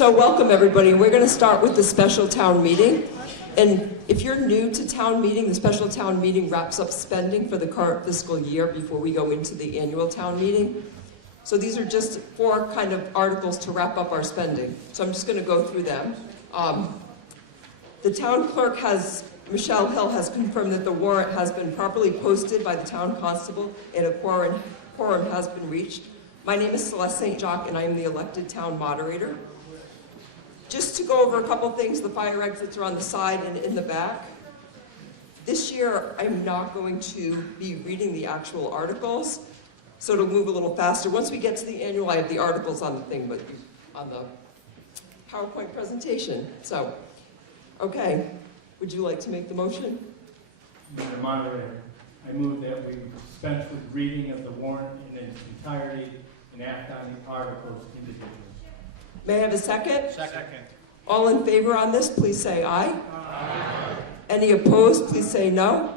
So welcome everybody. We're going to start with the special town meeting. And if you're new to town meeting, the special town meeting wraps up spending for the current fiscal year before we go into the annual town meeting. So these are just 4 kind of articles to wrap up our spending. So I'm just going to go through them. The town clerk Michelle Hill has confirmed that the warrant has been properly posted by the town constable and a quorum has been reached. My name is Celeste St. Jacques and I am the elected town moderator. Just to go over a couple things, the fire exits are on the side and in the back. This year, I'm not going to be reading the actual articles, so it'll move a little faster. Once we get to the annual, I have the articles on the thing, but on the PowerPoint presentation. So, okay, would you like to make the motion? Mr. Moderator, I move that we dispense with reading of the warrant in its entirety and act on the articles individually. May I have a second? Second. All in favor on this, please say aye. Aye. Any opposed, please say no.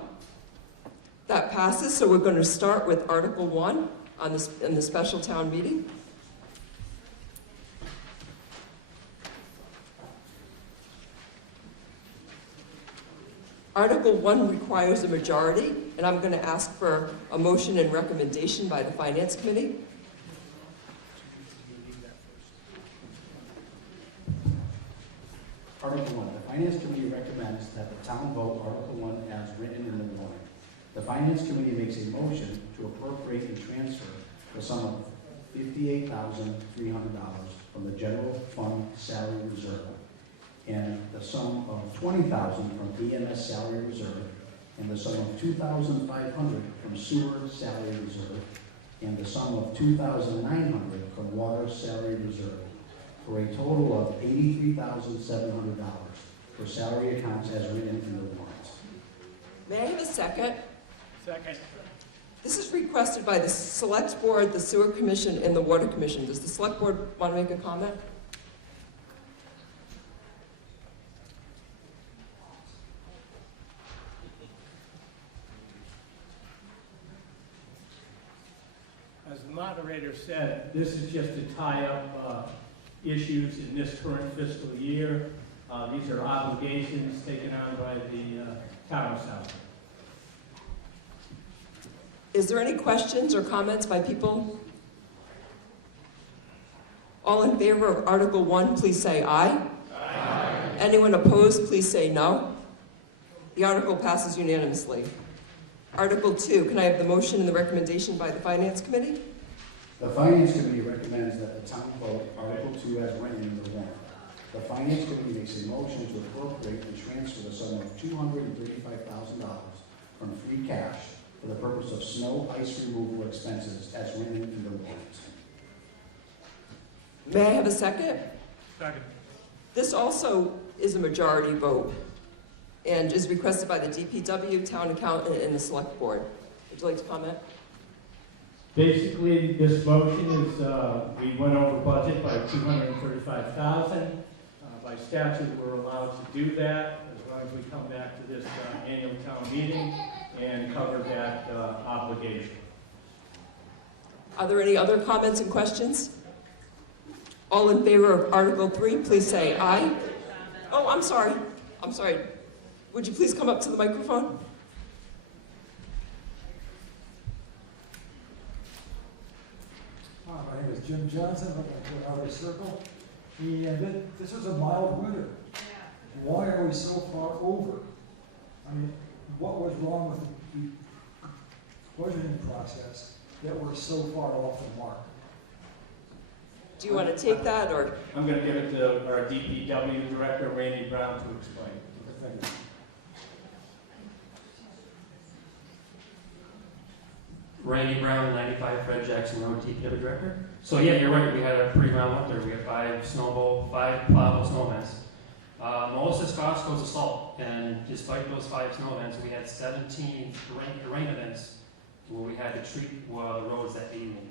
That passes, so we're going to start with Article 1 in the special town meeting. Article 1 requires a majority, and I'm going to ask for a motion and recommendation by the Finance Committee. Article 1, the Finance Committee recommends that the town vote Article 1 as written in the warrant. The Finance Committee makes a motion to appropriate and transfer the sum of $58,300 from the General Fund Salary Reserve and the sum of $20,000 from EMS Salary Reserve and the sum of $2,500 from Sewer Salary Reserve and the sum of $2,900 from Water Salary Reserve, for a total of $83,700 for salary accounts as written in the warrants. May I have a second? Second. This is requested by the Select Board, the Sewer Commission, and the Water Commission. Does the Select Board want to make a comment? As the moderator said, this is just to tie up issues in this current fiscal year. These are obligations taken on by the town of South. Is there any questions or comments by people? All in favor of Article 1, please say aye. Aye. Anyone opposed, please say no. The article passes unanimously. Article 2, can I have the motion and the recommendation by the Finance Committee? The Finance Committee recommends that the town vote Article 2 as written in the warrant. The Finance Committee makes a motion to appropriate and transfer the sum of $235,000 from free cash for the purpose of snow ice removal expenses as written in the warrant. May I have a second? Second. This also is a majority vote and is requested by the DPW, Town Accountant, and the Select Board. Would you like to comment? Basically, this motion is, we went over budget by $235,000. By statute, we're allowed to do that as long as we come back to this annual town meeting and cover that obligation. Are there any other comments and questions? All in favor of Article 3, please say aye. Oh, I'm sorry. Would you please come up to the microphone? My name is Jim Johnson, I'm from Outer Circle. This was a mild winter. Why are we so far over? I mean, what was wrong with the budgeting process that we're so far off the mark? Do you want to take that, or? I'm going to give it to our DPW Director, Randy Brown, to explain. Thank you. Randy Brown, 95 Fred Jackson Road, DPW Director. So yeah, you're right, we had a pretty mild winter. We had 5 plowable snow events. Most of this cost goes to salt, and despite those 5 snow events, we had 17 rain events where we had to treat the roads that evening.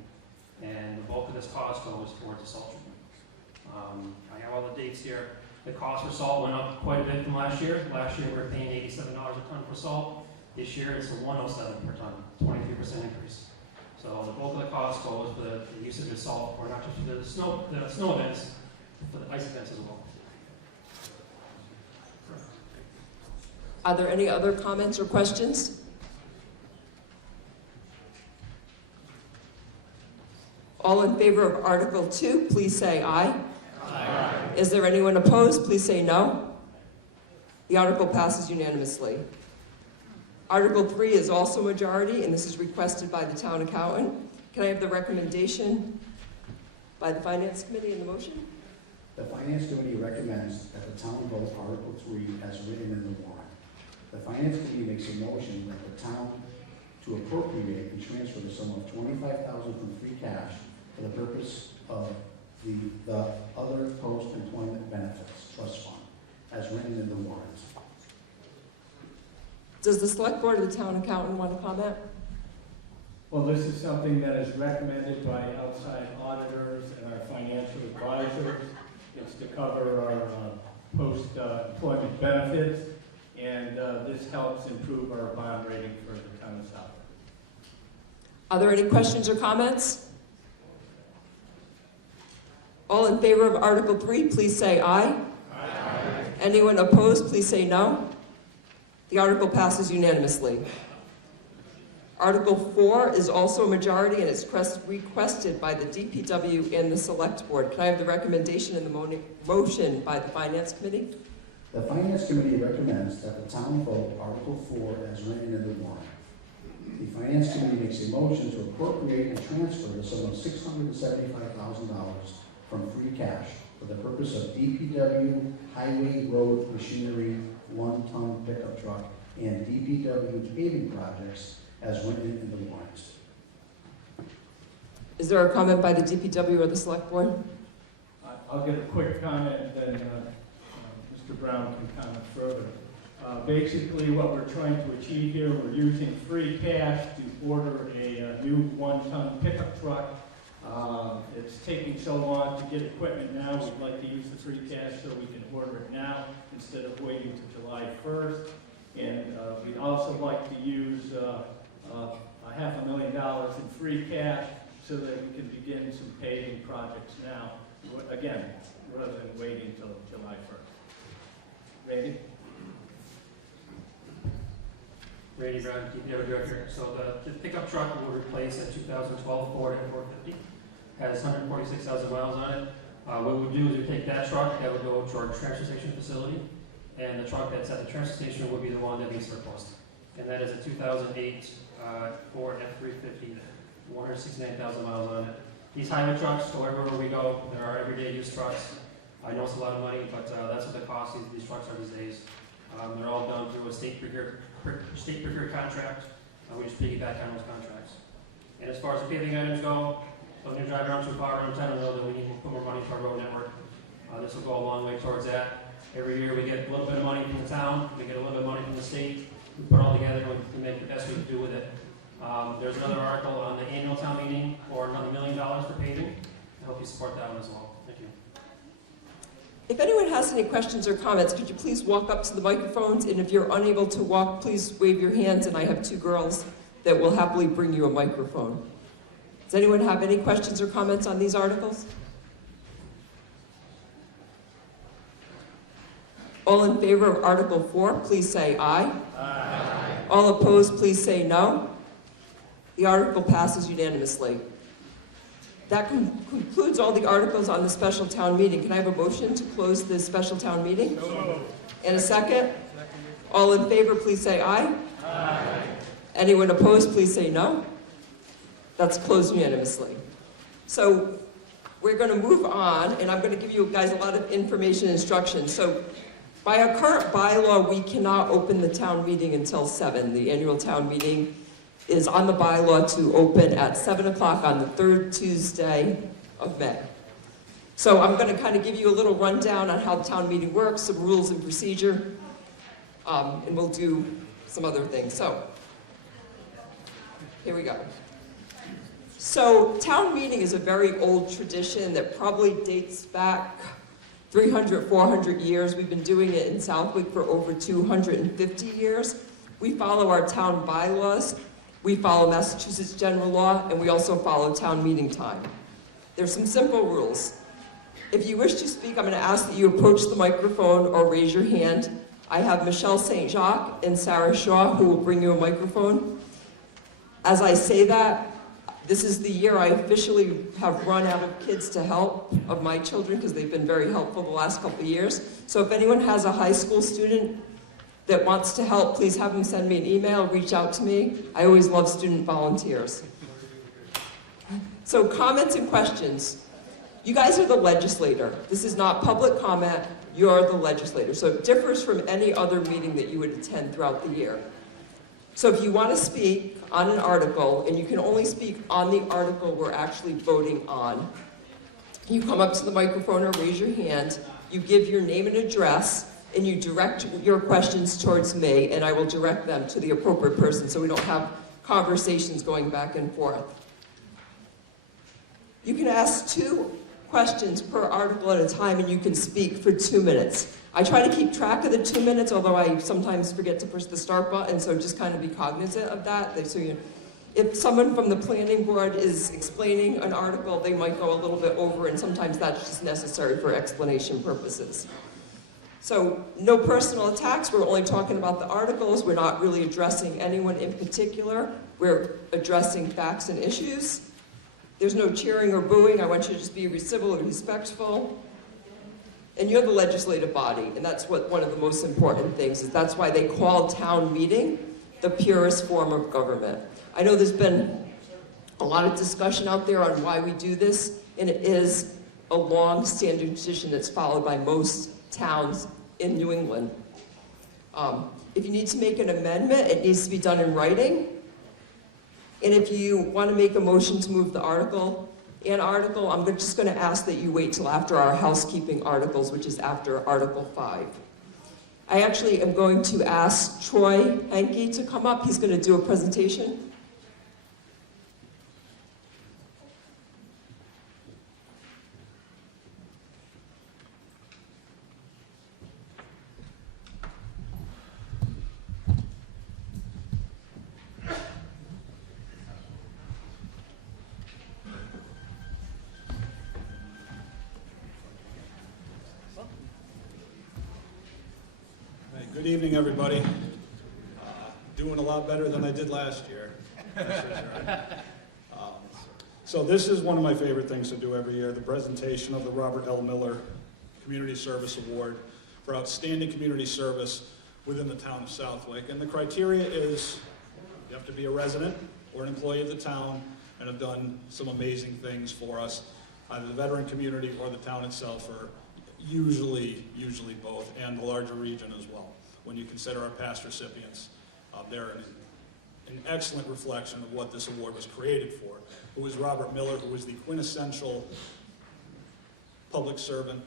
And the bulk of this cost goes towards the salt treatment. I have all the dates here. The cost for salt went up quite a bit from last year. Last year we were paying $87 a ton for salt. This year it's a $107 per ton, 23% increase. So the bulk of the cost goes for the use of the salt, or not just for the snow events, for the ice events as well. Are there any other comments or questions? All in favor of Article 2, please say aye. Aye. Is there anyone opposed? Please say no. The article passes unanimously. Article 3 is also majority, and this is requested by the town accountant. Can I have the recommendation by the Finance Committee in the motion? The Finance Committee recommends that the town vote Article 3 as written in the warrant. The Finance Committee makes a motion that the town to appropriate and transfer the sum of $25,000 from free cash for the purpose of the other post-employment benefits trust fund as written in the warrant. Does the select board or the town accountant want to comment? Well, this is something that is recommended by outside auditors and our financial advisors. It's to cover our post-employment benefits, and this helps improve our bond rating for the town of Southwick. Are there any questions or comments? All in favor of Article 3, please say aye. Aye. Anyone opposed, please say no. The article passes unanimously. Article 4 is also a majority, and it's requested by the DPW and the Select Board. Can I have the recommendation in the motion by the Finance Committee? The Finance Committee recommends that the town vote Article 4 as written in the warrant. The Finance Committee makes a motion to appropriate and transfer the sum of $675,000 from free cash for the purpose of DPW highway road machinery 1-ton pickup truck and DPW paving projects as written in the warrant. Is there a comment by the DPW or the Select Board? I'll get a quick comment, then Mr. Brown can comment further. Basically, what we're trying to achieve here, we're using free cash to order a new 1-ton pickup truck. It's taking so long to get equipment now. We'd like to use the free cash so we can order it now instead of waiting to July 1st. And we'd also like to use $500,000 in free cash so that we can begin some paving projects now, again, rather than waiting until July 1st. Randy? Randy Brown, DPW Director. So the pickup truck will replace a 2012 Ford F-450. Has 146,000 miles on it. What we do is we take that truck that would go to our transfer station facility, and the truck that's at the transfer station would be the one that we surplus. And that is a 2008 Ford F-350, 169,000 miles on it. These highway trucks go everywhere we go. There are everyday use trucks. I know it's a lot of money, but that's what the cost of these trucks are these days. They're all done through a state procured contract. We just piggyback on those contracts. And as far as the paving items go, so when you drive around through power rooms, I don't know that we need to put more money to our road network. This will go a long way towards that. Every year we get a little bit of money from the town, we get a little bit of money from the state. We put it all together and we make the best we can do with it. There's another article on the annual town meeting for another $1 million for paving. I hope you support that one as well. Thank you. If anyone has any questions or comments, could you please walk up to the microphones? And if you're unable to walk, please wave your hands, and I have 2 girls that will happily bring you a microphone. Does anyone have any questions or comments on these articles? All in favor of Article 4, please say aye. Aye. All opposed, please say no. The article passes unanimously. That concludes all the articles on the special town meeting. Can I have a motion to close the special town meeting? No. And a second? All in favor, please say aye. Aye. Anyone opposed, please say no. That's closed unanimously. So we're going to move on, and I'm going to give you guys a lot of information and instruction. So by our current bylaw, we cannot open the town meeting until 7. The annual town meeting is on the bylaw to open at 7 o'clock on the 3rd Tuesday of May. So I'm going to kind of give you a little rundown on how the town meeting works, some rules and procedure, and we'll do some other things. So here we go. So town meeting is a very old tradition that probably dates back 300, 400 years. We've been doing it in Southwick for over 250 years. We follow our town bylaws, we follow Massachusetts general law, and we also follow town meeting time. There's some simple rules. If you wish to speak, I'm going to ask that you approach the microphone or raise your hand. I have Michelle St. Jacques and Sarah Shaw who will bring you a microphone. As I say that, this is the year I officially have run out of kids to help, of my children, because they've been very helpful the last couple of years. So if anyone has a high school student that wants to help, please have them send me an email, reach out to me. I always love student volunteers. So comments and questions. You guys are the legislator. This is not public comment, you're the legislator. So it differs from any other meeting that you would attend throughout the year. So if you want to speak on an article, and you can only speak on the article we're actually voting on, you come up to the microphone or raise your hand, you give your name and address, and you direct your questions towards me, and I will direct them to the appropriate person so we don't have conversations going back and forth. You can ask 2 questions per article at a time, and you can speak for 2 minutes. I try to keep track of the 2 minutes, although I sometimes forget to push the start button, so just kind of be cognizant of that. So if someone from the planning board is explaining an article, they might go a little bit over, and sometimes that's just necessary for explanation purposes. So no personal attacks, we're only talking about the articles, we're not really addressing anyone in particular, we're addressing facts and issues. There's no cheering or booing, I want you to just be civil and respectful. And you're the legislative body, and that's what one of the most important things is. That's why they call town meeting the purest form of government. I know there's been a lot of discussion out there on why we do this, and it is a long-standing tradition that's followed by most towns in New England. If you need to make an amendment, it needs to be done in writing. And if you want to make a motion to move the article, I'm just going to ask that you wait till after our housekeeping articles, which is after Article 5. I actually am going to ask Troy Henke to come up. He's going to do a presentation. Good evening, everybody. Doing a lot better than I did last year. So this is one of my favorite things to do every year, the presentation of the Robert L. Miller Community Service Award for outstanding community service within the town of Southwick. And the criteria is you have to be a resident or an employee of the town and have done some amazing things for us, either the veteran community or the town itself, or usually both, and the larger region as well. When you consider our past recipients, they're an excellent reflection of what this award was created for. Who was Robert Miller, who was the quintessential public servant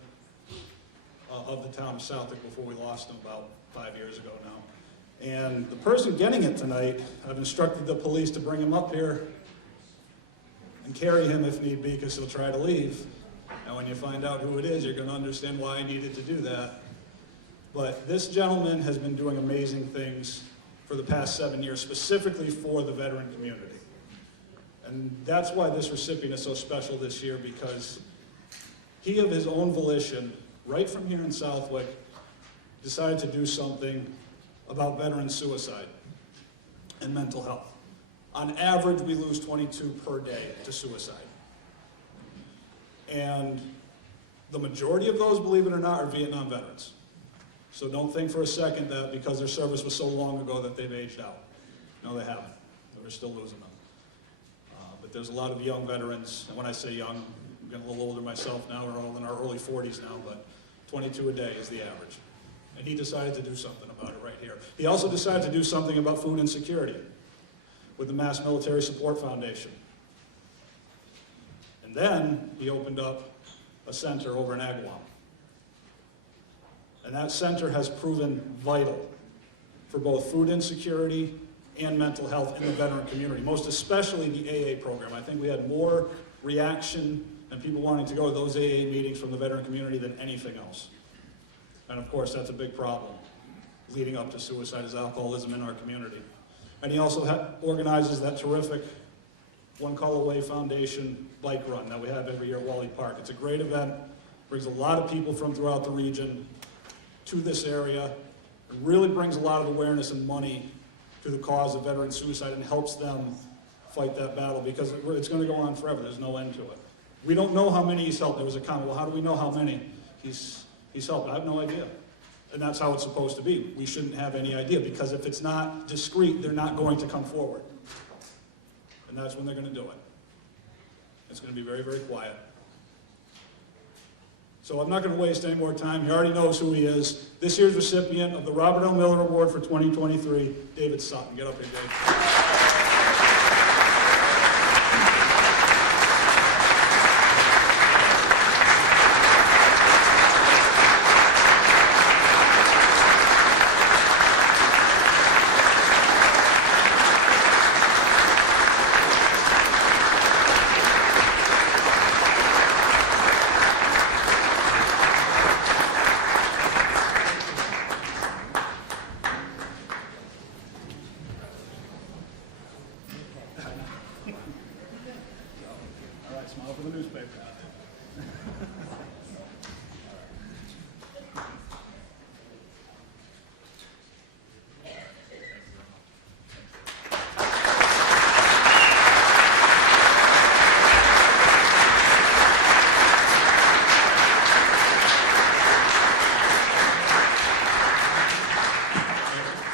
of the town of Southwick before we lost him about 5 years ago now. And the person getting it tonight, I've instructed the police to bring him up here and carry him if need be, because he'll try to leave. And when you find out who it is, you're going to understand why I needed to do that. But this gentleman has been doing amazing things for the past 7 years, specifically for the veteran community. And that's why this recipient is so special this year, because he, of his own volition, right from here in Southwick, decided to do something about veteran suicide and mental health. On average, we lose 22 per day to suicide. And the majority of those, believe it or not, are Vietnam veterans. So don't think for a second that because their service was so long ago that they've aged out. No, they haven't. We're still losing them. But there's a lot of young veterans, and when I say young, I'm getting a little older myself now, we're all in our early 40s now, but 22 a day is the average. And he decided to do something about it right here. He also decided to do something about food insecurity with the Mass Military Support Foundation. And then he opened up a center over in Agawam. And that center has proven vital for both food insecurity and mental health in the veteran community, most especially the AA program. I think we had more reaction and people wanting to go to those AA meetings from the veteran community than anything else. And of course, that's a big problem leading up to suicide is alcoholism in our community. And he also organizes that terrific One Call Away Foundation bike run that we have every year at Wally Park. It's a great event, brings a lot of people from throughout the region to this area. It really brings a lot of awareness and money to the cause of veteran suicide and helps them fight that battle, because it's going to go on forever. There's no end to it. We don't know how many he's helped. There was a comment, well, how do we know how many he's helped? I have no idea. And that's how it's supposed to be. We shouldn't have any idea, because if it's not discreet, they're not going to come forward. And that's when they're going to do it. It's going to be very, very quiet. So I'm not going to waste any more time. He already knows who he is. This year's recipient of the Robert L. Miller Award for 2023, David Sutton. Get up here, Dave. All right, smile for the newspaper.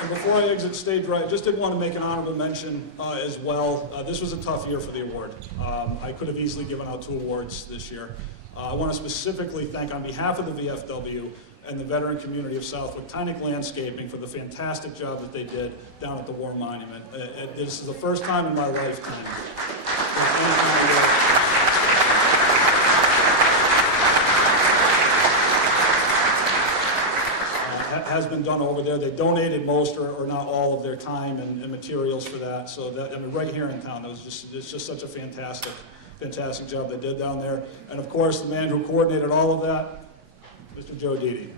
Before I exit stage right, just did want to make an honorable mention as well. This was a tough year for the award. I could have easily given out 2 awards this year. I want to specifically thank, on behalf of the VFW and the veteran community of Southwick, Tynick Landscaping for the fantastic job that they did down at the War Monument. This is the first time in my lifetime. Has been done over there. They donated most or not all of their time and materials for that. So that, I mean, right here in town, it's just such a fantastic job they did down there. And of course, the man who coordinated all of that, Mr. Joe Didi.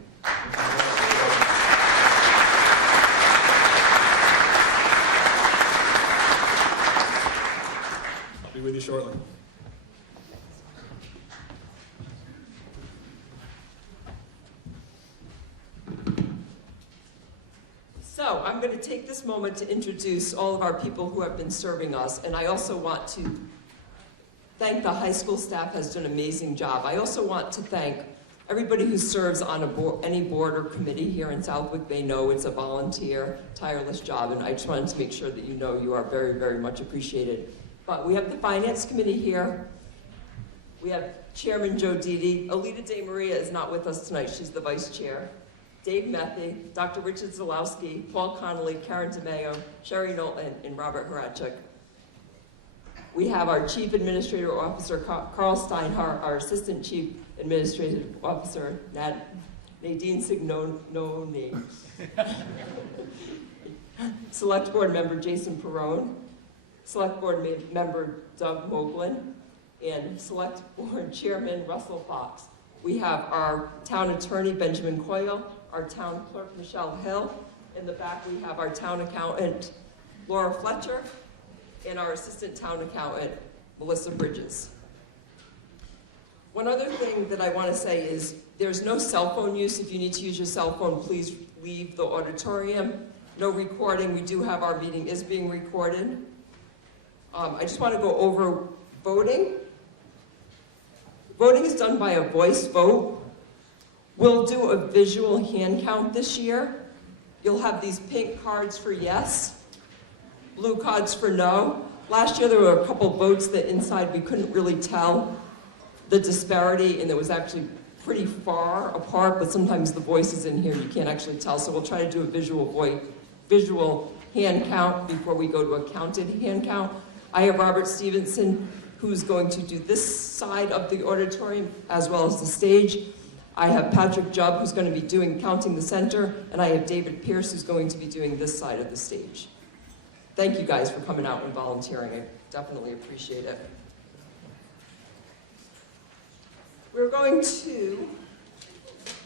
I'll be with you shortly. So I'm going to take this moment to introduce all of our people who have been serving us, and I also want to thank the high school staff has done an amazing job. I also want to thank everybody who serves on any board or committee here in Southwick. They know it's a volunteer, tireless job, and I just wanted to make sure that you know you are very, very much appreciated. But we have the Finance Committee here. We have Chairman Joe Didi. Alita De Maria is not with us tonight. She's the Vice Chair. Dave Methy, Dr. Richard Zalowski, Paul Connolly, Karen DeMayo, Sherry Knowlton, and Robert Horachek. We have our Chief Administrative Officer, Carl Steinhardt, our Assistant Chief Administrative Officer, Nadine Signoni, Select Board Member Jason Perrone, Select Board Member Doug Moglin, and Select Board Chairman Russell Fox. We have our Town Attorney, Benjamin Coyle, our Town Clerk, Michelle Hill. In the back, we have our Town Accountant, Laura Fletcher, and our Assistant Town Accountant, Melissa Bridges. One other thing that I want to say is there's no cell phone use. If you need to use your cell phone, please leave the auditorium. No recording. We do have our meeting is being recorded. I just want to go over voting. Voting is done by a voice vote. We'll do a visual hand count this year. You'll have these pink cards for yes, blue cards for no. Last year there were a couple votes that inside we couldn't really tell the disparity, and it was actually pretty far apart, but sometimes the voices in here you can't actually tell, so we'll try to do a visual hand count before we go to a counted hand count. I have Robert Stevenson, who's going to do this side of the auditorium as well as the stage. I have Patrick Jubb, who's going to be counting the center, and I have David Pierce, who's going to be doing this side of the stage. Thank you guys for coming out and volunteering. I definitely appreciate it.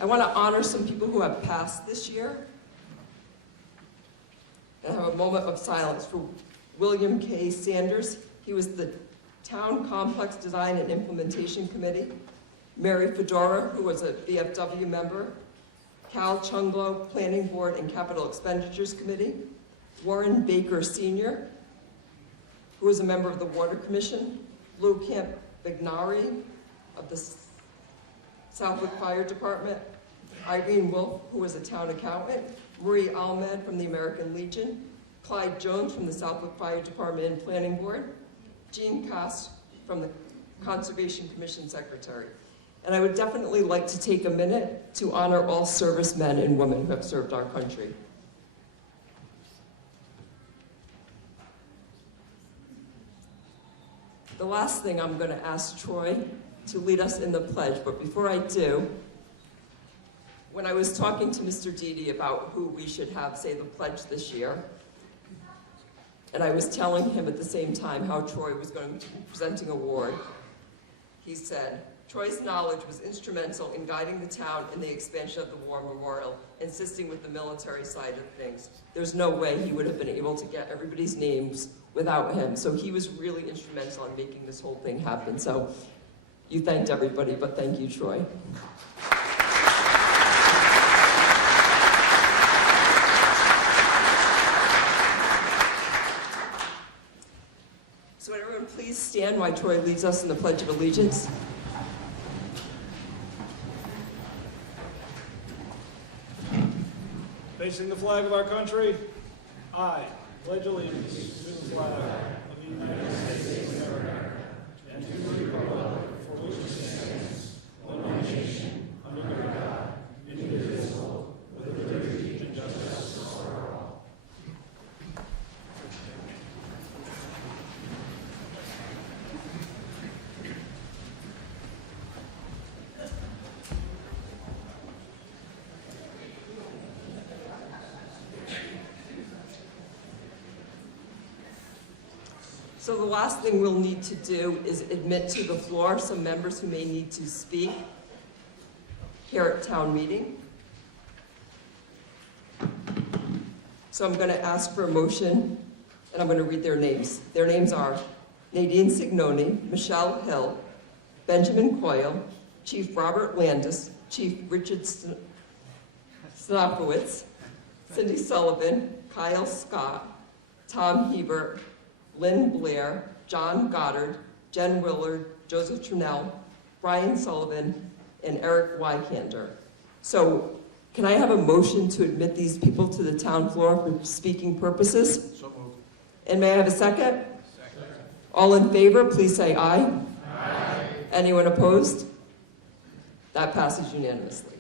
I want to honor some people who have passed this year and have a moment of silence for William K. Sanders. He was the Town Complex Design and Implementation Committee. Mary Fedora, who was a VFW member, Cal Chunglo, Planning Board and Capital Expenditures Committee, Warren Baker Sr., who was a member of the Water Commission, Lou Camp Bignari of the Southwick Fire Department, Irene Wolf, who was a town accountant, Marie Ahmed from the American Legion, Clyde Jones from the Southwick Fire Department and Planning Board, Jean Koss from the Conservation Commission Secretary. And I would definitely like to take a minute to honor all servicemen and women who have served our country. The last thing I'm going to ask Troy to lead us in the pledge, but before I do, when I was talking to Mr. Dede about who we should have say the pledge this year, and I was telling him at the same time how Troy was going to be presenting an award, he said, Troy's knowledge was instrumental in guiding the town in the expansion of the War Memorial, insisting with the military side of things. There's no way he would have been able to get everybody's names without him. So he was really instrumental in making this whole thing happen. So you thanked everybody, but thank you, Troy. So would everyone please stand while Troy leads us in the Pledge of Allegiance. Facing the flag of our country, I pledge allegiance to the flag of the United States of America and to the republic for which it stands, one nation, under God, indivisible, with liberty and justice for all. So the last thing we'll need to do is admit to the floor some members who may need to speak here at town meeting. So I'm going to ask for a motion, and I'm going to read their names. Their names are Nadine Signoni, Michelle Hill, Benjamin Coyle, Chief Robert Landis, Chief Richard Snopowitz, Cindy Sullivan, Kyle Scott, Tom Hebert, Lynn Blair, John Goddard, Jen Willard, Joseph Trinnell, Brian Sullivan, and Eric Wykander. So can I have a motion to admit these people to the town floor for speaking purposes? So moved. And may I have a second? Second. All in favor, please say aye. Aye. Anyone opposed? That passes unanimously.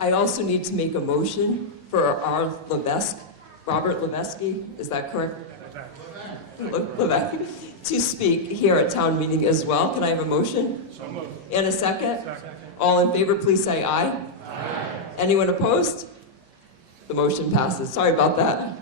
I also need to make a motion for our Levesque, Robert Levesque, is that correct? Levesque, to speak here at town meeting as well. Can I have a motion? So moved. And a second? Second. All in favor, please say aye. Aye. Anyone opposed? The motion passes. Sorry about that.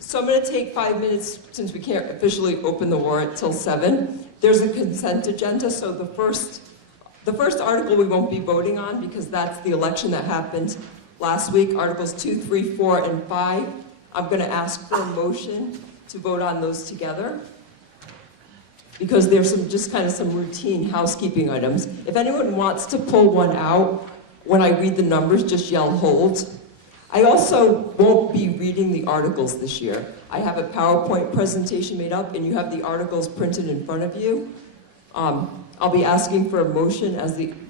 So I'm going to take 5 minutes, since we can't officially open the warrant till 7. There's a consent agenda, so the first article we won't be voting on because that's the election that happened last week, Articles 2, 3, 4, and 5. I'm going to ask for a motion to vote on those together because there's some routine housekeeping items. If anyone wants to pull one out when I read the numbers, just yell hold. I also won't be reading the articles this year. I have a PowerPoint presentation made up and you have the articles printed in front of you. I'll be asking for a motion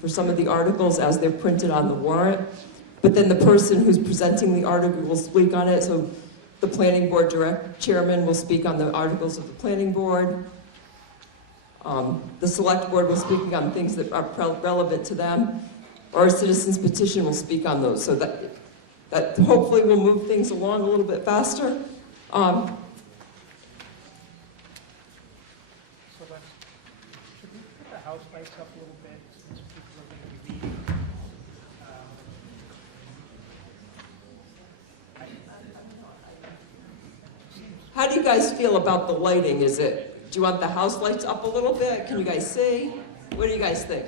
for some of the articles as they're printed on the warrant, but then the person who's presenting the article will speak on it. So The planning board chairman will speak on the articles of the planning board. The select board will speak on things that are relevant to them. Or a citizen's petition will speak on those, so that hopefully will move things along a little bit faster. Should we put the house lights up a little bit since people are going to be leaving? How do you guys feel about the lighting? Do you want the house lights up a little bit? Can you guys see? What do you guys think?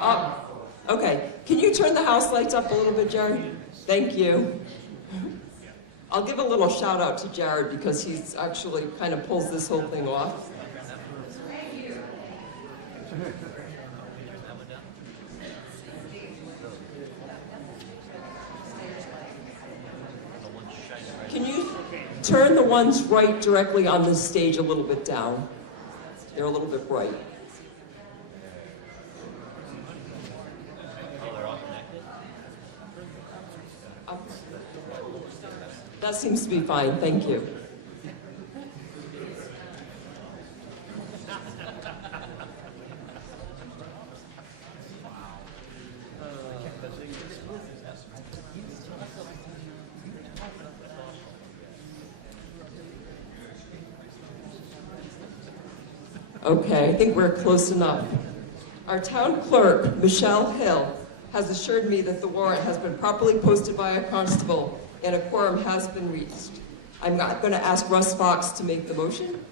Up. Okay. Can you turn the house lights up a little bit, Jared? Thank you. I'll give a little shout out to Jared because he's actually kind of pulls this whole thing off. Can you turn the ones right directly on this stage a little bit down? They're a little bit bright. That seems to be fine, thank you. Okay, I think we're close enough. Our town clerk, Michelle Hill, has assured me that the warrant has been properly posted by a constable and a quorum has been reached. I'm not going to ask Russ Fox to make the motion.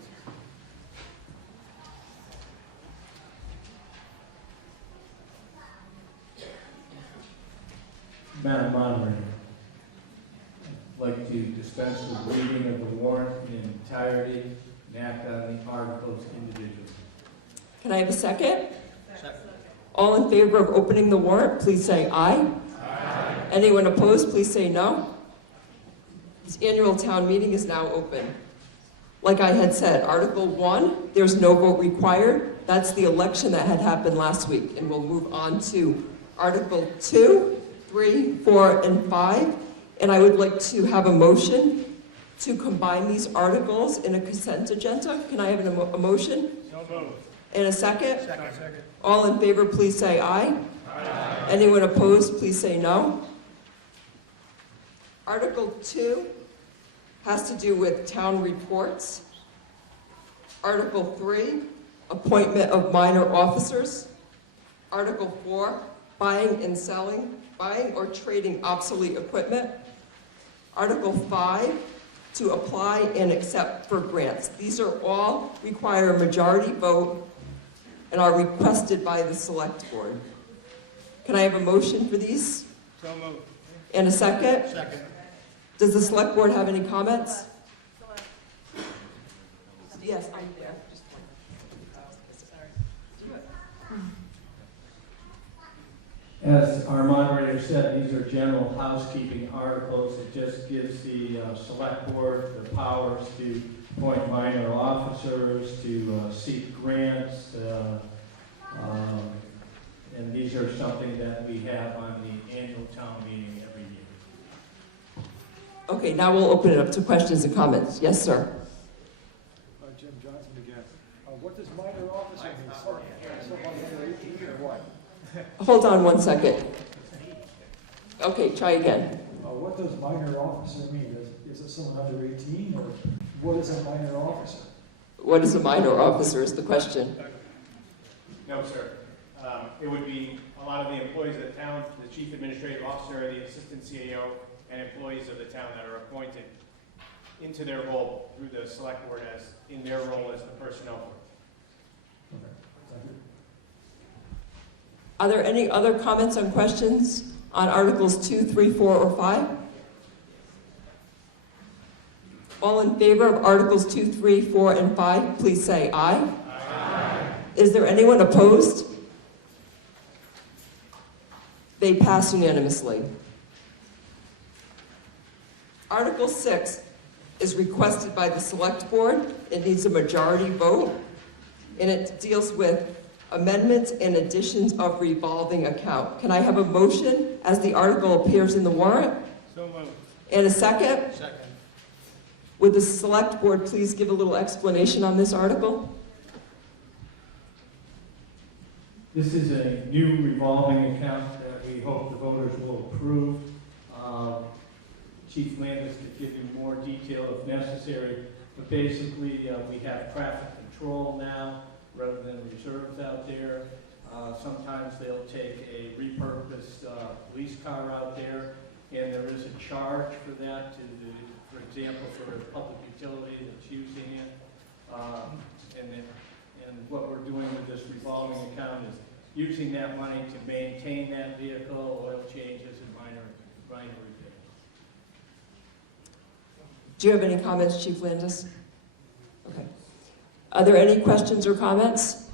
Madam Moderator, I'd like to dispense with reading of the warrant in entirety and act on the articles individually. Can I have a second? Second. All in favor of opening the warrant, please say aye. Aye. Anyone opposed, please say no. This annual town meeting is now open. Like I had said, Article 1, there's no vote required. That's the election that had happened last week. And we'll move on to Article 2, 3, 4, and 5. And I would like to have a motion to combine these articles in a consent agenda. Can I have a motion? So moved. And a second? Second. All in favor, please say aye. Aye. Anyone opposed, please say no. Article 2 has to do with town reports. Article 3, appointment of minor officers. Article 4, buying or trading obsolete equipment. Article 5, to apply and accept for grants. These are all require a majority vote and are requested by the select board. Can I have a motion for these? So moved. And a second? Second. Does the select board have any comments? Yes, I'm there. As our moderator said, these are general housekeeping articles. It just gives the select board the powers to appoint minor officers, to seek grants, and these are something that we have on the annual town meeting every year. Okay, now we'll open it up to questions and comments. Yes, sir. Jim Johnson again. What does minor officer mean? Someone under 18 or what? Hold on one second. Okay, try again. What does minor officer mean? Is it someone under 18 or what is a minor officer? What is a minor officer is the question. No, sir. It would be a lot of the employees of the town, the chief administrative officer, the assistant CAO, and employees of the town that are appointed into their role through the select board as in their role as the personnel board. Okay, thank you. Are there any other comments or questions on Articles 2, 3, 4, or 5? All in favor of Articles 2, 3, 4, and 5, please say aye. Aye. Is there anyone opposed? They pass unanimously. Article 6 is requested by the Select Board. It needs a majority vote, and it deals with amendments and additions of revolving account. Can I have a motion as the article appears in the warrant? So moved. And a second? Second. Would the select board please give a little explanation on this article? This is a new revolving account that we hope the voters will approve. Chief Landis could give you more detail if necessary, but basically we have traffic control now rather than reserves out there. Sometimes they'll take a repurposed police car out there, and there is a charge for that, for example, for a public utility that's using it. And what we're doing with this revolving account is using that money to maintain that vehicle, oil changes, and minor repairs. Do you have any comments, Chief Landis? Okay. Are there any questions or comments?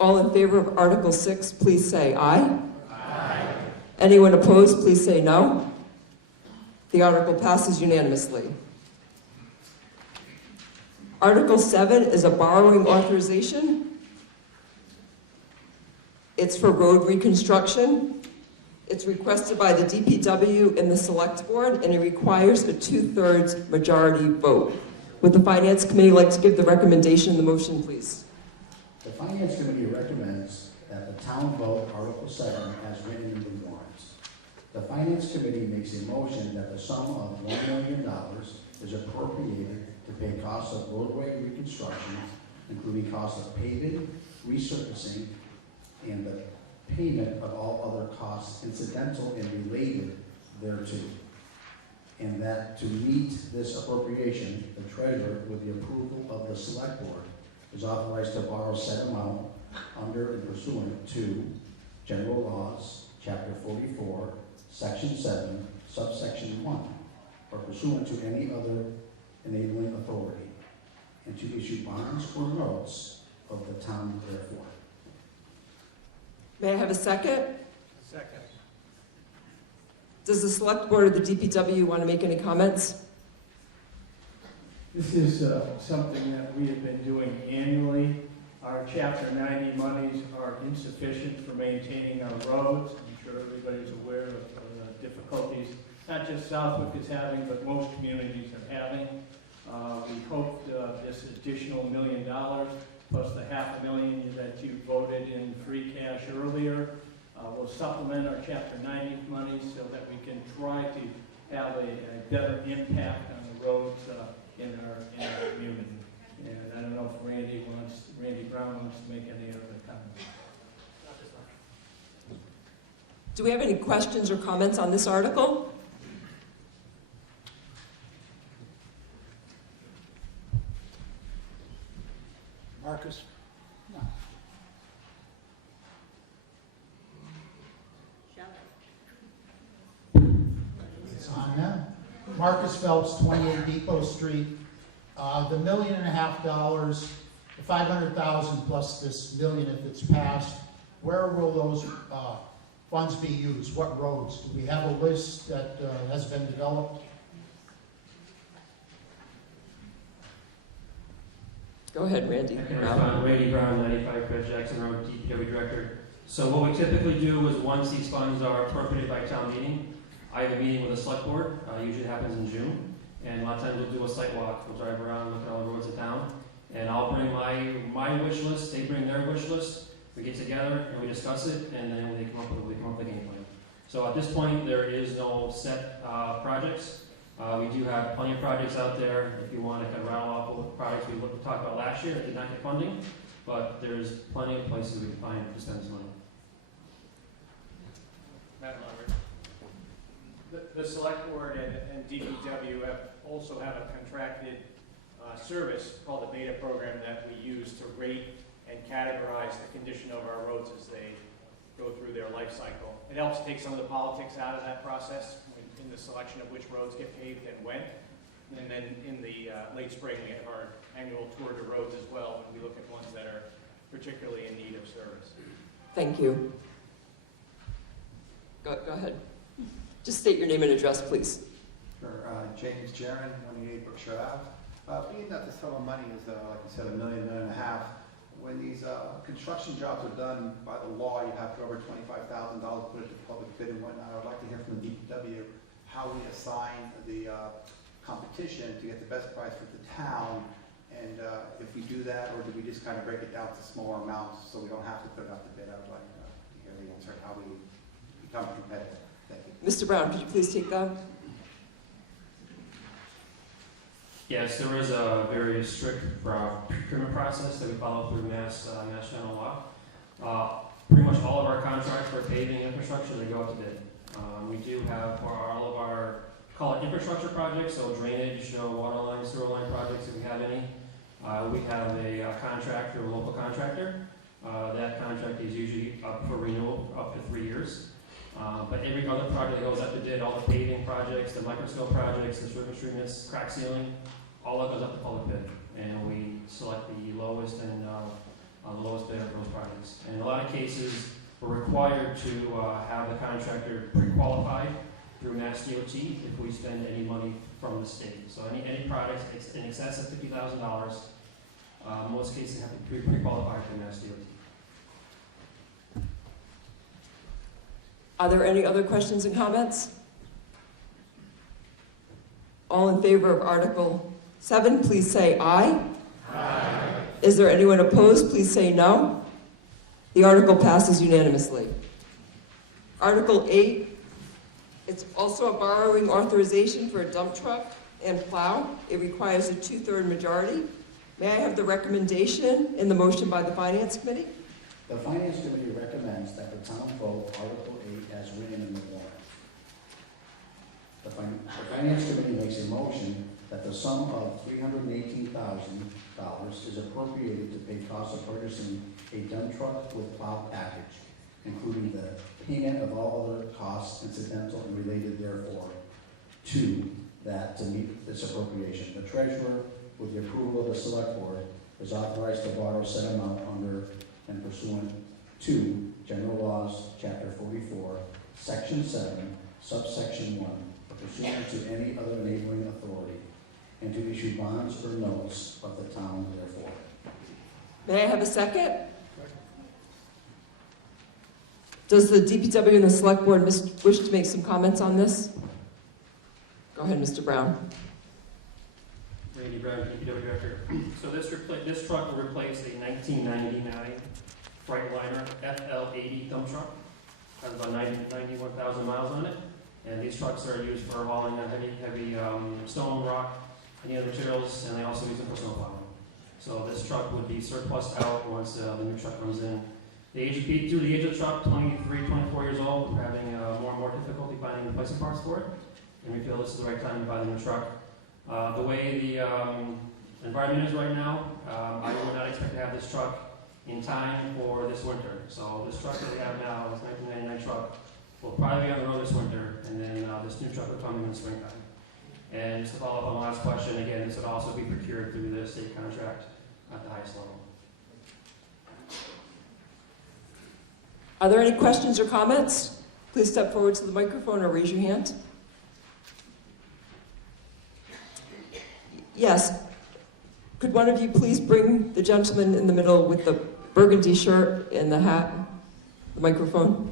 All in favor of Article 6, please say aye. Aye. Anyone opposed, please say no. The article passes unanimously. Article 7 is a borrowing authorization. It's for road reconstruction. It's requested by the DPW and the Select Board, and it requires a 2/3 majority vote. Would the Finance Committee like to give the recommendation in the motion, please? The Finance Committee recommends that the town vote Article 7 as written in the warrants. The Finance Committee makes a motion that the sum of $1 million is appropriated to pay costs of roadway reconstruction, including costs of paving, resurfacing, and the payment of all other costs incidental and related thereto. And that to meet this appropriation, the treasurer, with the approval of the Select Board, is authorized to borrow said amount under and pursuant to General Laws, Chapter 44, Section 7, Subsection 1, or pursuant to any other enabling authority, and to issue bonds or notes of the town therefore. May I have a second? Second. Does the Select Board or the DPW want to make any comments? This is something that we have been doing annually. Our Chapter 90 monies are insufficient for maintaining our roads. I'm sure everybody's aware of the difficulties not just Southwick is having, but most communities are having. We hope this additional $1 million plus the $500,000 that you voted in free cash earlier will supplement our Chapter 90 monies so that we can try to have a better impact on the roads in our community. And I don't know if Randy Brown wants to make any other comments. Do we have any questions or comments on this article? Marcus? It's on now. Marcus Phelps, 28 Depot Street. The $1.5 million, the 500,000 plus this million if it's passed, where will those funds be used? What roads? Do we have a list that has been developed? Go ahead, Randy. I can respond. Randy Brown, 95 Fred Jackson Road, DPW Director. So what we typically do is once these funds are appropriated by town meeting, I have a meeting with the select board, usually happens in June, and a lot of times we'll do a site walk, we'll drive around, look at all the roads in town, and I'll bring my wish list, they bring their wish list, we get together and we discuss it, and then we come up with a game plan. So at this point, there is no set projects. We do have plenty of projects out there. If you want to kind of rattle off all the projects we talked about last year that did not get funding, but there's plenty of places we can find to spend this money. Matt Lover. The Select Board and DPW also have a contracted service called the Beta program that we use to rate and categorize the condition of our roads as they go through their life cycle. It helps take some of the politics out of that process in the selection of which roads get paved and when. And then in the late spring, we have our annual tour de roads as well, and we look at ones that are particularly in need of service. Thank you. Go ahead. Just state your name and address, please. Sure. James Jaron, 28 Brookshire Ave. Being that the sum of money is, like you said, $1.5 million, when these construction jobs are done by the law, you have to over $25,000 put it to public bid and whatnot. I'd like to hear from the DPW how we assign the competition to get the best price for the town, and if we do that, or do we just kind of break it down to smaller amounts so we don't have to put it out to bid? I would like to hear the answer how we become competitive. Thank you. Mr. Brown, could you please take that? Yes, there is a very strict procurement process that we follow through Mass General Law. Pretty much all of our contracts for paving infrastructure, they go out to bid. We do have for all of our, call it infrastructure projects, so drainage, water line, sewer line projects, if we have any. We have a contractor, a local contractor. That contract is usually up for renewal up to 3 years. But every other project that goes up to bid, all the paving projects, the microscope projects, the surface treatments, crack sealing, all that goes up to public bid. And we select the lowest and the lowest bidder for those projects. And in a lot of cases, we're required to have the contractor pre-qualified through Mass DOT if we spend any money from the state. So any projects in excess of $50,000, most cases have to be pre-qualified through Mass DOT. Are there any other questions and comments? All in favor of Article 7, please say aye. Aye. Is there anyone opposed? Please say no. The article passes unanimously. Article 8, it's also a borrowing authorization for a dump truck and plow. It requires a 2/3 majority. May I have the recommendation in the motion by the Finance Committee? The Finance Committee recommends that the town vote Article 8 as written in the warrant. The Finance Committee makes a motion that the sum of $318,000 is appropriated to pay costs of purchasing a dump truck with plow package, including the payment of all other costs incidental and related therefore, to meet this appropriation. The treasurer, with the approval of the select board, is authorized to borrow said amount under and pursuant to General Laws, Chapter 44, Section 7, Subsection 1, pursuant to any other enabling authority, and to issue bonds or notes of the town therefore. May I have a second? Does the DPW and the Select Board wish to make some comments on this? Go ahead, Mr. Brown. Randy Brown, DPW Director. So this truck will replace a 1999 Freightliner FL80 dump truck. Has about 91,000 miles on it. And these trucks are used for hauling heavy stone, rock, any other materials, and they also use them for snow plowing. So this truck would be surplus out once the new truck comes in. Through the age of the truck, 23, 24 years old, we're having more and more difficulty finding replacement parts for it. And we feel this is the right time to buy the new truck. The way the environment is right now, I would not expect to have this truck in time for this winter. So this truck that we have now, this 1999 truck, will probably be on the road this winter, and then this new truck will come in the springtime. And just to follow up on the last question, again, this would also be procured through the state contract at the highest level. Are there any questions or comments? Please step forward to the microphone or raise your hand. Yes. Could one of you please bring the gentleman in the middle with the burgundy shirt and the hat, the microphone?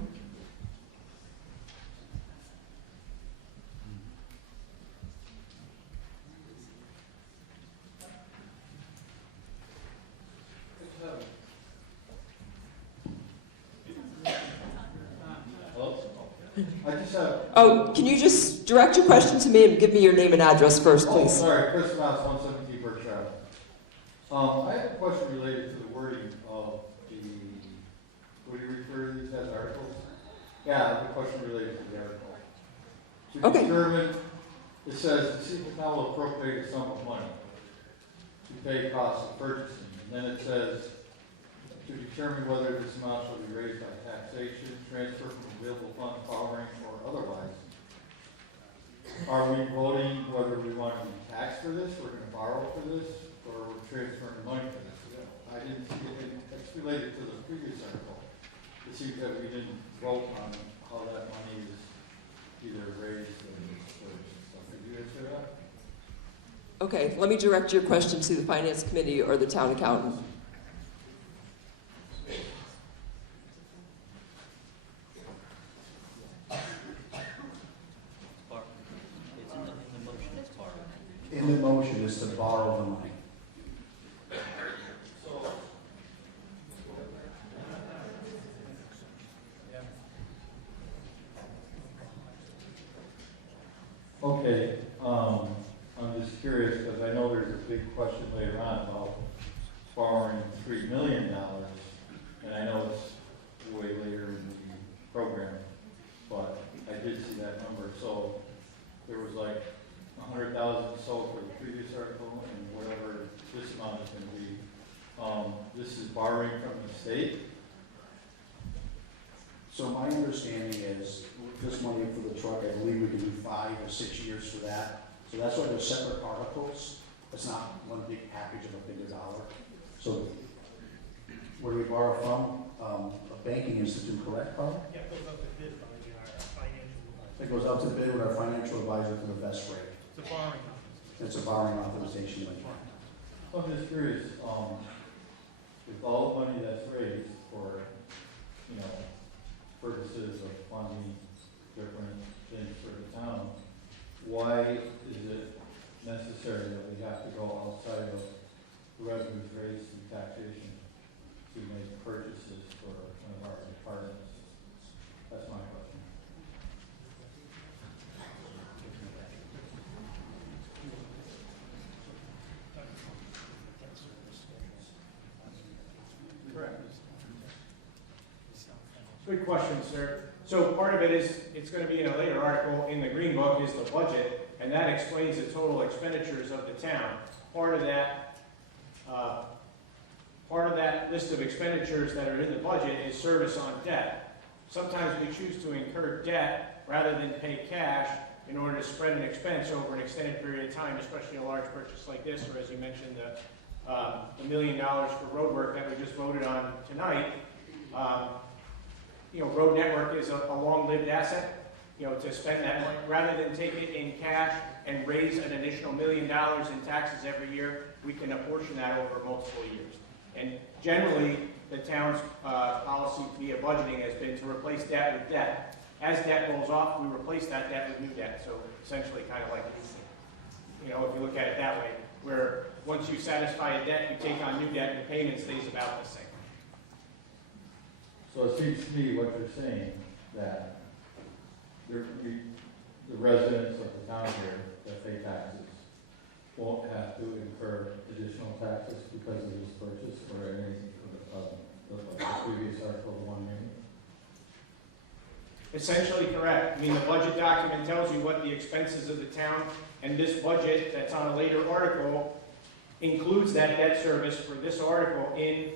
Oh, can you just direct your question to me and give me your name and address first, please? Sorry, Chris Mouse, 117 Berkshire. I have a question related to the wording of the, what do you refer to these as, articles? Yeah, I have a question related to the article. To determine, it says, the city town will appropriate a sum of money to pay costs of purchasing. And then it says, to determine whether this amount shall be raised by taxation, transfer from available fund, borrowing, or otherwise. Are we voting whether we want to be taxed for this, we're going to borrow for this, or we're transferring money for this? I didn't see it, it's related to the previous article. It seems that we didn't vote on how that money is either raised or stuff. Did you answer that? Okay, let me direct your question to the Finance Committee or the Town Accountant. is to borrow the money. Okay, I'm just curious, because I know there's a big question later on about borrowing $3 million, and I know it's way later in the program, but I did see that number, so there was like 100,000 sold for the previous article, and whatever this amount is going to be. This is borrowing from the state. So my understanding is, this money for the truck, I believe we can do 5 or 6 years for that. So that's why they're separate articles. It's not one big package of a bigger dollar. So where do we borrow from? A banking institute, correct, Carl? Yeah, it goes up to bid by our financial advisor. It goes out to bid with our financial advisor for the best rate. It's a borrowing office. It's a borrowing authorization. I'm just curious, with all the money that's raised for, purposes of funding different things for the town, why is it necessary that we have to go outside of the revenues raised through taxation to make purchases for one of our departments? That's my question. Correct. Good question, sir. So part of it is, it's going to be in a later article in the Green Book, is the budget, and that explains the total expenditures of the town. Part of that list of expenditures that are in the budget is service on debt. Sometimes we choose to incur debt rather than pay cash in order to spread an expense over an extended period of time, especially a large purchase like this, or as you mentioned, the $1 million for road work that we just voted on tonight. Road network is a long-lived asset, to spend that money, rather than take it in cash and raise an additional $1 million in taxes every year, we can apportion that over multiple years. And generally, the town's policy via budgeting has been to replace debt with debt. As debt rolls off, we replace that debt with new debt, so essentially kind of like leasing. If you look at it that way, where once you satisfy a debt, you take on new debt and the payment stays about the same. So it seems to me what you're saying, that the residents of the town here that pay taxes won't have to incur additional taxes because of this purchase or anything for the previous article 1 million? Essentially correct. The budget document tells you what the expenses of the town, and this budget that's on a later article includes that debt service for this article in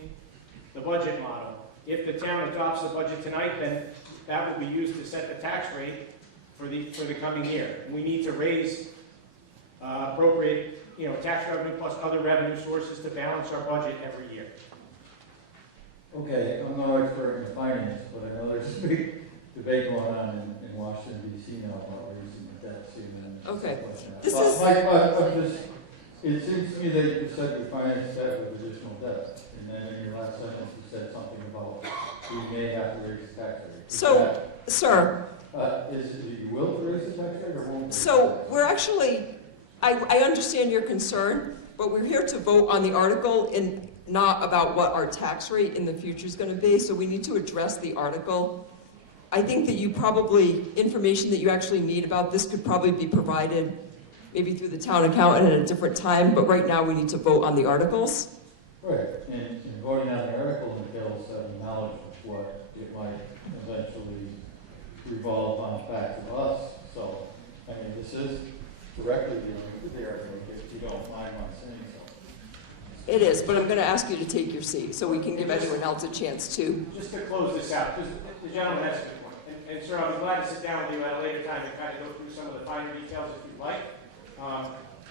the budget model. If the town adopts the budget tonight, then that will be used to set the tax rate for the coming year. We need to raise appropriate tax revenue plus other revenue sources to balance our budget every year. Okay, I'm no expert in finance, but I know there's a big debate going on in Washington D.C. now about raising the debt ceiling and Okay. stuff like that. It seems to me that you said you finance debt with additional debt, and then in your last sentence you said something about we may have to raise the tax rate. So, sir, is it you will raise the tax rate or won't? so we're actually, I understand your concern, but we're here to vote on the article and not about what our tax rate in the future is going to be, so we need to address the article. I think that information that you actually need about this could probably be provided maybe through the town accountant at a different time, but right now we need to vote on the articles. Right, and voting on the article entails having knowledge of what it might eventually revolve on back to us. So, this is directly dealing with the article, if you don't mind my saying so. It is, but I'm going to ask you to take your seat so we can give anyone else a chance to. Just to close this out, because the gentleman has a good point. And sir, I'll be glad to sit down with you at a later time and kind of go through some of the finer details if you'd like.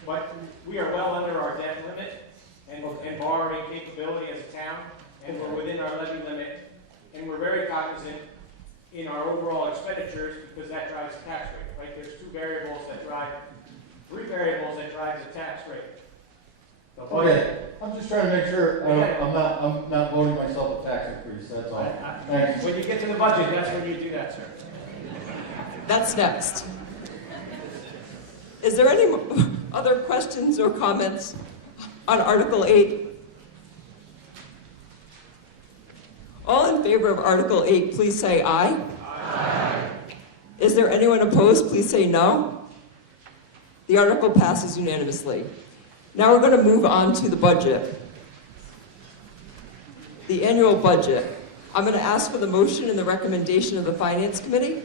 But we are well under our debt limit and borrowing capability as a town, and we're within our levy limit, and we're very cognizant in our overall expenditures because that drives the tax rate, right? There's three variables that drive the tax rate. Okay, I'm just trying to make sure I'm not voting myself a tax increase, that's all. Thanks. When you get to the budget, that's when you do that, sir. That's next. Is there any Other questions or comments on Article 8? All in favor of Article 8, please say aye. Aye. Is there anyone opposed? Please say no. The article passes unanimously. Now we're going to move on to the budget. The annual budget. I'm going to ask for the motion and the recommendation of the Finance Committee.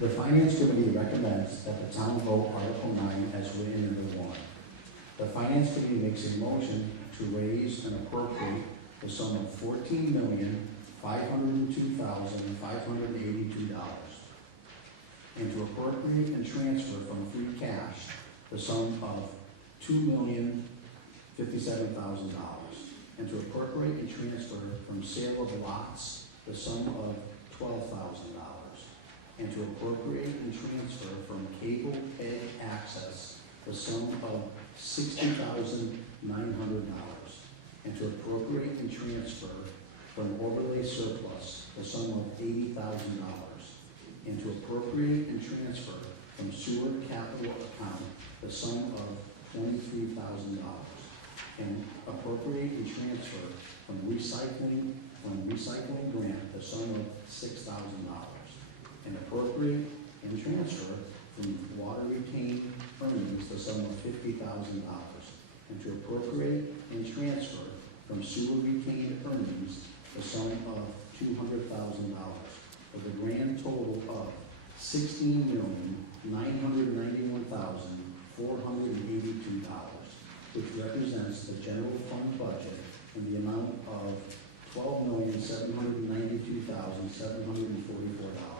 The Finance Committee recommends that the town vote Article 9 as written in the warrant. The Finance Committee makes a motion to raise and appropriate the sum of $14,502,582 and to appropriate and transfer from free cash the sum of $2,057,000 and to appropriate and transfer from sale of lots the sum of $12,000 and to appropriate and transfer from cable pay access the sum of $60,900 and to appropriate and transfer from overlay surplus the sum of $80,000 and to appropriate and transfer from sewer capital account the sum of $23,000 and appropriate and transfer from recycling grant the sum of $6,000 and appropriate and transfer from water retained earnings the sum of $50,000 and to appropriate and transfer from sewer retained earnings the sum of $200,000 for the grand total of $16,991,482, which represents the general fund budget in the amount of $12,792,744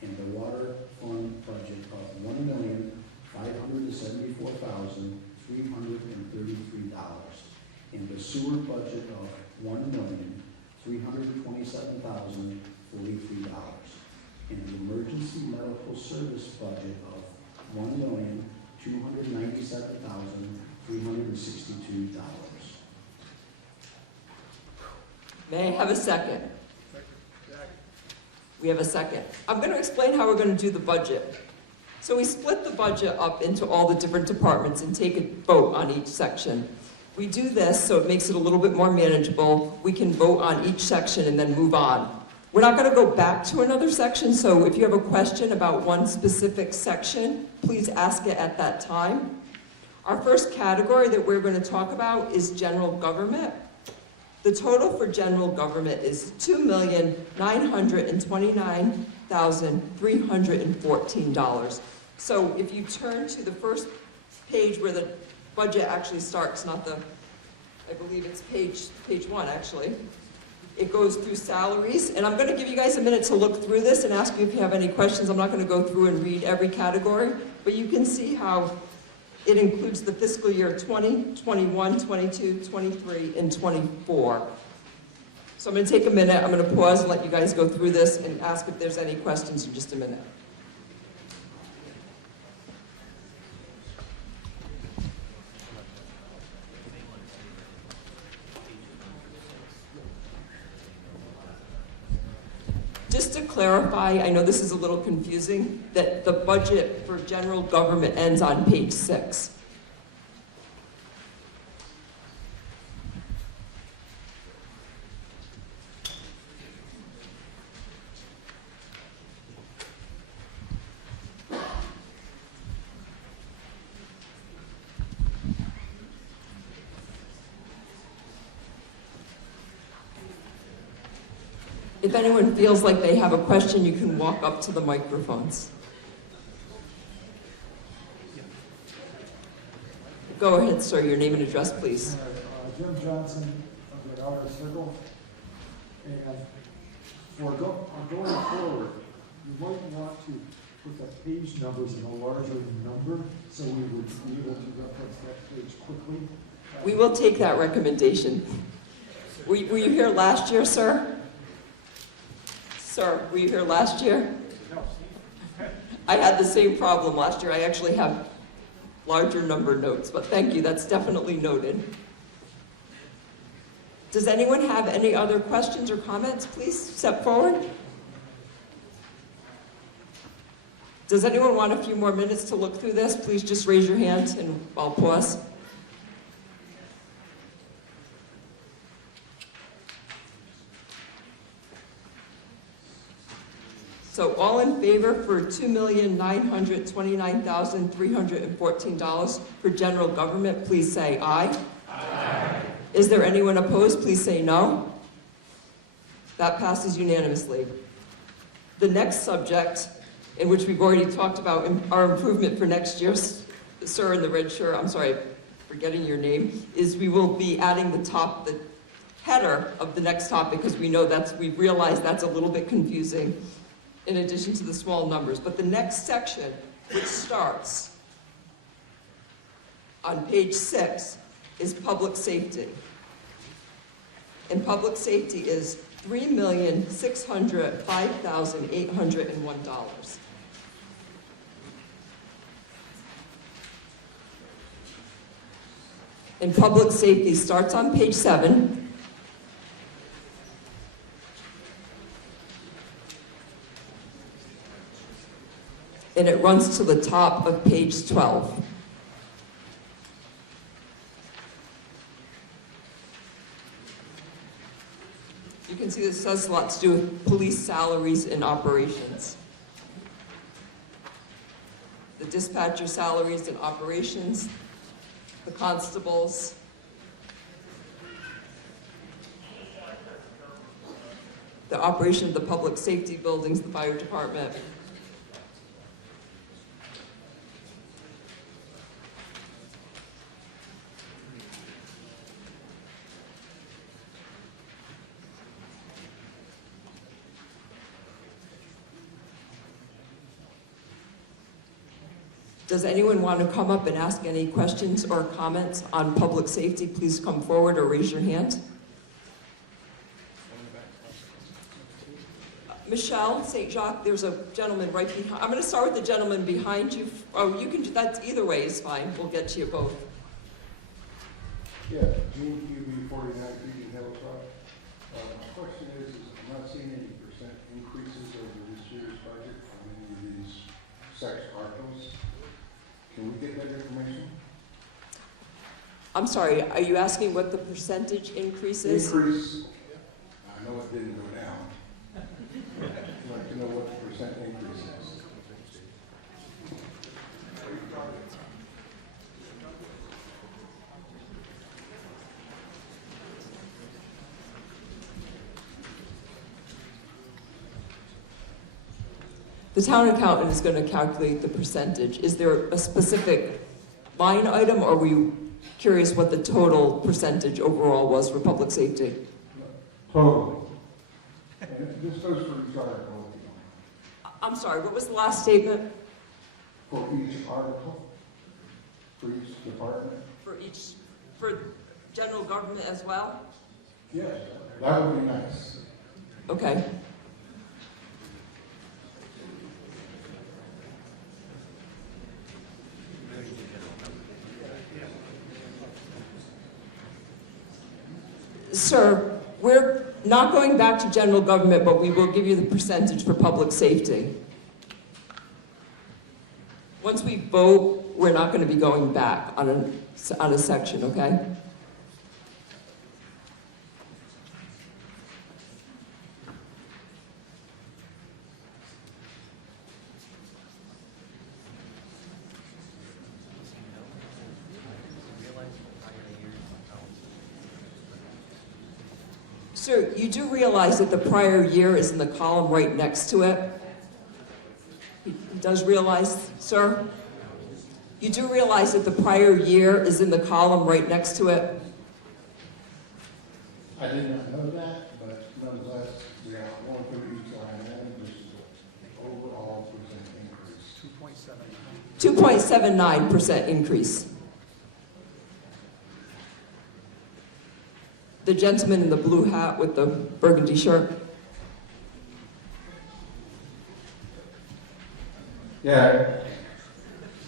and the water fund budget of $1,574,333 and the sewer budget of $1,327,043 and the emergency medical service budget of $1,297,362. May I have a second? We have a second. I'm going to explain how we're going to do the budget. So we split the budget up into all the different departments and take a vote on each section. We do this so it makes it a little bit more manageable. We can vote on each section and then move on. We're not going to go back to another section, so if you have a question about one specific section, please ask it at that time. Our first category that we're going to talk about is general government. The total for general government is $2,929,314. So if you turn to the first page where the budget actually starts, I believe it's page 1 actually. It goes through salaries, and I'm going to give you guys a minute to look through this and ask you if you have any questions. I'm not going to go through and read every category, but you can see how it includes the fiscal year 20, 21, 22, 23, and 24. So I'm going to take a minute. I'm going to pause and let you guys go through this and ask if there's any questions in just a minute. Just to clarify, I know this is a little confusing, that the budget for general government ends on page 6. If anyone feels like they have a question, you can walk up to the microphones. Go ahead, sir. Your name and address, please. Jim Johnson of the Outer Circle. And going forward, you might want to put the page numbers in a larger number so we would be able to reference that page quickly. We will take that recommendation. Were you here last year, sir? Sir, were you here last year? No. I had the same problem last year. I actually have larger number notes, but thank you. That's definitely noted. Does anyone have any other questions or comments? Please step forward. Does anyone want a few more minutes to look through this? Please just raise your hand and I'll pause. So all in favor for $2,929,314 for general government, please say aye. Aye. Is there anyone opposed? Please say no. That passes unanimously. The next subject, in which we've already talked about our improvement for next year, sir in the red shirt, I'm sorry, forgetting your name, is we will be adding the header of the next topic, because we've realized that's a little bit confusing in addition to the small numbers. But the next section, which starts on page 6, is public safety. And public safety is $3,605,801. And public safety starts on page 7. And it runs to the top of page 12. You can see this has a lot to do with police salaries and operations. The dispatcher salaries and operations, the constables, the operation of the public safety buildings, the fire department. Does anyone want to come up and ask any questions or comments on public safety? Please come forward or raise your hand. Michelle St. Jacques, there's a gentleman right behind. I'm going to start with the gentleman behind you. Oh, you can do that. Either way is fine. We'll get to you both. Yeah, Gene QB 49 Fusion Hill Truck. My question is I'm not seeing any percent increases over this year's budget on any of these sex articles. Can we get that information? I'm sorry, are you asking what the percentage increase is? Increase, I know it didn't go down. I'd like to know what the percent increase is. The town accountant is going to calculate the percentage. Is there a specific line item, or are we curious what the total percentage overall was for public safety? Totally. And this goes for each article. I'm sorry, what was the last statement? For each article? For each department? For general government as well? Yes, that would be nice. Okay. Sir, we're not going back to general government, but we will give you the percentage for public safety. Once we vote, we're not going to be going back on a section, okay? Sir, you do realize that the prior year is in the column right next to it? He does realize, sir? You do realize that the prior year is in the column right next to it? I did not know that, but nonetheless, we are going through each line item, this is the overall percent increase. 2.79% increase. The gentleman in the blue hat with the burgundy shirt. Yeah.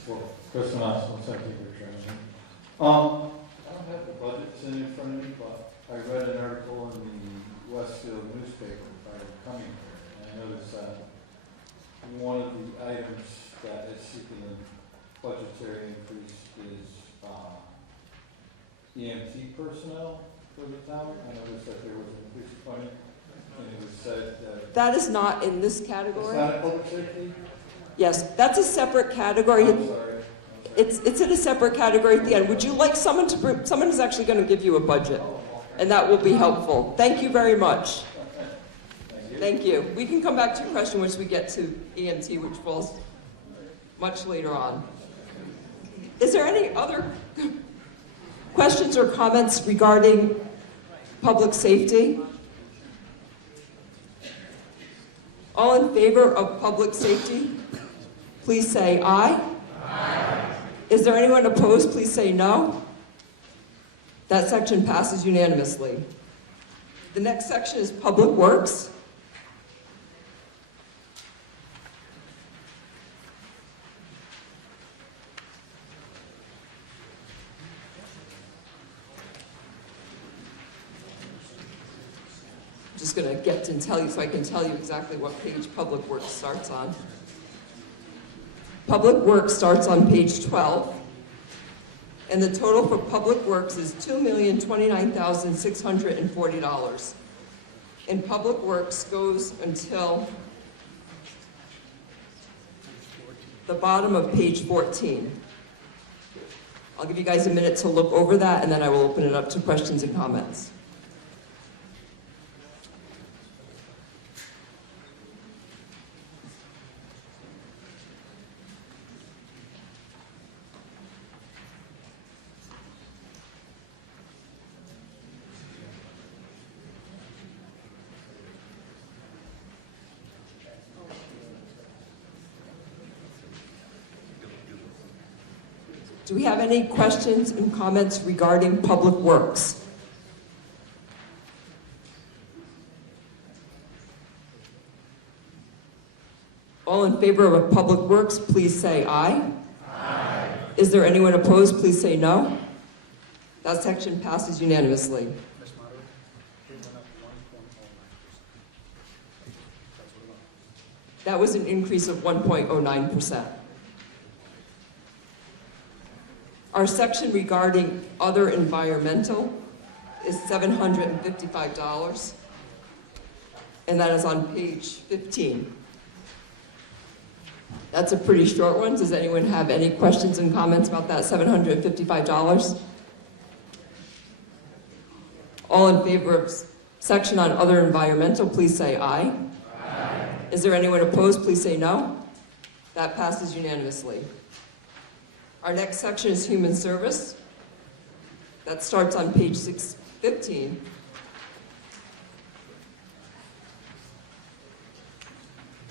Well, Chris and us, one second, I don't have the budgets in front of me, but I read an article in the Westfield newspaper prior to coming here, and I noticed that one of the items that is seeking a budgetary increase is EMT personnel for the town. I noticed that there was an increase of funding, and it was said that That is not in this it's category. not a public safety. Yes, that's a separate category. I'm sorry. It's in a separate category at the end. Would you like someone someone is actually going to give you a budget, and that will be helpful. Thank you very much. Thank you. We can come back to your question once we get to EMT, which falls much later on. Is there any other questions or comments regarding public safety? All in favor of public safety, please say aye. Aye. Is there anyone opposed? Please say no. That section passes unanimously. The next section is Public Works. I'm just going to get and tell you so I can tell you exactly what page Public Works starts on. Public Works starts on page 12, and the total for Public Works is $2,029,640. And Public Works goes until the bottom of page 14. I'll give you guys a minute to look over that, and then I will open it up to questions and comments. Do we have any questions and comments regarding Public Works? All in favor of Public Works, please say aye. Aye. Is there anyone opposed? Please say no. That section passes unanimously. Ms. Moderator, it went up 1.09%. That was an increase of 1.09%. Our section regarding other environmental is $755, and that is on page 15. That's a pretty short one. Does anyone have any questions and comments about that $755? All in favor of section on other environmental, please say aye. Aye. Is there anyone opposed? Please say no. That passes unanimously. Our next section is Human Service. That starts on page 615.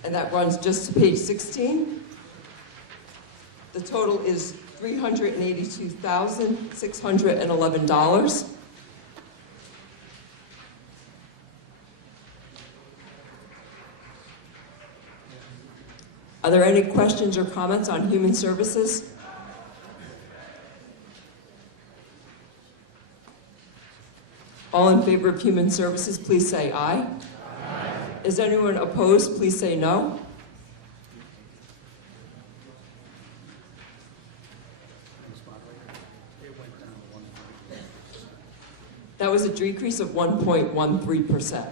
And that runs just to page 16. The total is $382,611. Are there any questions or comments on Human Services? All in favor of Human Services, please say aye. Aye. Is anyone opposed? Please say no. Ms. Moderator, it went down 1.8%. That was a decrease of 1.13%.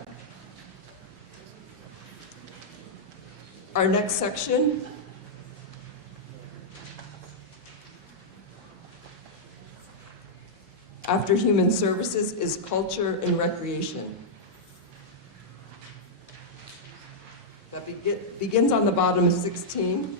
Our next section after Human Services is Culture and Recreation. That begins on the bottom of 16.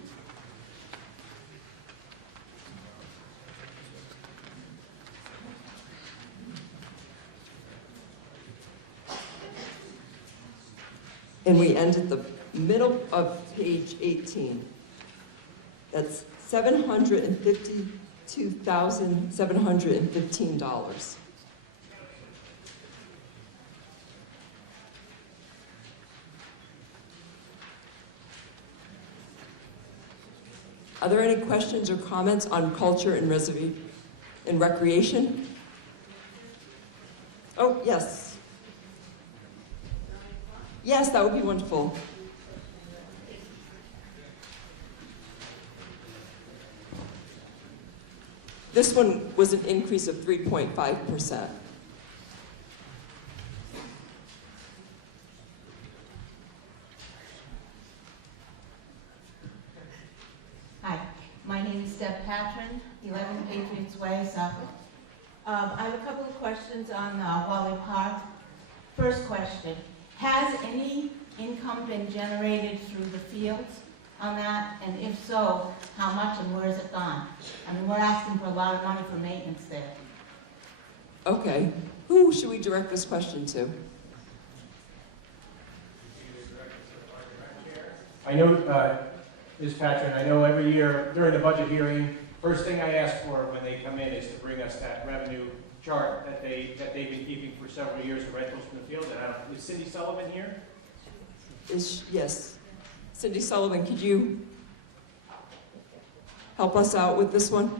And we end at the middle of page 18. That's $752,715. Are there any questions or comments on culture and recreation? Oh, yes. Yes, that would be wonderful. This one was an increase of 3.5%. Hi, my name is Deb Patron, 11 Patriots Way, Suffolk. I have a couple of questions on Wally Park. First question, has any income been generated through the fields on that? And if so, how much and where has it gone? I mean, we're asking for a lot of money for maintenance there. Okay, who should we direct this question to? I know, Ms. Patron, I know every year during the budget hearing, first thing I ask for when they come in is to bring us that revenue chart that they've been keeping for several years of rentals from the field. And is Cindy Sullivan here? Yes. Cindy Sullivan, could you help us out with this one?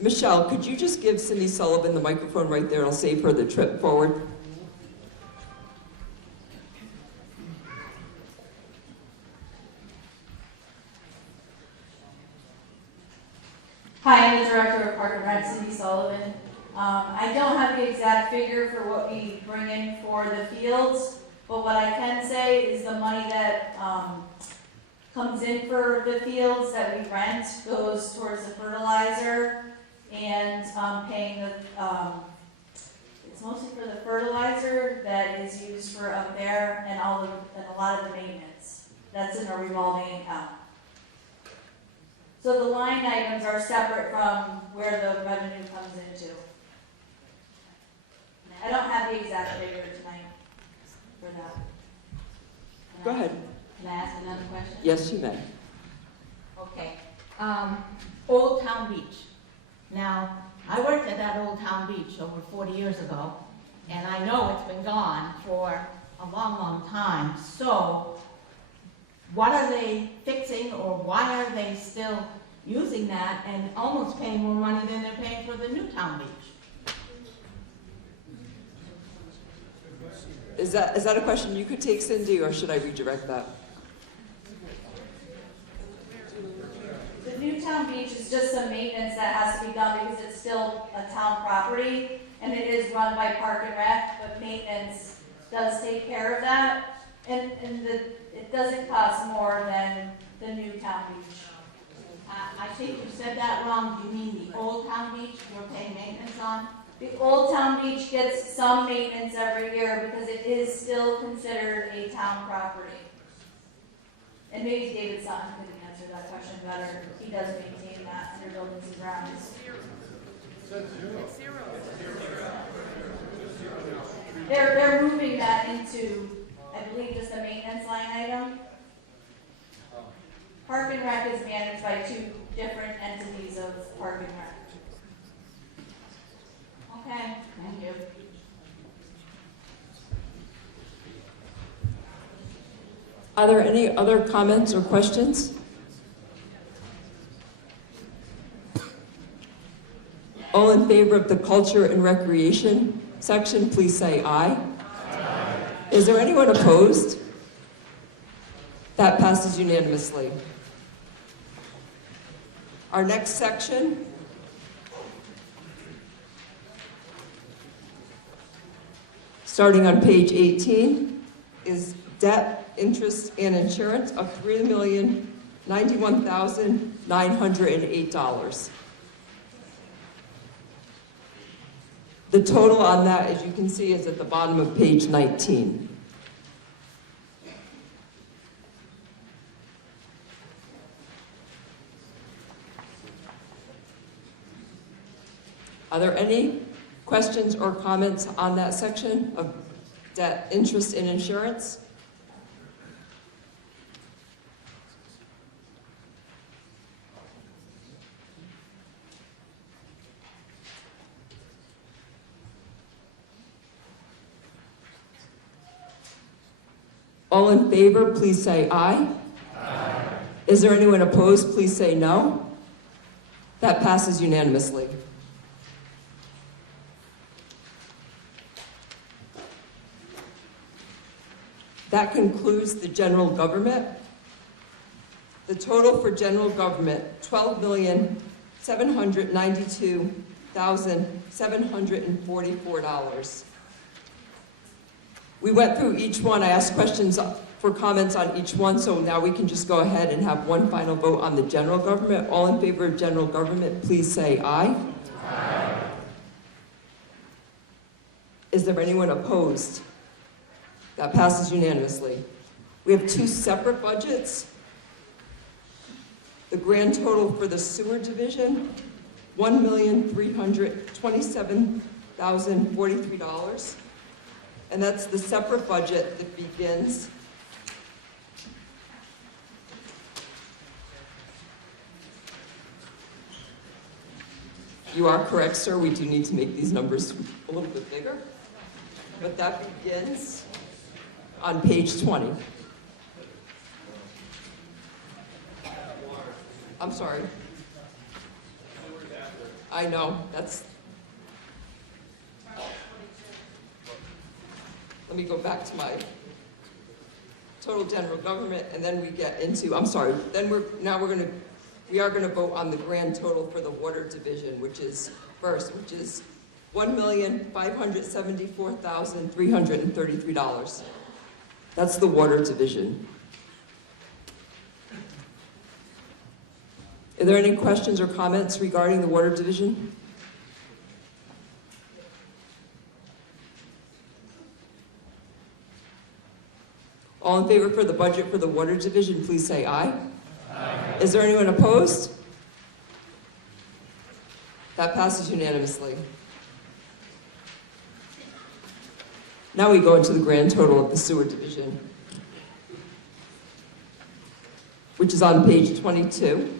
Michelle, could you just give Cindy Sullivan the microphone right there? It'll save her the trip forward. Hi, I'm the Director of Park and Rec, Cindy Sullivan. I don't have the exact figure for what we bring in for the fields, but what I can say is the money that comes in for the fields that we rent goes towards the fertilizer and paying the, it's mostly for the fertilizer that is used for up there and a lot of the maintenance. That's in a revolving account. So the line items are separate from where the revenue comes into. I don't have the exact figure tonight for that. Go ahead. Can I ask another question? Yes, you may. Okay. Old Town Beach. Now, I worked at that Old Town Beach over 40 years ago, and I know it's been gone for a long, long time. So, what are they fixing, or why are they still using that and almost paying more money than they're paying for the new Town Beach? Is that a question you could take, Cindy, or should I redirect that? The Newtown Beach is just some maintenance that has to be done because it's still a town property and it is run by Park and Rec, but maintenance does take care of that. And it doesn't cost more than the Newtown Beach. I think you said that wrong. Do you mean the Old Town Beach you're paying maintenance on? The Old Town Beach gets some maintenance every year because it is still considered a town property. And maybe David Sutton could answer that question better. He does maintain that under buildings and grounds. They're moving that into, I believe, just a maintenance line item. Park and Rec is managed by two different entities of Park and Rec. Okay, thank you. Are there any other comments or questions? All in favor of the Culture and Recreation section, please say aye. Aye. Is there anyone opposed? That passes unanimously. Our next section starting on page 18 is debt, interest, and insurance of $3,091,908. The total on that, as you can see, is at the bottom of page 19. Are there any questions or comments on that section of debt, interest, and insurance? All in favor, please say aye. Aye. Is there anyone opposed? Please say no. That passes unanimously. That concludes the general government. The total for general government, $12,792,744. We went through each one. I asked questions for comments on each one, so now we can just go ahead and have one final vote on the general government. All in favor of general government, please say aye. Aye. Is there anyone opposed? That passes unanimously. We have two separate budgets. The grand total for the sewer division, $1,327,043. And that's the separate budget that begins You are correct, sir. We do need to make these numbers a little bit bigger. But that begins on page 20. I'm sorry. I know, that's... Let me go back to my total general government, and then we get into, I'm sorry, then we are gonna vote on the grand total for the water division, which is $1,574,333. That's the water division. Are there any questions or comments regarding the water division? All in favor for the budget for the water division, please say aye. Aye. Is there anyone opposed? That passes unanimously. Now we go into the grand total of the sewer division, which is on page 22.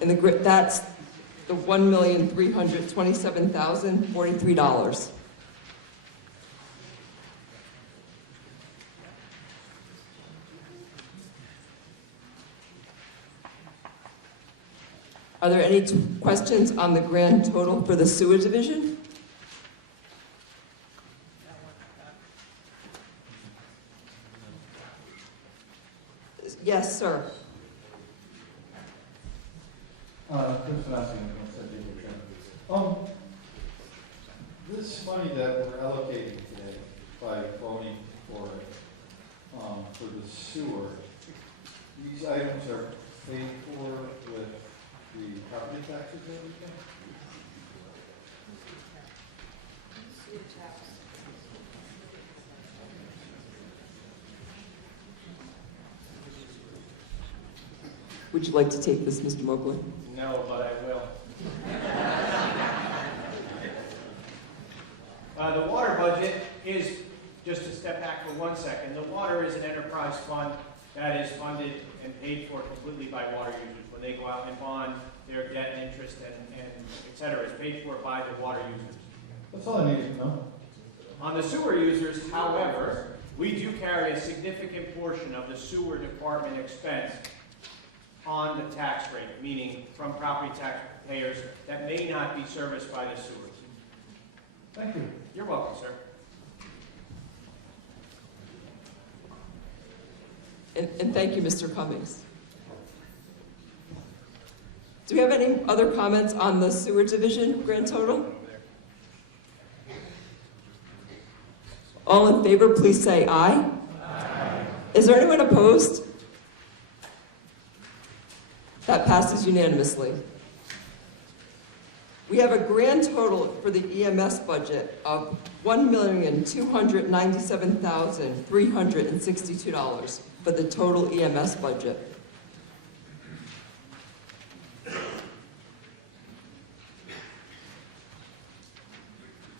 And that's the $1,327,043. Are there any questions on the grand total for the sewer division? Yes, sir. This money that we're allocating today by voting for it, for the sewer, these items are paid for with the property taxes and everything? Would you like to take this, Mr. Mobley? No, but I will. The water budget is, just to step back for 1 second, the water is an enterprise fund that is funded and paid for completely by water users. When they go out and bond their debt and interest and et cetera, is paid for by the water users. That's all I need to know. On the sewer users, however, we do carry a significant portion of the sewer department expense on the tax rate, meaning from property taxpayers that may not be serviced by the sewers. Thank you. You're welcome, sir. And thank you, Mr. Cummings. Do we have any other comments on the sewer division grand total? All in favor, please say aye. Aye. Is there anyone opposed? That passes unanimously. We have a grand total for the EMS budget of $1,297,362 for the total EMS budget.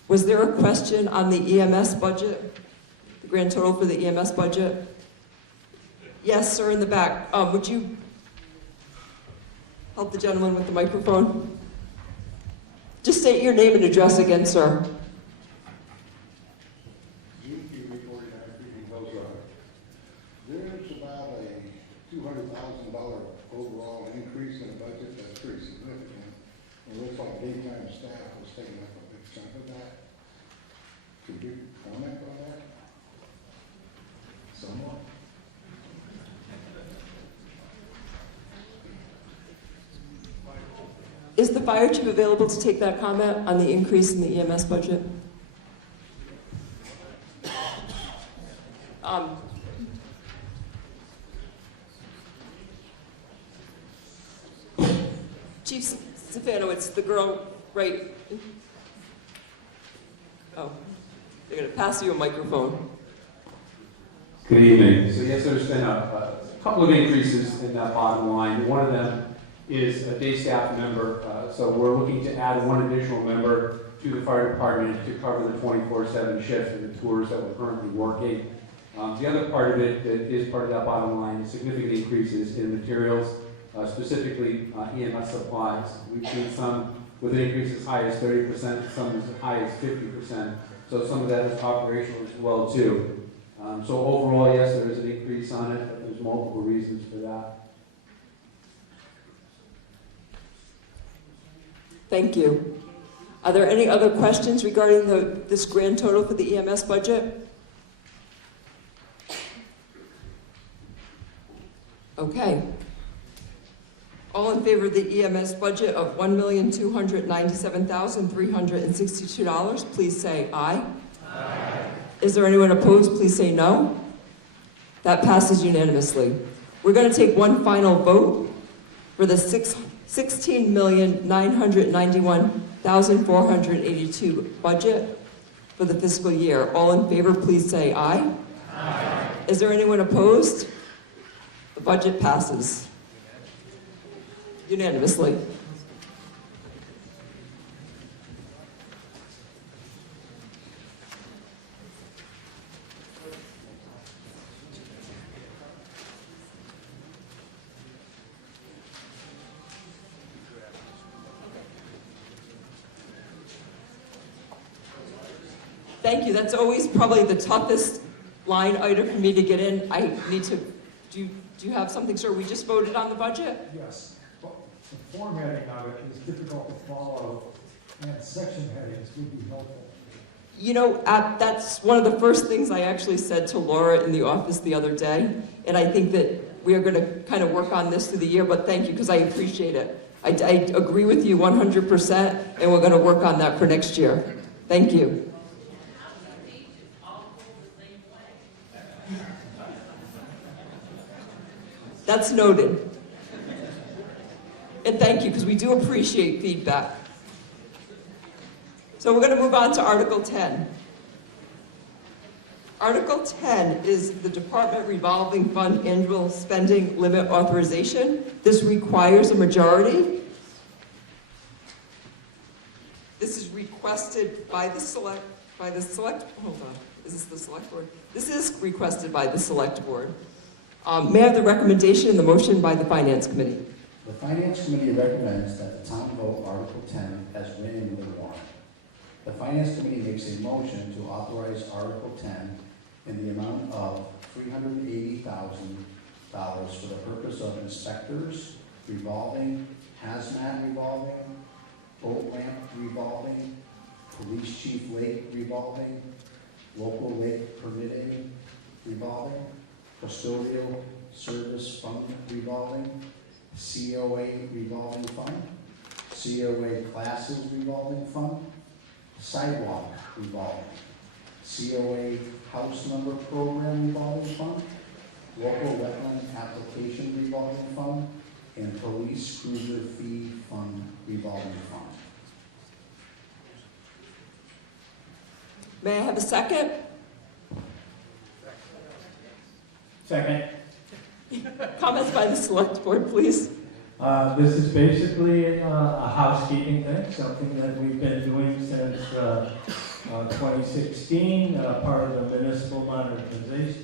Was there a question on the EMS budget? The grand total for the EMS budget? Yes, sir, in the back. Would you help the gentleman with the microphone? Just state your name and address again, sir. There's about a $200,000 overall increase in the budget. That's pretty significant. It looks like daytime staff was taking up a big chunk of that. Could you comment on that? Someone? Is the fire chief available to take that comment on the increase in the EMS budget? Chief Stefano, it's the girl right. Oh, they're going to pass you a microphone. Good evening. So yes, there's been a couple of increases in that bottom line. One of them is a day staff member. So we're looking to add one additional member to the fire department to cover the 24/7 shifts and the tours that we're currently working. The other part of it that is part of that bottom line is significant increases in materials, specifically EMS supplies. We've seen some with an increase as high as 30%, some as high as 50%. So some of that is operational as well too. So overall, yes, there is an increase on it, but there's multiple reasons for that. Thank you. Are there any other questions regarding this grand total for the EMS budget? Okay. All in favor of the EMS budget of $1,297,362, please say aye. Aye. Is there anyone opposed? Please say no. That passes unanimously. We're going to take one final vote for the $16,991,482 budget for the fiscal year. All in favor, please say aye. Aye. Is there anyone opposed? The budget passes unanimously. Thank you. That's always probably the toughest line item for me to get in. I need to, do you have something, sir? We just voted on the budget? Yes, but the formatting of it is difficult to follow, and section headings would be helpful. You know, that's one of the first things I actually said to Laura in the office the other day, and I think that we are going to kind of work on this through the year, but thank you, because I appreciate it. I agree with you 100%, and we're going to work on that for next year. Thank you. That's noted. And thank you, because we do appreciate feedback. So we're going to move on to Article 10. Article 10 is the Department Revolving Fund Annual Spending Limit Authorization. This requires a majority. This is requested by the select, hold on, is this the select board? This is requested by the select board. May I have the recommendation and the motion by the Finance Committee? The Finance Committee recommends that the town vote Article 10 as written in the warrant. The Finance Committee makes a motion to authorize Article 10 in the amount of $380,000 for the purpose of inspectors revolving, hazmat revolving, boat ramp revolving, police chief lake revolving, local lake permitting revolving, custodial service fund revolving, COA revolving fund, COA classes revolving fund, sidewalk revolving, COA house number program revolving fund, local wetland application revolving fund, and police cruiser fee fund revolving fund. May I have a second? Second. Comments by the select board, please. This is basically a housekeeping thing, something that we've been doing since 2016, part of the Municipal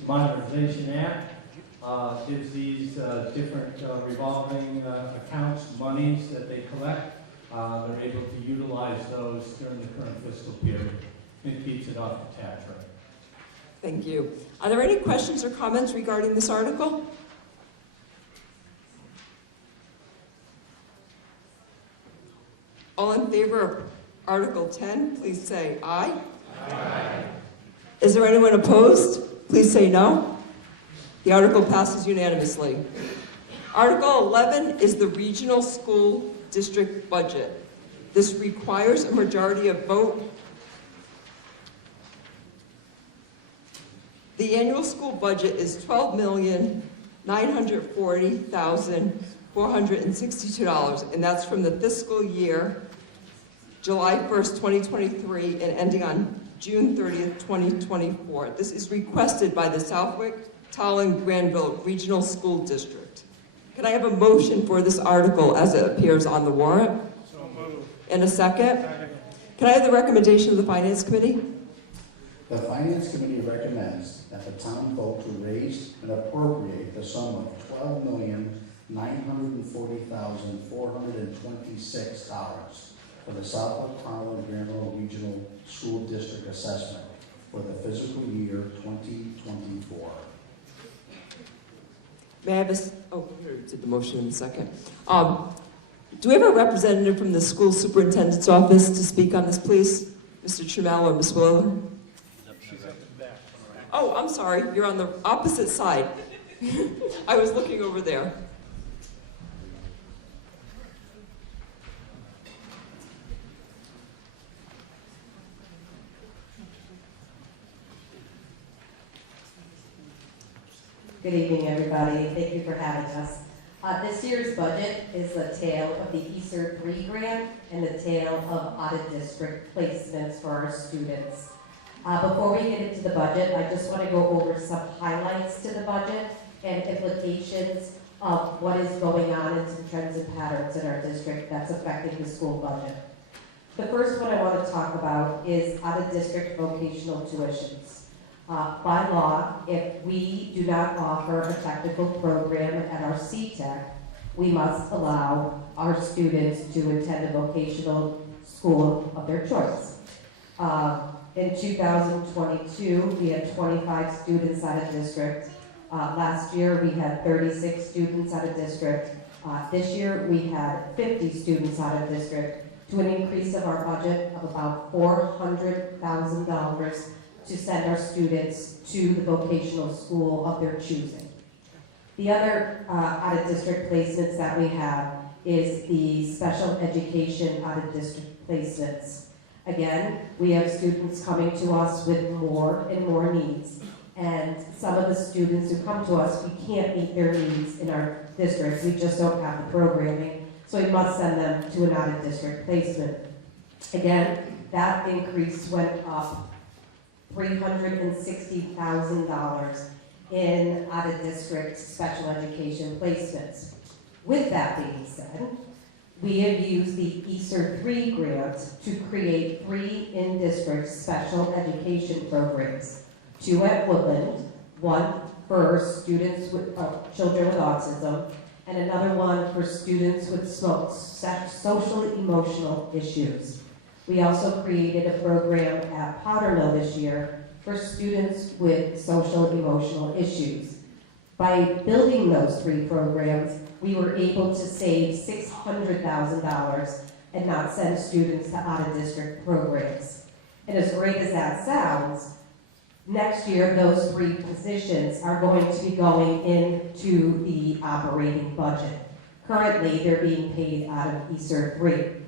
Modernization Act. Gives these different revolving accounts, monies that they collect. They're able to utilize those during the current fiscal period. It keeps it off the tax rate. Thank you. Are there any questions or comments regarding this article? All in favor of Article 10, please say aye. Aye. Is there anyone opposed? Please say no. The article passes unanimously. Article 11 is the regional school district budget. This requires a majority of vote. The annual school budget is $12,940,462, and that's from the fiscal year July 1st, 2023, and ending on June 30th, 2024. This is requested by the Southwick, Tolland, Granville Regional School District. Can I have a motion for this article as it appears on the warrant? So moved. And a second? Can I have the recommendation of the Finance Committee? The Finance Committee recommends that the town vote to raise and appropriate the sum of $12,940,426 for the Southwick Tolland Granville Regional School District assessment for the fiscal year 2024. May I have a, oh, we already did the motion in a second. Do we have a representative from the school superintendent's office to speak on this, please? Mr. Trammell or Ms. Willer? She's up in the back. Oh, I'm sorry, you're on the opposite side. I was looking over there. Good evening, everybody. Thank you for having us. This year's budget is the tale of the ESER 3 grant and the tale of out-of-district placements for our students. Before we get into the budget, I just want to go over some highlights to the budget and implications of what is going on and some trends and patterns in our district that's affecting the school budget. The first one I want to talk about is out-of-district vocational tuitions. By law, if we do not offer a technical program at our CTEC, we must allow our students to attend a vocational school of their choice. In 2022, we had 25 students out of district. Last year, we had 36 students out of district. This year, we had 50 students out of district, to an increase of our budget of about $400,000 to send our students to the vocational school of their choosing. The other out-of-district placements that we have is the special education out-of-district placements. Again, we have students coming to us with more and more needs, and some of the students who come to us, we can't meet their needs in our district. We just don't have the programming, so we must send them to an out-of-district placement. Again, that increase went up $360,000 in out-of-district special education placements. With that being said, we have used the ESER 3 grant to create 3 in-district special education programs. 2 at Woodland, 1 for students with children with autism, and another one for students with social emotional issues. We also created a program at Powdermill this year for students with social emotional issues. By building those 3 programs, we were able to save $600,000 and not send students to out-of-district programs. And as great as that sounds, next year those 3 positions are going to be going into the operating budget. Currently, they're being paid out of ESER 3.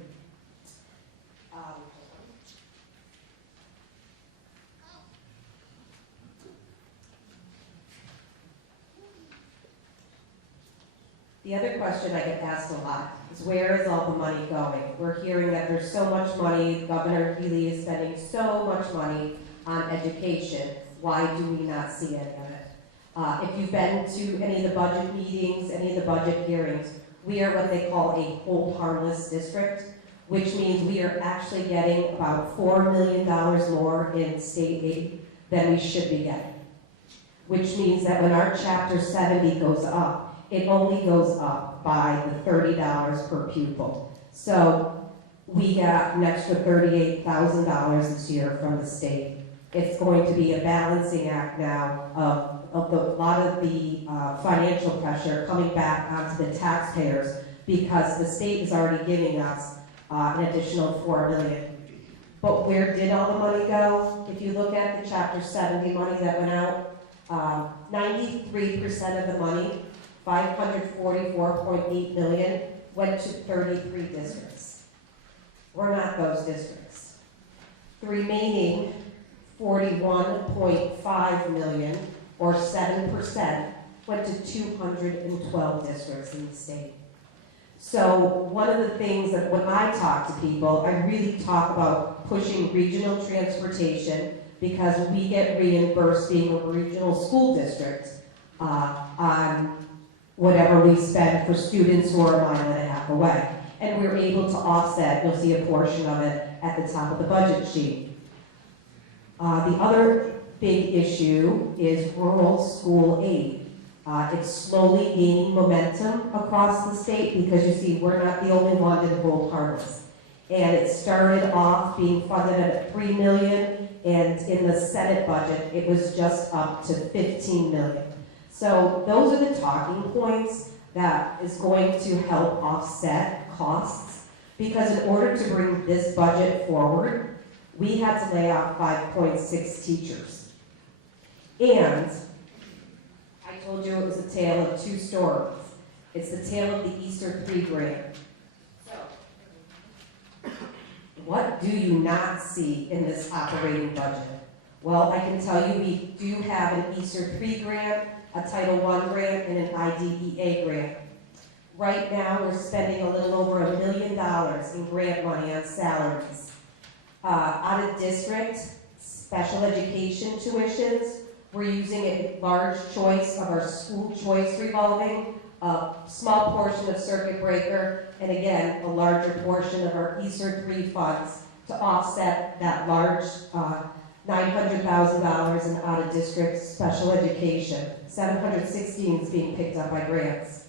The other question I get asked a lot is, where is all the money going? We're hearing that there's so much money, Governor Healy is spending so much money on education. Why do we not see any of it? If you've been to any of the budget meetings, any of the budget hearings, we are what they call a hold harmless district, which means we are actually getting about $4 million more in state aid than we should be getting. Which means that when our Chapter 70 goes up, it only goes up by the $30 per pupil. So we got an extra $38,000 this year from the state. It's going to be a balancing act now of a lot of the financial pressure coming back onto the taxpayers, because the state is already giving us an additional $4 million. But where did all the money go? If you look at the Chapter 70 money that went out, 93% of the money $544.8 million went to 33 districts. We're not those districts. The remaining $41.5 million, or 7%, went to 212 districts in the state. So one of the things that when I talk to people, I really talk about pushing regional transportation because we get reimbursed being a regional school district on whatever we spend for students who are a mile and a half away. And we're able to offset, you'll see a portion of it at the top of the budget sheet. The other big issue is rural school aid. It's slowly gaining momentum across the state because you see we're not the only one that hold harness. And it started off being funded at $3 million, and in the Senate budget it was just up to $15 million. So those are the talking points that is going to help offset costs, because in order to bring this budget forward, we had to lay off 5.6 teachers. And I told you it was a tale of two stories. It's the tale of the Easter 3 grant. So, what do you not see in this operating budget? Well, I can tell you we do have an Easter 3 grant, a Title I grant, and an IDEA grant. Right now, we're spending a little over $1 million in grant money on salaries. Out of district, special education tuitions, we're using a large choice of our school choice revolving, a small portion of circuit breaker, and again, a larger portion of our Easter 3 funds to offset that large $900,000 in out-of-district special education. $716 is being picked up by grants.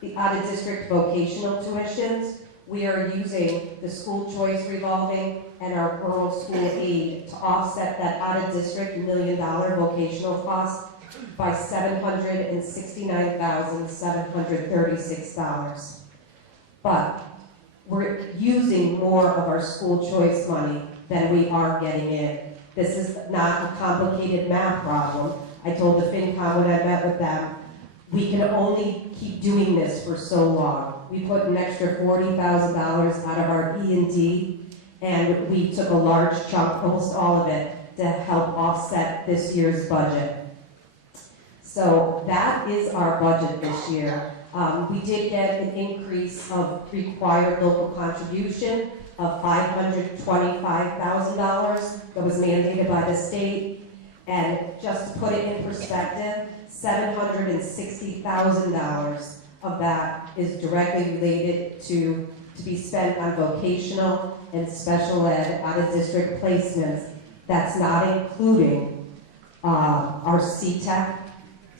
The out-of-district vocational tuitions, we are using the school choice revolving and our rural school aid to offset that out-of-district $1 million vocational cost by $769,736. But we're using more of our school choice money than we are getting in. This is not a complicated math problem. I told the FinCom when I met with them, we can only keep doing this for so long. We put an extra $40,000 out of our E&D, and we took a large chunk, almost all of it, to help offset this year's budget. So that is our budget this year. We did get an increase of required local contribution of $525,000 that was mandated by the state. And just to put it in perspective, $760,000 of that is directly related to be spent on vocational and special ed out-of-district placements. That's not including our CTEC that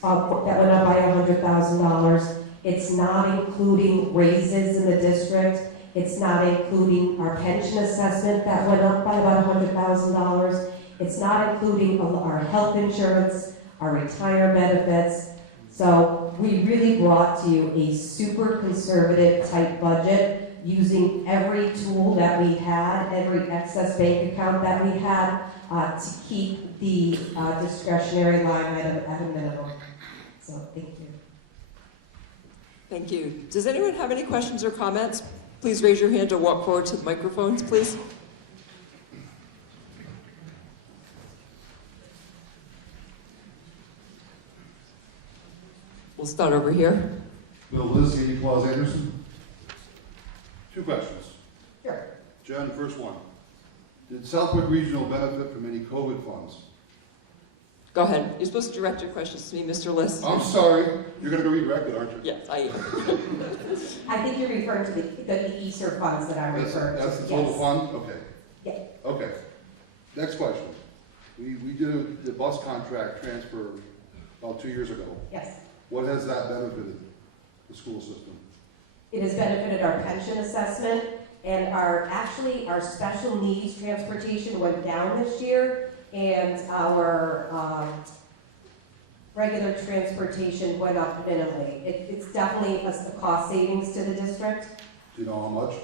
went up by $100,000. It's not including raises in the district. It's not including our pension assessment that went up by about $100,000. It's not including our health insurance, our retirement benefits. So we really brought to you a super conservative type budget using every tool that we had, every excess bank account that we had to keep the discretionary line item at a minimum. So thank you. Thank you. Does anyone have any questions or comments? Please raise your hand or walk forward to the microphones, please. We'll start over here. Bill Liz, 80 Claus Anderson. 2 questions. Sure. John, first one. Did Southwick Regional benefit from any COVID funds? Go ahead. You're supposed to direct your questions to me, Mr. List. I'm sorry. You're going to be reelected, aren't you? Yes, I am. I think you're referring to the Easter funds that I'm referring to. That's the total Yes. fund? Okay. Yeah. Okay. Next question. We did the bus contract transfer about 2 years ago. Yes. What has that benefited the school system? It has benefited our pension assessment, and our special needs transportation went down this year, and our regular transportation went up minimally. It's definitely a cost savings to the district. Do you know how much?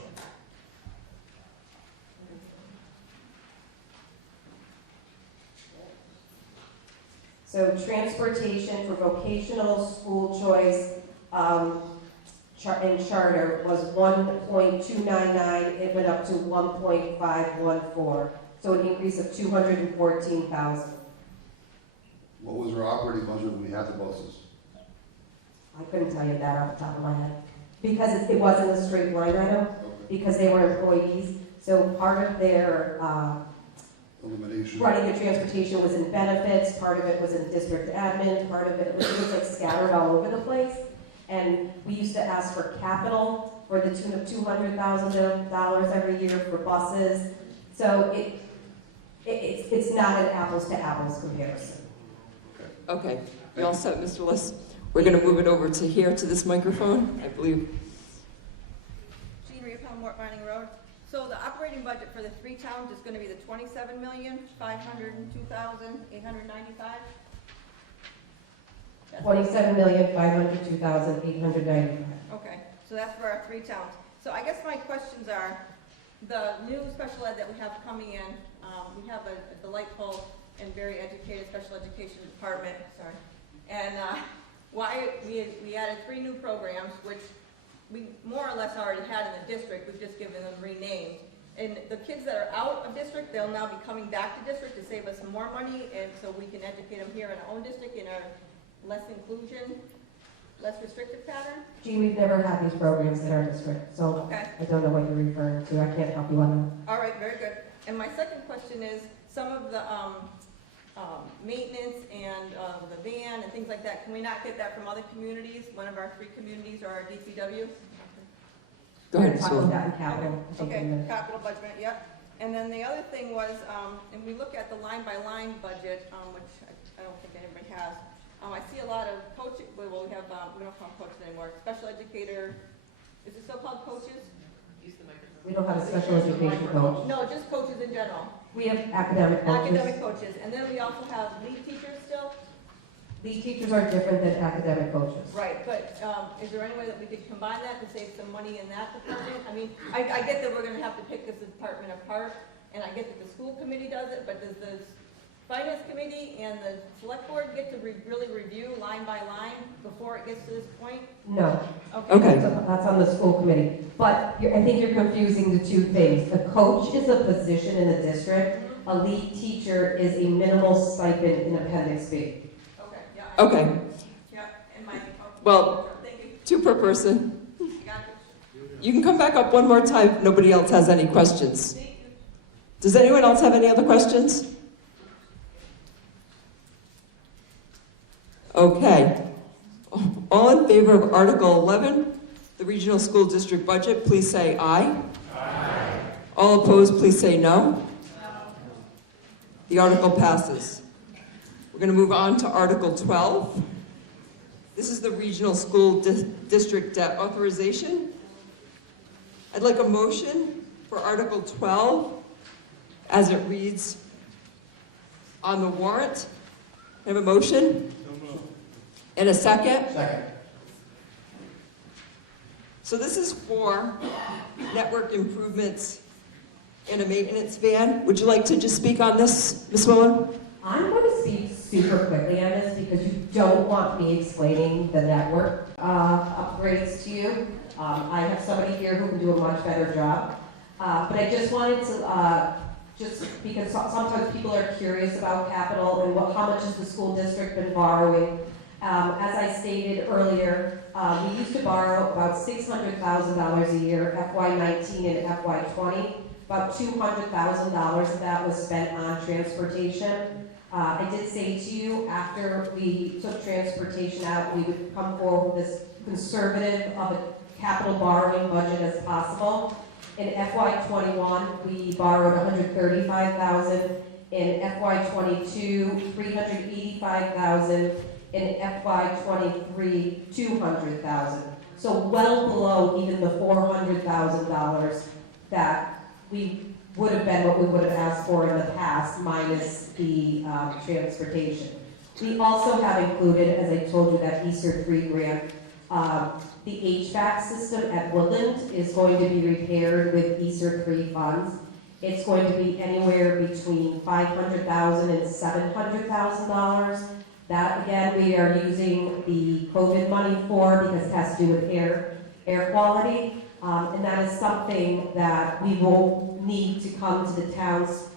So transportation for vocational, school choice, in charter was 1.299, it went up to 1.514, so an increase of 214,000. What was our operating budget when we had the buses? I couldn't tell you that off the top of my head, because it wasn't a straight line item, because they were employees, so part of their Elimination. running the transportation was in benefits, part of it was in district admin, part of it was like scattered all over the place. And we used to ask for capital for the tune of $200,000 every year for buses. So it's not an apples to apples comparison. Okay, you all set, Mr. Liss? We're going to move it over to here, to this microphone, I believe. Jean Marie Mort Mining Road. So the operating budget for the three towns is going to be the $27,502,895. $27,502,895. Okay, so that's for our three towns. So I guess my questions are, the new special ed that we have coming in, we have a delightful and very educated special education department, sorry. And why we added 3 new programs, which we more or less already had in the district, we've just given them renamed. And the kids that are out of district, they'll now be coming back to district to save us more money, and so we can educate them here in our own district in our less inclusion, less restrictive pattern? Gee, we've never had these programs in our district, so Okay. I don't know what you're referring to. I can't help you on that. All right, very good. And my second question is, some of the maintenance and the van and things like that, can we not get that from other communities, one of our 3 communities or our DPW? Go ahead, Talk about that in capital. Okay, capital budget, yep. And then the other thing was, and we look at the line-by-line budget, which I don't think anybody has. I see a lot of coaching, well, we have, we don't call them coaches anymore, special educator, is it still called coaches? We don't have a special education coach. No, just coaches in general. We have academic coaches. Academic coaches, and then we also have lead teachers still? Lead teachers are different than academic coaches. Right, but is there any way that we could combine that to save some money in that department? I mean, I get that we're gonna have to pick this department apart, and I get that the school committee does it, but does the finance committee and the select board get to really review line by line before it gets to this point? No. Okay. That's on the school committee. But I think you're confusing the 2 things. A coach is a position in the district. A lead teacher is a minimal stipend in Appendix B. Okay, yeah. Okay. Yeah, and my, Well, thank you. 2 per person. You got it. You can come back up one more time if nobody else has any questions. Does anyone else have any other questions? Okay. All in favor of Article 11, the Regional School District Budget, please say aye. Aye. All opposed, please say no. No. The article passes. We're going to move on to Article 12. This is the Regional School District Debt Authorization. I'd like a motion for Article 12 as it reads on the warrant. I have a motion? And a second? Second. So this is for network improvements and a maintenance van. Would you like to just speak on this, Ms. Miller? I'm going to speak super quickly on this because you don't want me explaining the network upgrades to you. I have somebody here who can do a much better job. But I just wanted to, just because sometimes people are curious about capital and how much has the school district been borrowing. As I stated earlier, we used to borrow about $600,000 a year, FY19 and FY20. About $200,000 of that was spent on transportation. I did say to you, after we took transportation out, we would come forward with this conservative of a capital borrowing budget as possible. In FY21, we borrowed $135,000. In FY22, $385,000. In FY23, $200,000. So well below even the $400,000 that we would have been what we would have asked for in the past, minus the transportation. We also have included, as I told you, that Easter 3 grant. The HVAC system at Woodland is going to be repaired with Easter 3 funds. It's going to be anywhere between $500,000 and $700,000. That, again, we are using the COVID money for because it has to do with air quality. And that is something that we will need to come to the towns,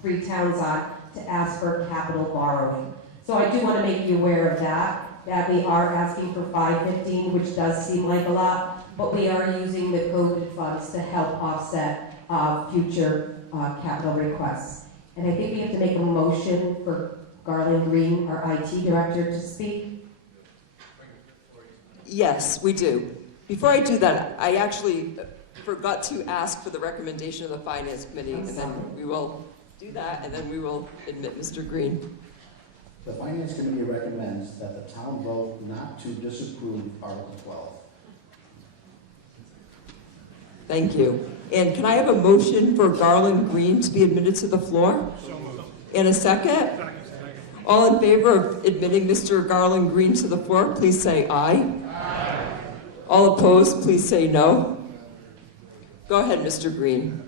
free towns on to ask for capital borrowing. So I do want to make you aware of that we are asking for $515, which does seem like a lot, but we are using the COVID funds to help offset future capital requests. And I think we have to make a motion for Garland Green, our IT director, to speak. Yes, we do. Before I do that, I actually forgot to ask for the recommendation of the Finance Committee, and then we will do that, and then we will admit Mr. Green. The Finance Committee recommends that the town vote not to disapprove Article 12. Thank you. And can I have a motion for Garland Green to be admitted to the floor? And a second? All in favor of admitting Mr. Garland Green to the floor, please say aye. Aye. All opposed, please say no. Go ahead, Mr. Green.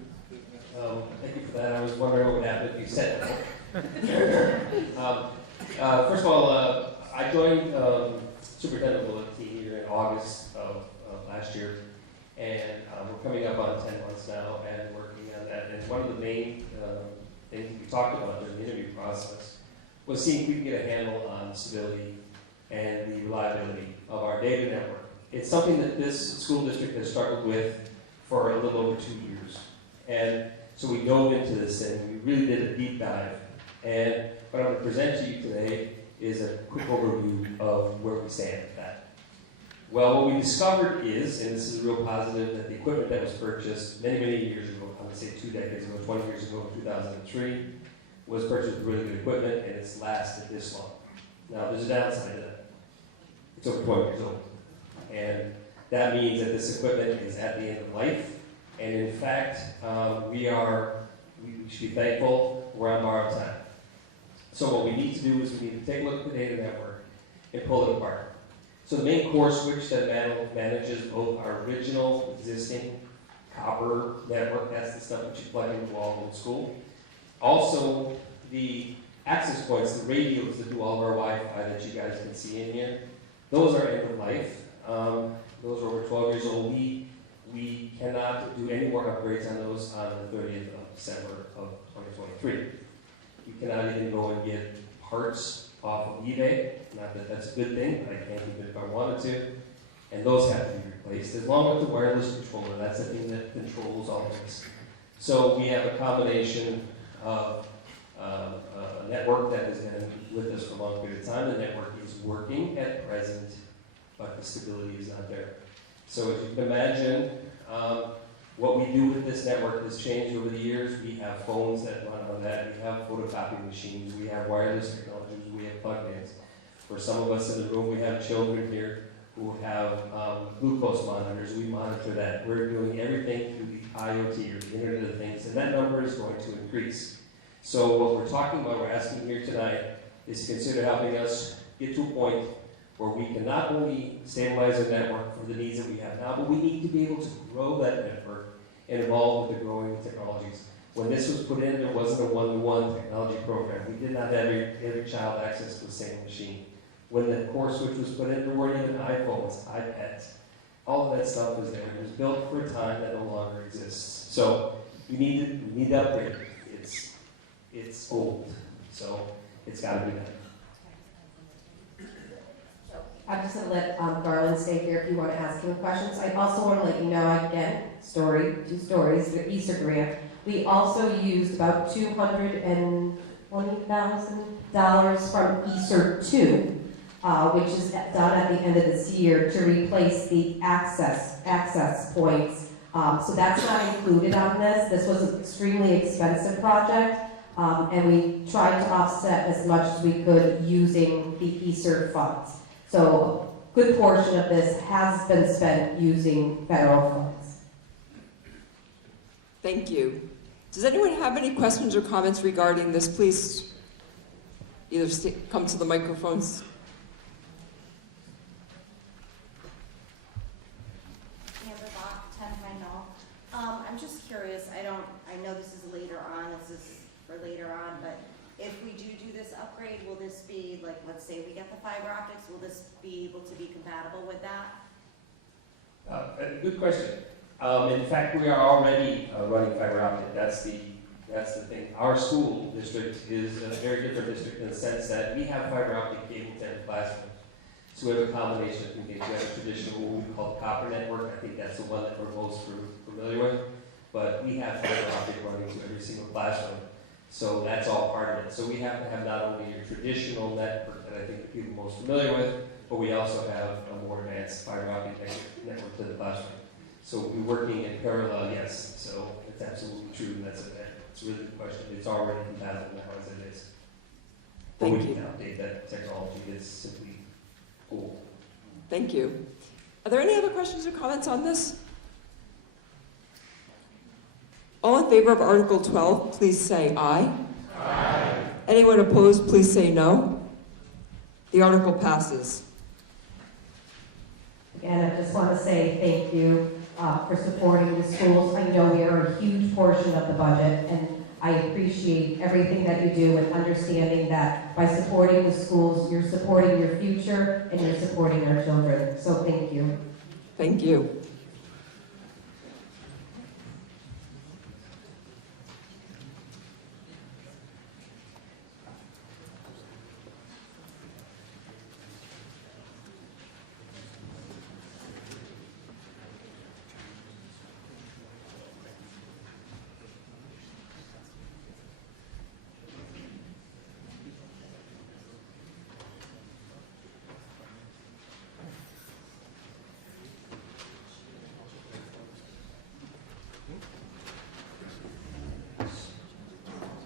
Thank you for that. I was wondering what would happen if you said that. First of all, I joined Superintendent Bullock here in August of last year, and we're coming up on 10 months now and working on that. And one of the main things we talked about during the interview process was seeing if we can get a handle on stability and the reliability of our data network. It's something that this school district has struggled with for a little over 2 years. And so we dove into this and we really did a deep dive. And what I'm going to present to you today is a quick overview of where we stand with that. Well, what we discovered is, and this is real positive, that the equipment that was purchased many, many years ago, I'm going to say 2 decades ago, 20 years ago, 2003, was purchased with really good equipment, and it's lasted this long. Now, there's a downside to that. It's over 20 years old. And that means that this equipment is at the end of life. And in fact, we should be thankful we're on borrowed time. So what we need to do is we need to take a look at the data network and pull it apart. So the main core switch that manages both our original existing copper network, that's the stuff that you plug into the wall in school. Also, the access points, the radios that do all of our Wi-Fi that you guys can see in here, those are end of life. Those are over 12 years old. We cannot do any more upgrades on those on the 30th of December of 2023. You cannot even go and get parts off of eBay. Not that that's a good thing, but I can't even if I wanted to. And those have to be replaced, along with the wireless controller. That's the thing that controls all of this. So we have a combination of a network that has been with us for a long period of time. The network is working at present, but the stability is not there. So as you can imagine, what we do with this network has changed over the years. We have phones that run on that. We have photocopy machines. We have wireless technologies. We have plug-ins. For some of us in the room, we have children here who have glucose monitors. We monitor that. We're doing everything through the IoT, or the Internet of Things, and that number is going to increase. So what we're talking about, we're asking here tonight, is to consider helping us get to a point where we can not only stabilize our network for the needs that we have now, but we need to be able to grow that network and evolve with the growing technologies. When this was put in, there wasn't a one-to-one technology program. We did not have every child access to the same machine. When the core switch was put in, there weren't even iPhones, iPads. All of that stuff was there. It was built for a time that no longer exists. So we need to upgrade. It's old, so it's got to be done. I'm just going to let Garland stay here if you want to ask him questions. I also want to let you know, again, two stories, the Easter grant. We also used about $220,000 from Easter 2, which is done at the end of this year, to replace the access points. So that's not included on this. This was an extremely expensive project, and we tried to offset as much as we could using the Easter funds. So a good portion of this has been spent using federal funds. Thank you. Does anyone have any questions or comments regarding this? Please either come to the microphones. I'm just curious, I know this is later on, this is for later on, but if we do this upgrade, will this be, like, let's say we get the fiber optics, will this be able to be compatible with that? Good question. In fact, we are already running fiber optic. That's the thing. Our school district is a very different district in the sense that we have fiber optic cable to every classroom. So we have a combination of things. We have a traditional, what we call the copper network. I think that's the one that we're most familiar with. But we have fiber optic running to every single classroom. So that's all part of it. So we have to have not only your traditional network that I think people are most familiar with, but we also have a more advanced fiber optic network to the classroom. So we're working in parallel, yes. So it's absolutely true, and that's it's a really good question. It's already compatible now as it is. But we can update that technology. It's simply cool. Thank you. Are there any other questions or comments on this? All in favor of Article 12, please say aye. Aye. Anyone opposed, please say no. The article passes. Again, I just want to say thank you for supporting the schools. I know we are a huge portion of the budget, and I appreciate everything that you do and understanding that by supporting the schools, you're supporting your future and you're supporting our children. So thank you. Thank you.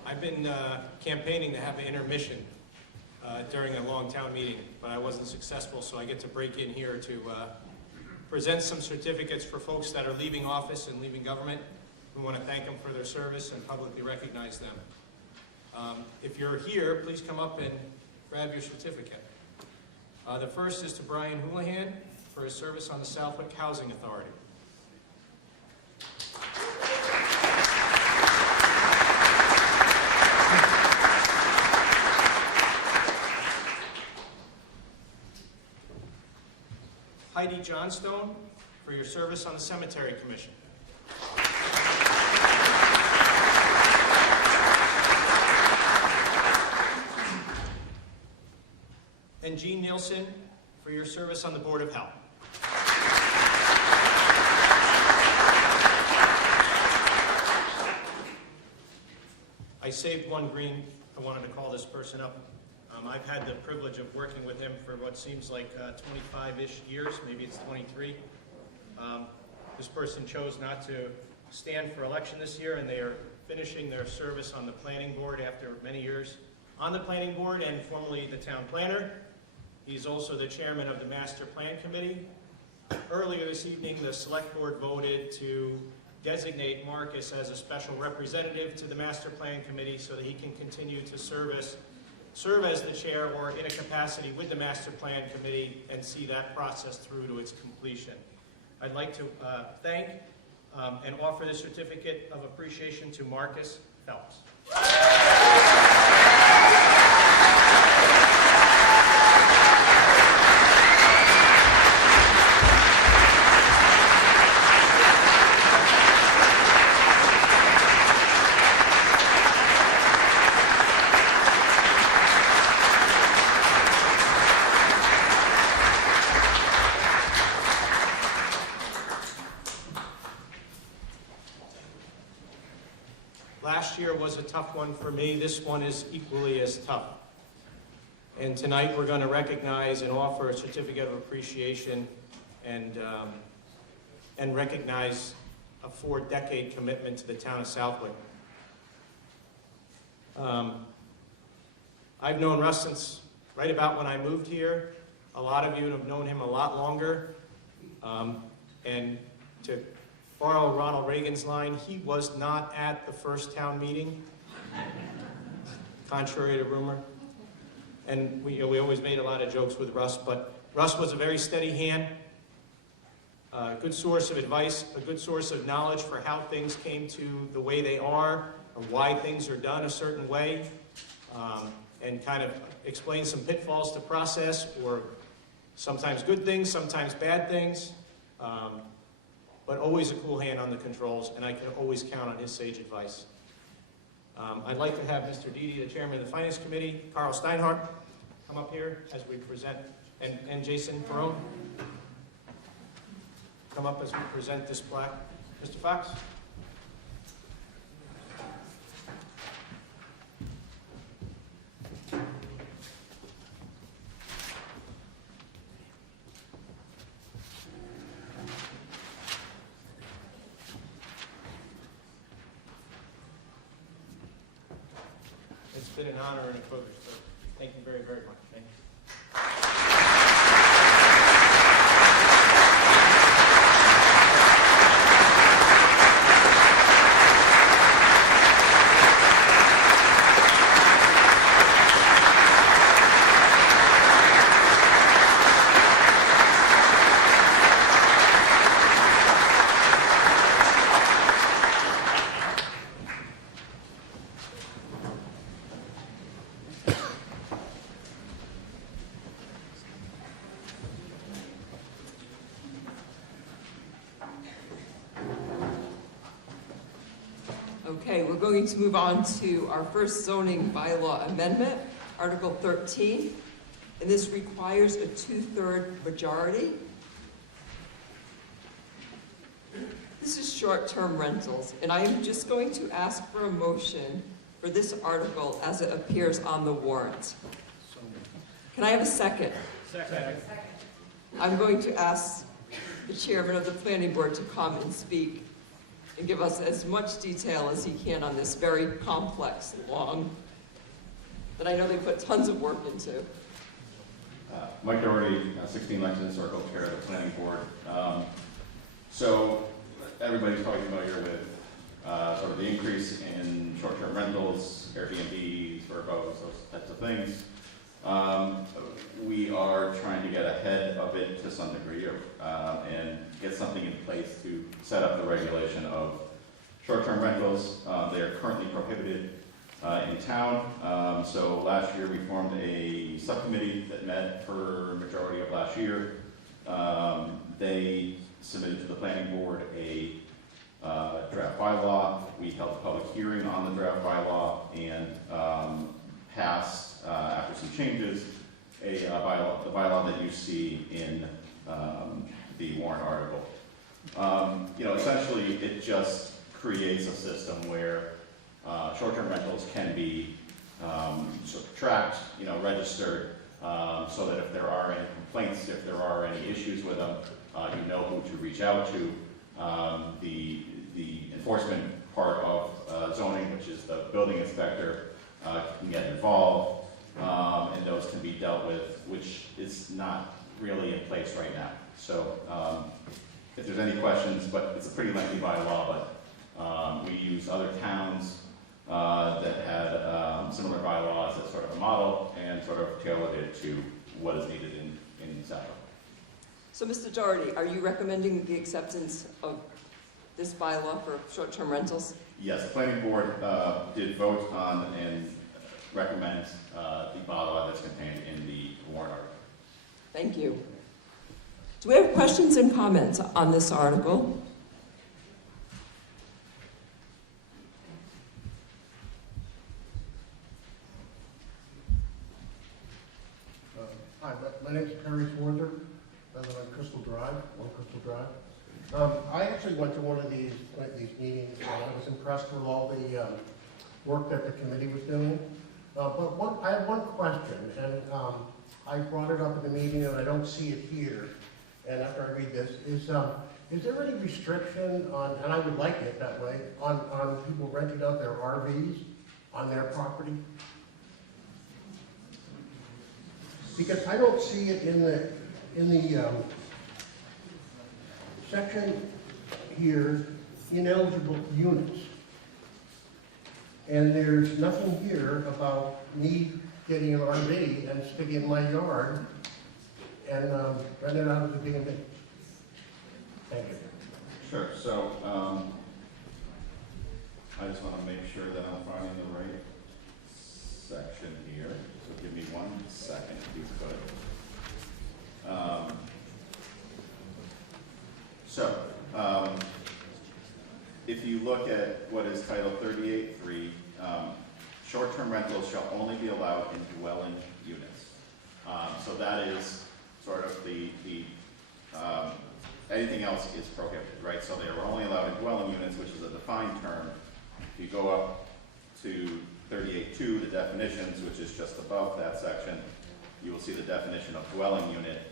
I've been campaigning to have an intermission during a long town meeting, but I wasn't successful, so I get to break in here to present some certificates for folks that are leaving office and leaving government. We want to thank them for their service and publicly recognize them. If you're here, please come up and grab your certificate. The first is to Brian Houlihan for his service on the Southwick Housing Authority. Heidi Johnstone for your service on the Cemetery Commission. And Jean Nielsen for your service on the Board of Health. I saved one green. I wanted to call this person up. I've had the privilege of working with him for what seems like 25-ish years, maybe it's 23. This person chose not to stand for election this year, and they are finishing their service on the planning board after many years on the planning board and formerly the town planner. He's also the chairman of the Master Plan Committee. Earlier this evening, the select board voted to designate Marcus as a special representative to the Master Plan Committee so that he can continue to serve as the chair or in a capacity with the Master Plan Committee and see that process through to its completion. I'd like to thank and offer the certificate of appreciation to Marcus Phelps. Last year was a tough one for me. This one is equally as tough. And tonight we're going to recognize and offer a certificate of appreciation and recognize a 4-decade commitment to the town of Southwick. I've known Russ since right about when I moved here. A lot of you have known him a lot longer. And to borrow Ronald Reagan's line, he was not at the first town meeting, contrary to rumor. And we always made a lot of jokes with Russ, but Russ was a very steady hand, a good source of advice, a good source of knowledge for how things came to the way they are, or why things are done a certain way. and kind of explain some pitfalls to process, or sometimes good things, sometimes bad things, but always a cool hand on the controls, and I can always count on his sage advice. I'd like to have Mr. Dede, the chairman of the Finance Committee, Carl Steinhardt, come up here as we present, and Jason Perone, come up as we present this plaque. Mr. Fox? It's been an honor and a privilege, sir. Thank you very, very much. Thank you. Okay, we're going to move on to our first zoning bylaw amendment, Article 13, and this requires a 2/3 majority. This is short-term rentals, and I am just going to ask for a motion for this article as it appears on the warrant. Can I have a second? Second. I'm going to ask the chairman of the planning board to come and speak and give us as much detail as he can on this very complex, long, that I know they put tons of work into. Mike Doherty, 16 Lexington Circle, chair of the planning board. So everybody's probably familiar with sort of the increase in short-term rentals, Airbnbs, Verbos, those types of things. We are trying to get ahead of it to some degree, and get something in place to set up the regulation of short-term rentals. They are currently prohibited in town. So last year we formed a subcommittee that met for a majority of last year. They submitted to the planning board a draft bylaw. We held a public hearing on the draft bylaw and passed, after some changes, the bylaw that you see in the warrant article. Essentially it just creates a system where short-term rentals can be sort of tracked, registered, so that if there are any complaints, if there are any issues with them, you know who to reach out to. The enforcement part of zoning, which is the building inspector, can get involved, and those can be dealt with, which is not really in place right now. So if there's any questions, but it's a pretty lengthy bylaw, but we use other towns that had similar bylaws as sort of a model and sort of tailored it to what is needed in Southwick. So Mr. Doherty, are you recommending the acceptance of this bylaw for short-term rentals? Yes, the planning board did vote on and recommend the bylaw that's contained in the warrant article. Thank you. Do we have questions and comments on this article? Hi, my name is Perry Swarther. I live on Crystal Drive, 1 Crystal Drive. I actually went to one of these meetings, and I was impressed with all the work that the committee was doing. But I have one question, and I brought it up at the meeting, and I don't see it here. And after I read this, is there any restriction on, and I would like it that way, on people renting out their RVs on their property? Because I don't see it in the section here, ineligible units. And there's nothing here about me getting an RV and sticking it in my yard and rent it out as a B&B. Thank you. Sure. So I just want to make sure that I'm finding the right section here, so give me 1 second if you could. If you look at what is Title 38.3, short-term rentals shall only be allowed in dwelling units. So that is sort of anything else is prohibited, right? So they are only allowed in dwelling units, which is a defined term. If you go up to 38.2, the definitions, which is just above that section, you will see the definition of dwelling unit.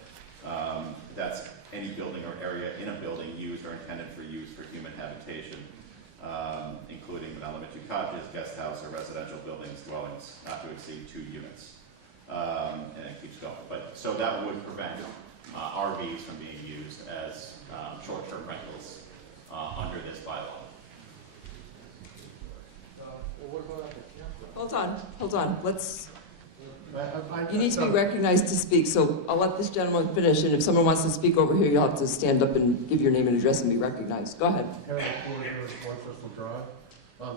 That's any building or area in a building used or intended for use for human habitation, including but not limited to cottages, guest house, or residential buildings, dwellings, not to exceed 2 units. And it keeps going. So that would prevent RVs from being used as short-term rentals under this bylaw. Hold on, you need to be recognized to speak, so I'll let this gentleman finish, and if someone wants to speak over here, you'll have to stand up and give your name and address and be recognized. Go ahead.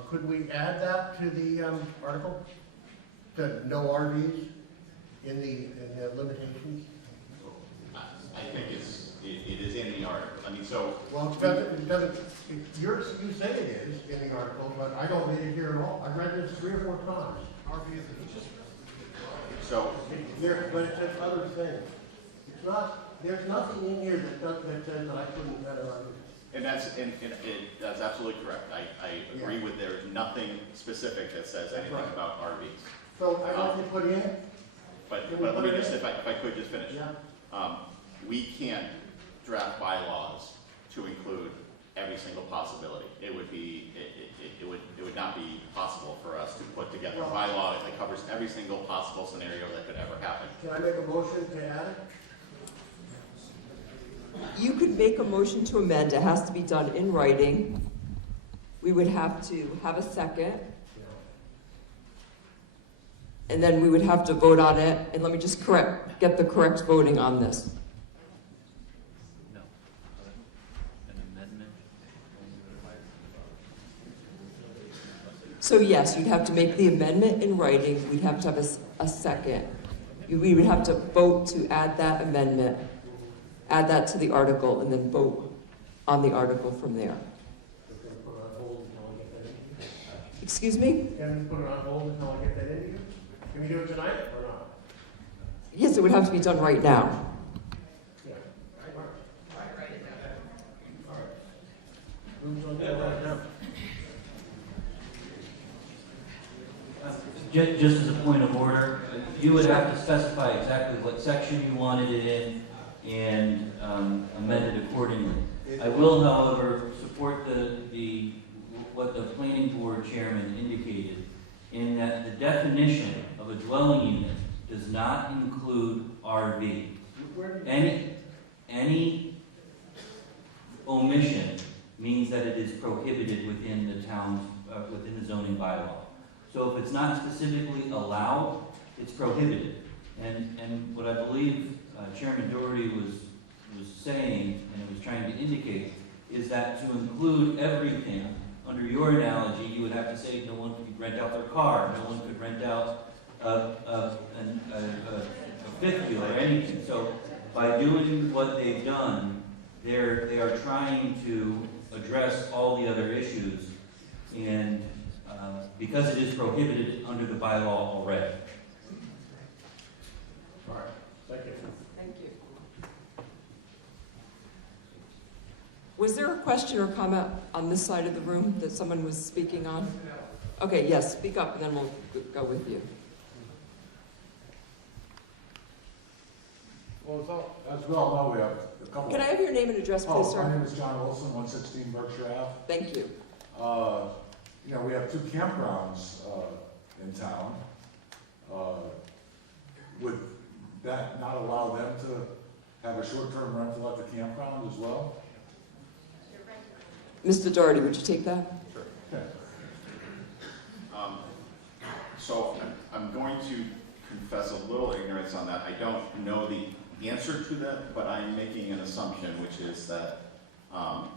Could we add that to the article? To no RVs in the limitations? I think it is in the article. I mean, so. Well, it doesn't, you say it is in the article, but I don't read it here at all. I read this 3 or 4 times. So. But it says other things. It's not, there's nothing in here that says that I couldn't add an RV. And that's absolutely correct. I agree with there's nothing specific that says anything about RVs. So I want to put in. But let me just, if I could just finish. Yeah. We can't draft bylaws to include every single possibility. It would not be possible for us to put together a bylaw that covers every single possible scenario that could ever happen. Can I make a motion to add it? You could make a motion to amend. It has to be done in writing. We would have to have a second. And then we would have to vote on it. And let me just get the correct voting on this. No. An amendment. So yes, you'd have to make the amendment in writing. We'd have to have a second. We would have to vote to add that amendment, add that to the article, and then vote on the article from there. Excuse me? Can we put it on hold until I get that into you? Can we do it tonight or not? Yes, it would have to be done right now. Yeah. Who's on that right now? Just as a point of order, you would have to specify exactly what section you wanted it in and amend it accordingly. I will, however, support what the planning board chairman indicated in that the definition of a dwelling unit does not include RV. Any omission means that it is prohibited within the town's, within the zoning bylaw. So if it's not specifically allowed, it's prohibited. And what I believe Chairman Doherty was saying and was trying to indicate is that to include everything, under your analogy, you would have to say no one could rent out their car, no one could rent out a fifth wheel or anything. So by doing what they've done, they are trying to address all the other issues, and because it is prohibited under the bylaw already. All right. Thank you. Thank you. Was there a question or comment on this side of the room that someone was speaking on? Okay, yes, speak up and then we'll go with you. Well, as we all know, we have a couple. Can I have your name and address, please, sir? My name is John Wilson, 116 Berkshire Ave. Thank you. You know, we have 2 campgrounds in town. Would that not allow them to have a short-term rental at the campground as well? Mr. Doherty, would you take that? Sure. Okay. So I'm going to confess a little ignorance on that. I don't know the answer to that, but I'm making an assumption, which is that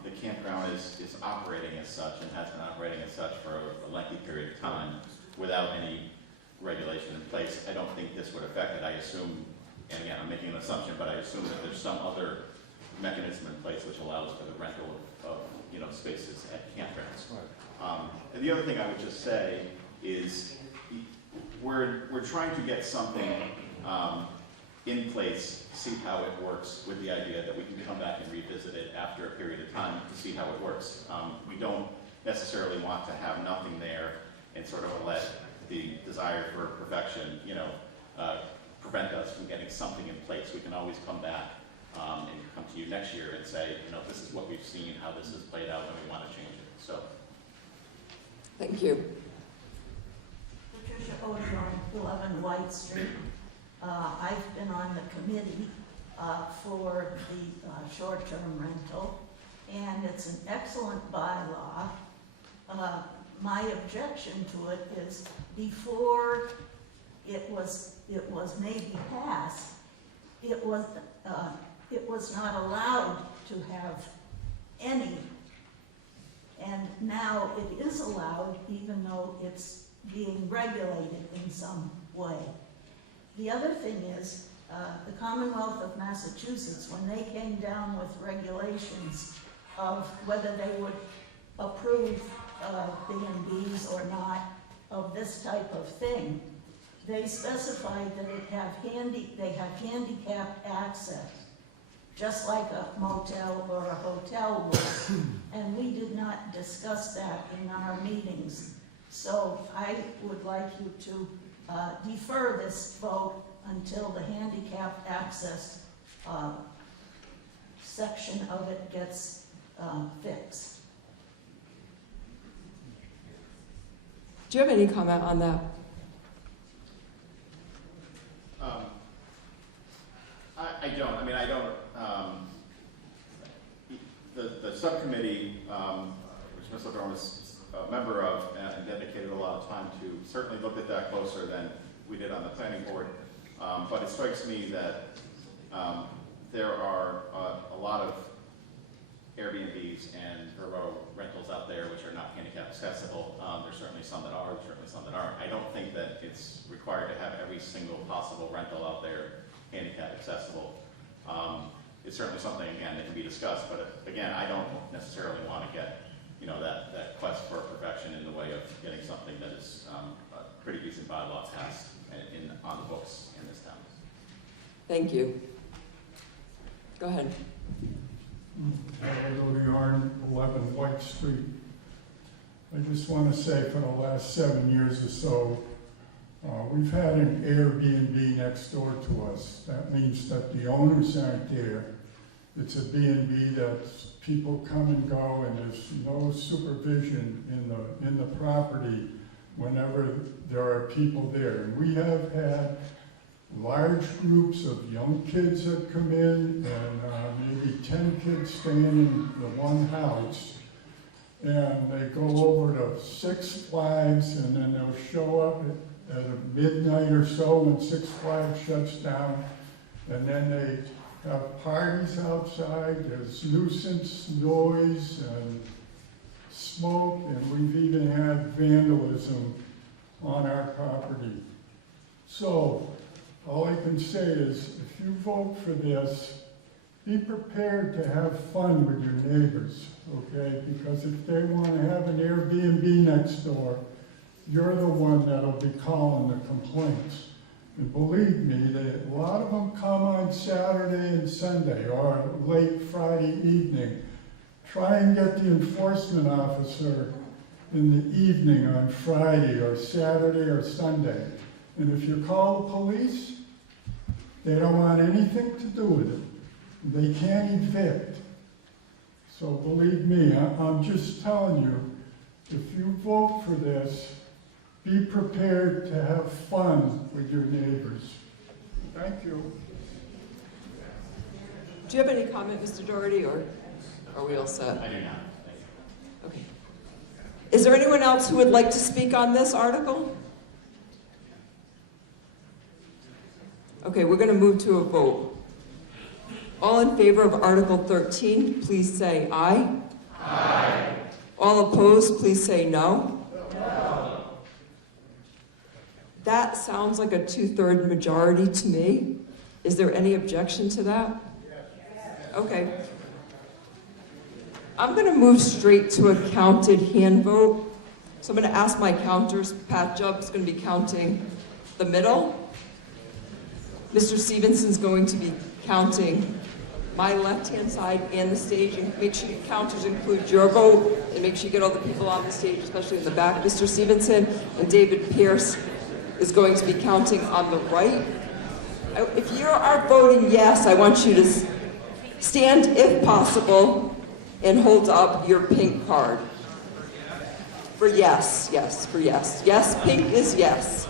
the campground is operating as such and has been operating as such for a lengthy period of time without any regulation in place. I don't think this would affect it. I assume, and again, I'm making an assumption, but I assume that there's some other mechanism in place which allows for the rental of spaces at campgrounds. And the other thing I would just say is we're trying to get something in place, see how it works, with the idea that we can come back and revisit it after a period of time to see how it works. We don't necessarily want to have nothing there and sort of let the desire for perfection, prevent us from getting something in place. We can always come back and come to you next year and say, this is what we've seen, how this has played out, and we want to change it. So, Thank you. Patricia Odeon, 11 White Street. I've been on the committee for the short-term rental, and it's an excellent bylaw. My objection to it is before it was maybe passed, it was not allowed to have any, and now it is allowed, even though it's being regulated in some way. The other thing is, the Commonwealth of Massachusetts, when they came down with regulations of whether they would approve B&Bs or not of this type of thing, they specified that they have handicapped access, just like a motel or a hotel would. And we did not discuss that in our meetings. So I would like you to defer this vote until the handicapped access section of it gets fixed. Do you have any comment on that? I don't. I mean, I don't. The subcommittee, which Mr. Dorn was a member of and dedicated a lot of time to, certainly looked at that closer than we did on the planning board. But it strikes me that there are a lot of Airbnbs and Vrbo rentals out there which are not handicap accessible. There's certainly some that are, certainly some that aren't. I don't think that it's required to have every single possible rental out there handicap accessible. It's certainly something, again, that can be discussed, but again, I don't necessarily want to get, that quest for perfection in the way of getting something that is a pretty decent bylaw passed on the books in this town. Thank you. Go ahead. Odeon, 11 White Street. I just want to say for the last 7 years or so, we've had an Airbnb next door to us. That means that the owners aren't there. It's a B&B that people come and go, and there's no supervision in the property whenever there are people there. And we have had large groups of young kids that come in, and maybe 10 kids staying in the one house. And they go over to Six Flags, and then they'll show up at midnight or so when Six Flags shuts down, and then they have parties outside. There's nuisance noise and smoke, and we've even had vandalism on our property. So all I can say is, if you vote for this, be prepared to have fun with your neighbors, okay? Because if they want to have an Airbnb next door, you're the one that'll be calling the complaints. And believe me, a lot of them come on Saturday and Sunday or late Friday evening. Try and get the enforcement officer in the evening on Friday or Saturday or Sunday. And if you call the police, they don't want anything to do with it. They can't evict. So believe me, I'm just telling you, if you vote for this, be prepared to have fun with your neighbors. Thank you. Do you have any comment, Mr. Doherty, or are we all set? I do not. Okay. Is there anyone else who would like to speak on this article? Okay, we're going to move to a vote. All in favor of Article 13, please say aye. Aye. All opposed, please say no. No. That sounds like a 2/3 majority to me. Is there any objection to that? Okay. I'm going to move straight to a counted hand vote. So I'm going to ask my counters. Pat Jubb's going to be counting the middle. Mr. Stevenson's going to be counting my left-hand side and the stage. And make sure your counters include your vote, and make sure you get all the people on the stage, especially in the back. Mr. Stevenson and David Pierce is going to be counting on the right. If you are voting yes, I want you to stand if possible and hold up your pink card. For yes, yes, for yes. Yes, pink is yes.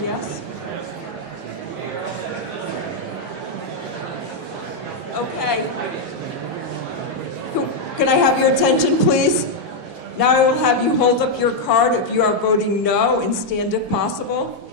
Yes? Okay. Can I have your attention, please? Now I will have you hold up your card if you are voting no and stand if possible.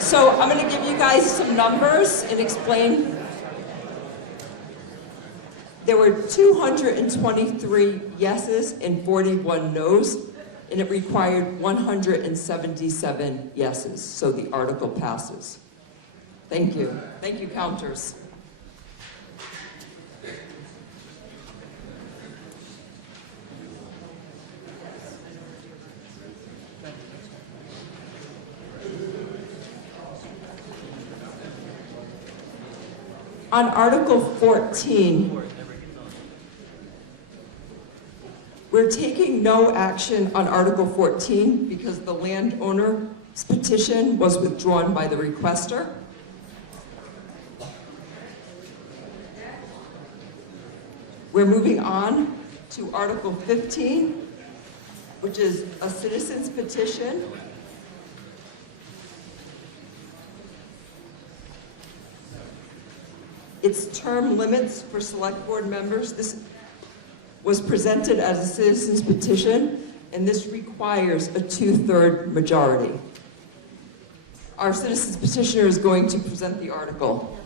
So I'm going to give you guys some numbers and explain. There were 223 yeses and 41 nos, and it required 177 yeses, so the article passes. Thank you. Thank you, counters. On Article 14, we're We're taking no action on Article 14 because the landowner's petition was withdrawn by the requester. We're moving on to Article 15, which is a citizen's petition. It's term limits for select board members. This was presented as a citizen's petition, and this requires a 2/3 majority. Our citizen's petitioner is going to present the article.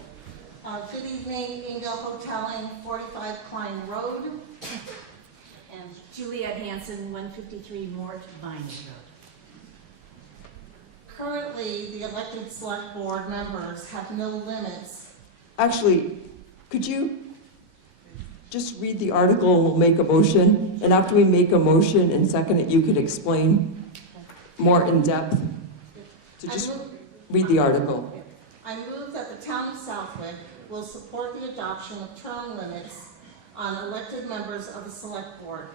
Good evening, Inga Hoteling, 45 Klein Road. And Juliet Hanson, 153 Mort Vine Road. Currently, the elected select board members have no limits. Actually, could you just read the article and we'll make a motion? And after we make a motion and second it, you could explain more in depth to just read the article. I move that the town of Southwick will support the adoption of term limits on elected members of the select board.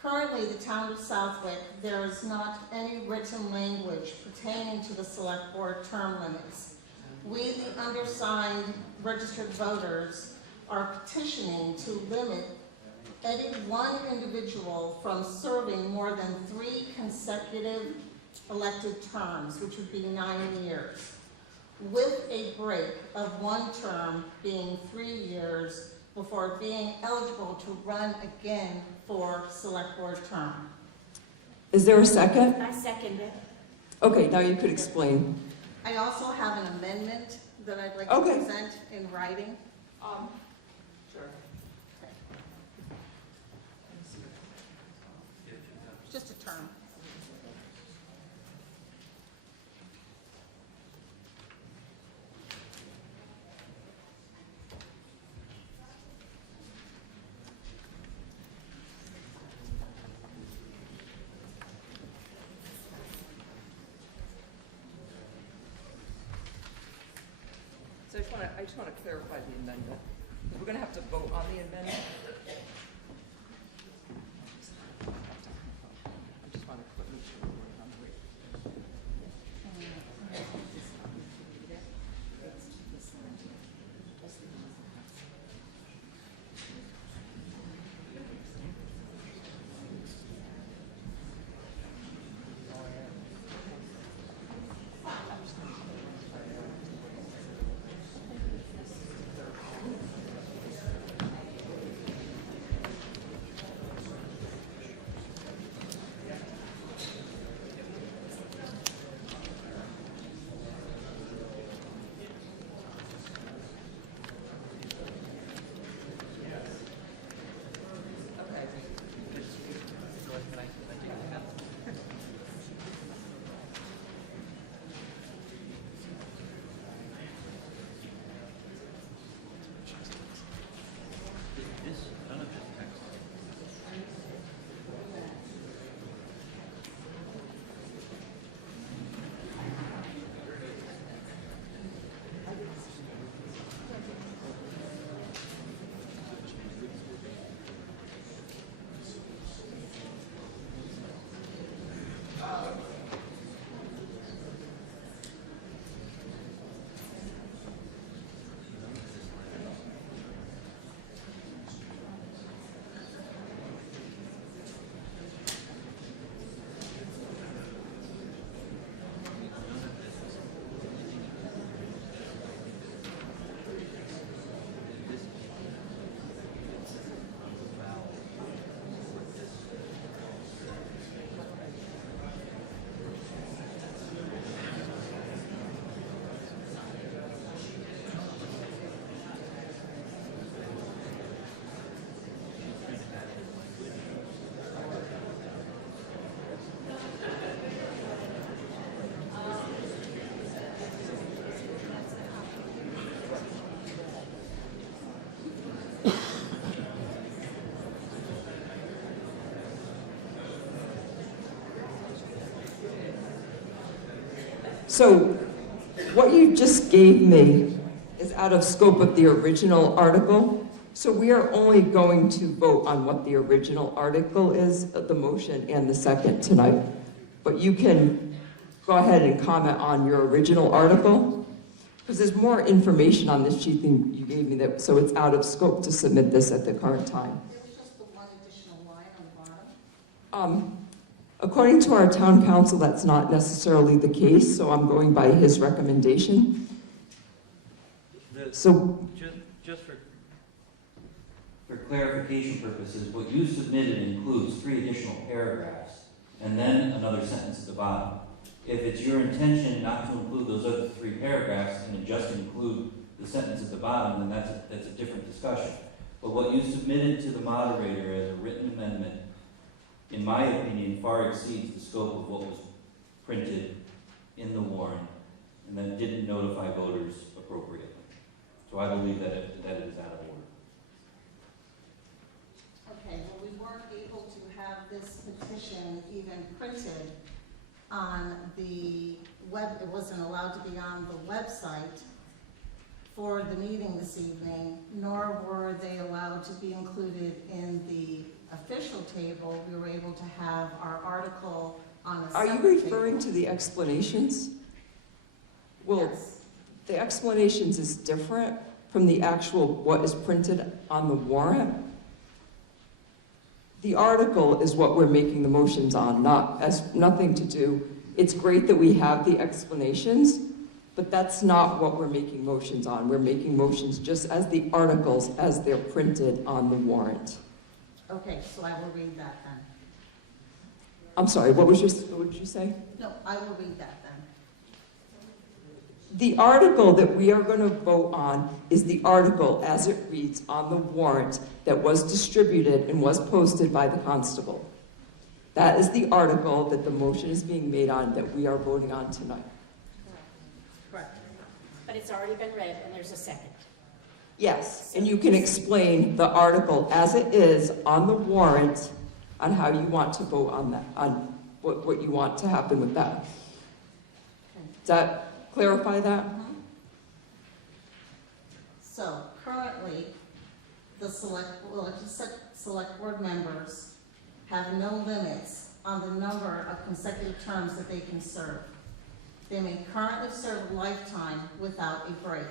Currently, the town of Southwick, there is not any written language pertaining to the select board term limits. We, the undersigned registered voters, are petitioning to limit any one individual from serving more than 3 consecutive elected terms, which would be 9 years, with a break of 1 term being 3 years before being eligible to run again for select board term. Is there a second? I second it. Okay, now you could explain. I also have an amendment that I'd like to present in writing. Sure. Just a term. So I just want to clarify the amendment. We're going to have to vote on the amendment. I just want to make sure we're on the right. So what you just gave me is out of scope of the original article. So we are only going to vote on what the original article is, the motion and the second tonight. But you can go ahead and comment on your original article, because there's more information on this sheet than you gave me, so it's out of scope to submit this at the current time. There was just the one additional line on the bottom. According to our town council, that's not necessarily the case, so I'm going by his recommendation. So, Just for clarification purposes, what you submitted includes 3 additional paragraphs and then another sentence at the bottom. If it's your intention not to include those other 3 paragraphs and just include the sentence at the bottom, then that's a different discussion. But what you submitted to the moderator as a written amendment, in my opinion, far exceeds the scope of what was printed in the warrant and then didn't notify voters appropriately. So I believe that it is out of order. Okay, well, we weren't able to have this petition even printed on the web. It wasn't allowed to be on the website for the meeting this evening, nor were they allowed to be included in the official table. We were able to have our article on a are you separate referring table. to the explanations? Well, Yes. the explanations is different from the actual what is printed on the warrant. The article is what we're making the motions on, nothing to do. It's great that we have the explanations, but that's not what we're making motions on. We're making motions just as the articles as they're printed on the warrant. Okay, so I will read that then. I'm sorry, what did you say? No, I will read that then. The article that we are going to vote on is the article as it reads on the warrant that was distributed and was posted by the constable. That is the article that the motion is being made on that we are voting on tonight. Correct. But it's already been read and there's a second. Yes, and you can explain the article as it is on the warrant on how you want to vote on that, on what you want to happen with that. Does that clarify that? So currently, the select board members have no limits on the number of consecutive terms that they can serve. They may currently serve a lifetime without a break.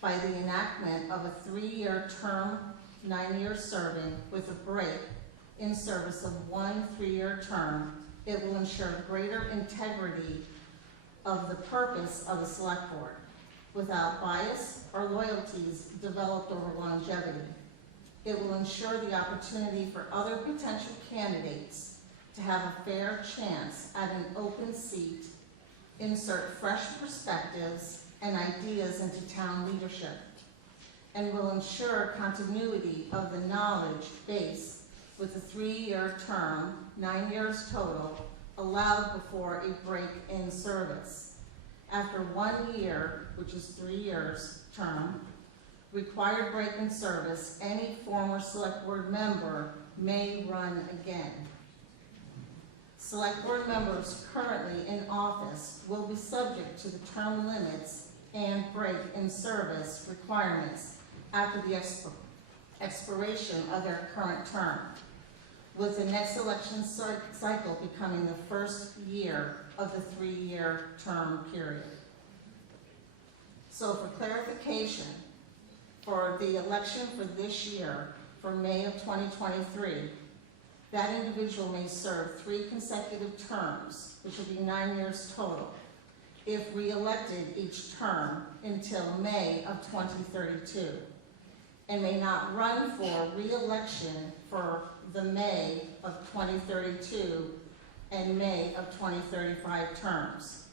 By the enactment of a 3-year term, 9 years serving with a break in service of 1 3-year term, it will ensure greater integrity of the purpose of the select board, without bias or loyalties developed over longevity. It will ensure the opportunity for other potential candidates to have a fair chance at an open seat, insert fresh perspectives and ideas into town leadership, and will ensure continuity of the knowledge base with a 3-year term, 9 years total, allowed before a break in service. After 1 year, which is 3 years term, required break in service, any former select board member may run again. Select board members currently in office will be subject to the term limits and break in service requirements after the expiration of their current term, with the next election cycle becoming the first year of the 3-year term period. So for clarification, for the election for this year, for May of 2023, that individual may serve 3 consecutive terms, which will be 9 years total, if re-elected each term until May of 2032, and may not run for re-election for the May of 2032 and May of 2035 terms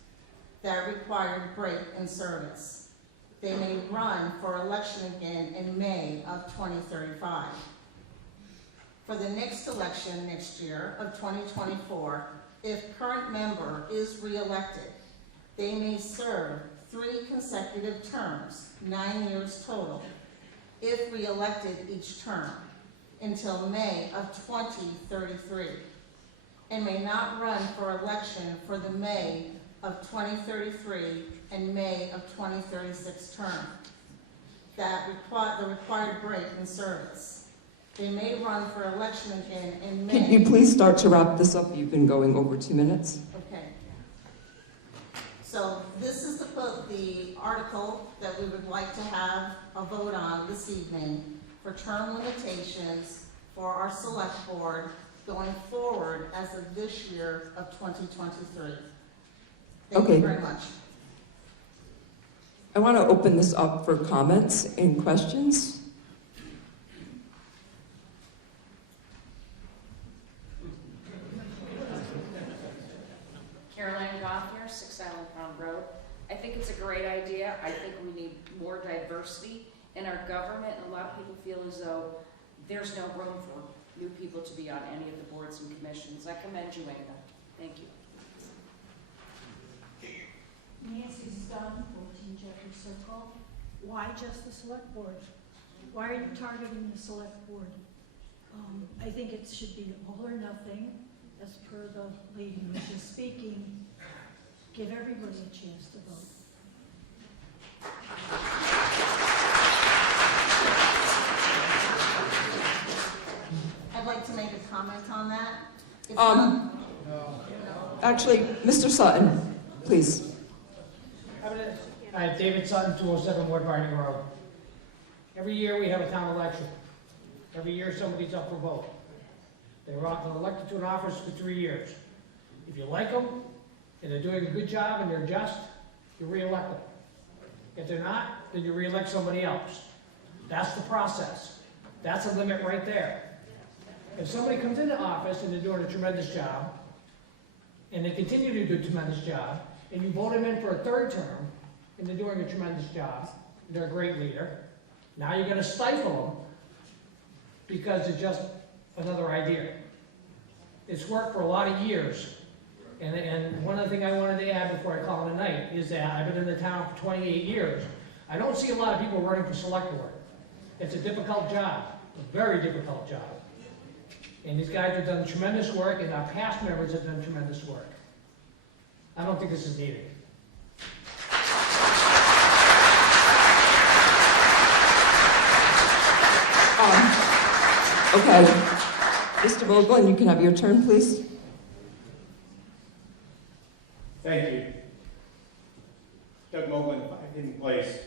that required break in service. They may run for election again in May of 2035. For the next election next year of 2024, if current member is re-elected, they may serve 3 consecutive terms, 9 years total, if re-elected each term, until May of 2033, and may not run for election for the May of 2033 and May of 2036 term. that require the required break in service. They may run for election again in May. Can you please start to wrap this up? You've been going over 2 minutes. Okay. So this is the article that we would like to have a vote on this evening for term limitations for our select board going forward as of this year of 2023. Thank you very much. I want to open this up for comments and questions. Caroline Goff here, 6 Island Pond Road. I think it's a great idea. I think we need more diversity in our government, and a lot of people feel as though there's no room for new people to be on any of the boards and commissions. I commend you, Anna. Thank you. Nancy Stone, 14 Jeffrey Circle. Why just the select board? Why are you targeting the select board? I think it should be all or nothing, as per the lady who was just speaking. Give everybody a chance to vote. I'd like to make a comment on that. It's Actually, Mr. Sutton, please. David Sutton, 207 Wood Barney Road. Every year we have a town election. Every year somebody's up for vote. They're elected to an office for 3 years. If you like them, and they're doing a good job and they're just, you re-elect them. If they're not, then you re-elect somebody else. That's the process. That's a limit right there. If somebody comes into office and they're doing a tremendous job, and they continue to do a tremendous job, and you vote them in for a 3rd term, and they're doing a tremendous job, they're a great leader, now you're going to stifle them because they're just another idea. It's worked for a lot of years. And one other thing I wanted to add before I call it a night is that I've been in the town for 28 years. I don't see a lot of people running for select board. It's a difficult job, a very difficult job. And these guys have done tremendous work, and our past members have done tremendous work. I don't think this is needed. Okay. Mr. Vogel, you can have your turn, please. Thank you. Doug Moglen, Hidden Place.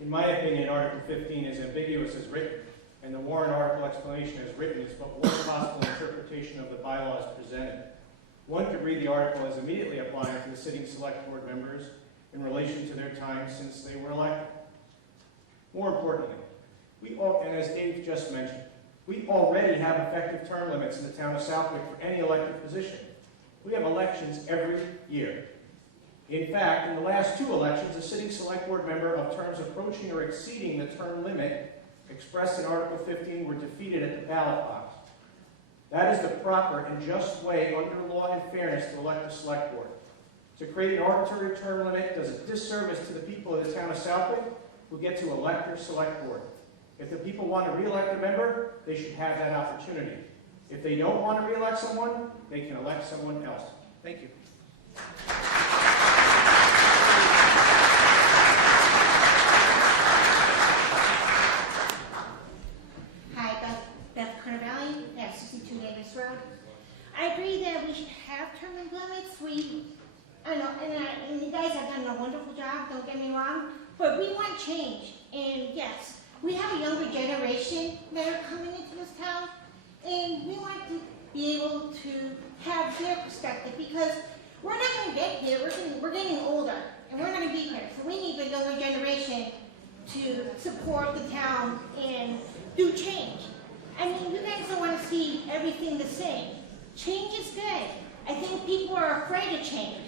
In my opinion, Article 15 is ambiguous as written, and the warrant article explanation as written is but one possible interpretation of the bylaws presented. One could read the article as immediately applying to the sitting select board members in relation to their time since they were elected. More importantly, and as Dave just mentioned, we already have effective term limits in the town of Southwick for any elected position. We have elections every year. In fact, in the last 2 elections, a sitting select board member of terms approaching or exceeding the term limit expressed in Article 15 were defeated at the ballot box. That is the proper and just way under law and fairness to elect a select board. To create an arbitrary term limit does a disservice to the people of the town of Southwick who get to elect their select board. If the people want to re-elect a member, they should have that opportunity. If they don't want to re-elect someone, they can elect someone else. Thank you. Hi, Beth Carnevale at 62 Davis Road. I agree that we should have term limits. I know, and you guys have done a wonderful job, don't get me wrong, but we want change. And yes, we have a younger generation that are coming into this town, and we want to be able to have their perspective because we're not going to get here. We're getting older, and we're going to be here. So we need the younger generation to support the town and do change. I mean, you guys don't want to see everything the same. Change is good. I think people are afraid of change.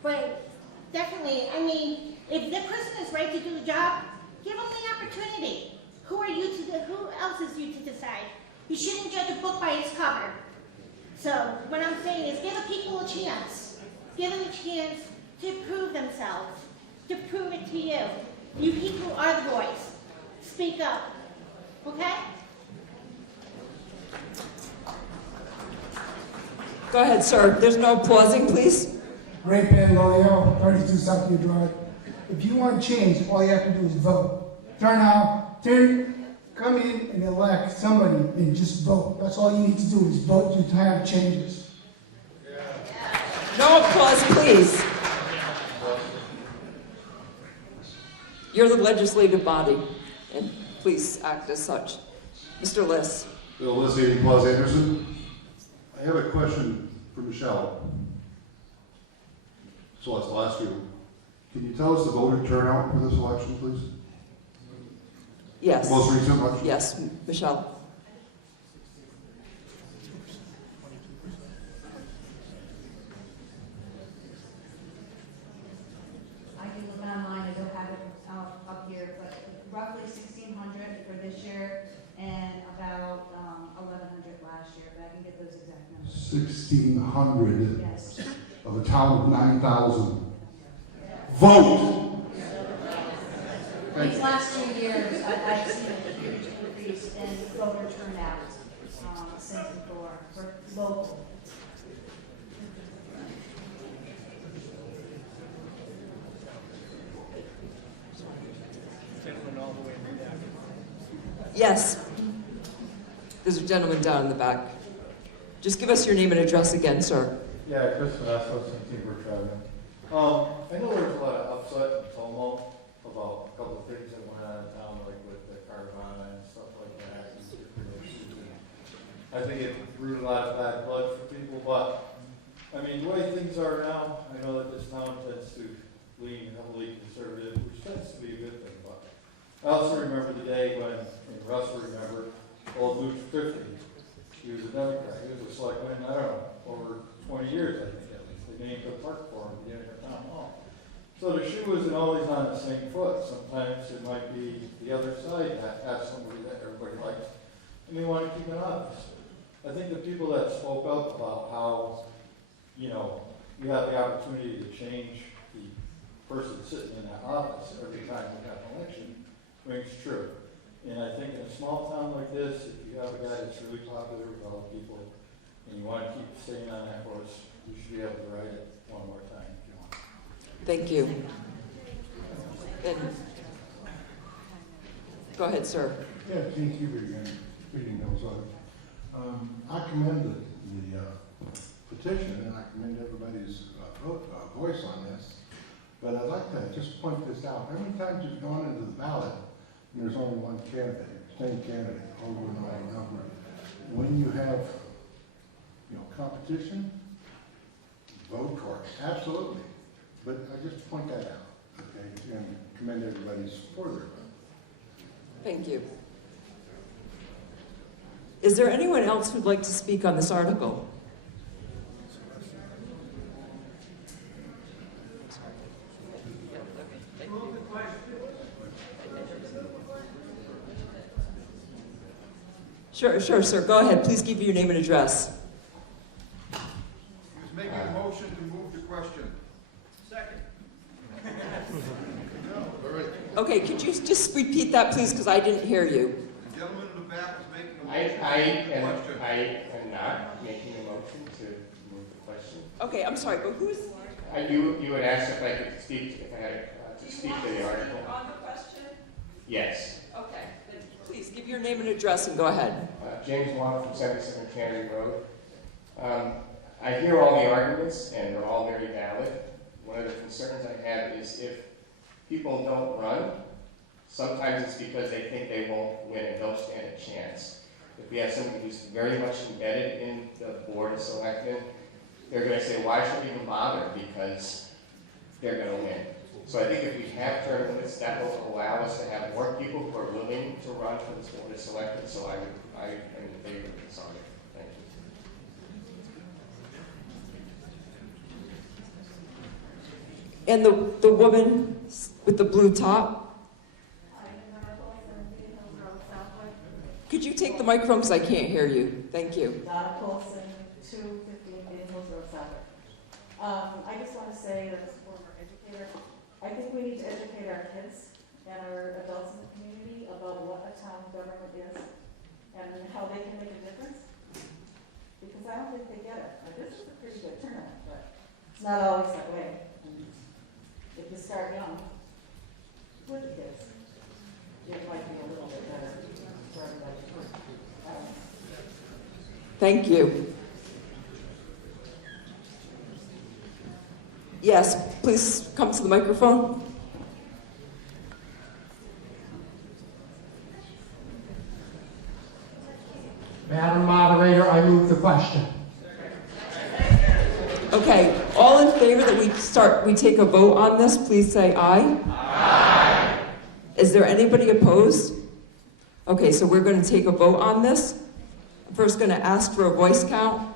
But definitely, I mean, if the person is right to do the job, give them the opportunity. Who else is you to decide? You shouldn't judge a book by its cover. So what I'm saying is give the people a chance. Give them a chance to prove themselves, to prove it to you. You people are the voice. Speak up. Okay? Go ahead, sir. There's no pausing, please. Ray Pan L'Oreal, 32 Southview Drive. If you want change, all you have to do is vote. turnout, come in and elect somebody and just vote. That's all you need to do is vote to have changes. No applause, please. You're the legislative body, and please act as such. Mr. Liss. Bill Liss, 80 Plus Anderson. I have a question for Michelle. Celeste, I'll ask you. Can you tell us the voter turnout for this election, please? Yes. The most recent election? Yes, Michelle. I can look online, I don't have it up here, but roughly 1,600 for this year and about 1,100 last year, but I can get those exact numbers. 1,600 Yes. of a town of 9,000. Vote! These last 2 years, I've seen a huge increase in voter turnout since before, for local. Gentleman all the way in the back. Yes. There's a gentleman down in the back. Just give us your name and address again, sir. Yeah, Chris Vanessa, St. We're traveling. I know there's a lot of upset and tumult about a couple of things that went on in town, like with the Carvana and stuff like that. I think it brewed a lot of bad blood for people, but, I mean, the way things are now, I know that this town tends to lean heavily conservative, which tends to be a good thing, but I also remember the day when, and Russ will remember, old Luke 50, he was a Democrat, he was a selectman, I don't know, over 20 years, I think at least. They named a park for him in our town hall. So the shoe isn't always on the same foot. Sometimes it might be the other side that has somebody that everybody likes, and they want to keep an office. I think the people that spoke up about how, you know, we have the opportunity to change the person sitting in that office every time we have an election rings true. And I think in a small town like this, if you have a guy that's really popular with all the people, and you want to keep staying on that horse, you should be able to ride it one more time if you want. Thank you. And go ahead, sir. Yeah, thank you again, reading those on. I commend the petition, and I commend everybody's voice on this. But I'd like to just point this out. How many times you've gone into the ballot, and there's only one candidate, same candidate, over and over and over. When you have, you know, competition, vote for it, absolutely. But I just point that out, okay, and commend everybody's support of it. Thank you. Is there anyone else who'd like to speak on this article? Sure, sir. Go ahead. Please give your name and address. He was making a motion to move the question. Second. Okay, could you just repeat that, please, because I didn't hear you. The gentleman in the back was making a I motion. am not making a motion to move the question. Okay, I'm sorry, but who's... You had asked if I could speak, if I had to speak to the article. On the question? Yes. Okay, then please give your name and address and go ahead. James Long from 77 Channing Road. I hear all the arguments, and they're all very valid. One of the concerns I have is if people don't run, sometimes it's because they think they won't win and don't stand a chance. If we have somebody who's very much embedded in the board of selectmen, they're going to say, why should we even bother? Because they're going to win. So I think if we have term limits, that will allow us to have more people who are willing to run for this board of selectmen. So I am in favor of this article. Thank you. And the woman with the blue top? Could you take the microphone because I can't hear you? Thank you. Donna Colson, 215 Maiden Hills Road, Southwick. I just want to say, as a former educator, I think we need to educate our kids and our adults in the community about what a town government is and how they can make a difference. Because I don't think they get it. This is a pretty good turnout, but it's not always that way. If you start young with the kids. it might be a little bit better for everybody. Thank you. Yes, please come to the microphone. Madam Moderator, I move the question. Okay, all in favor that we take a vote on this, please say aye. Aye. Is there anybody opposed? Okay, so we're going to take a vote on this. I'm first going to ask for a voice count.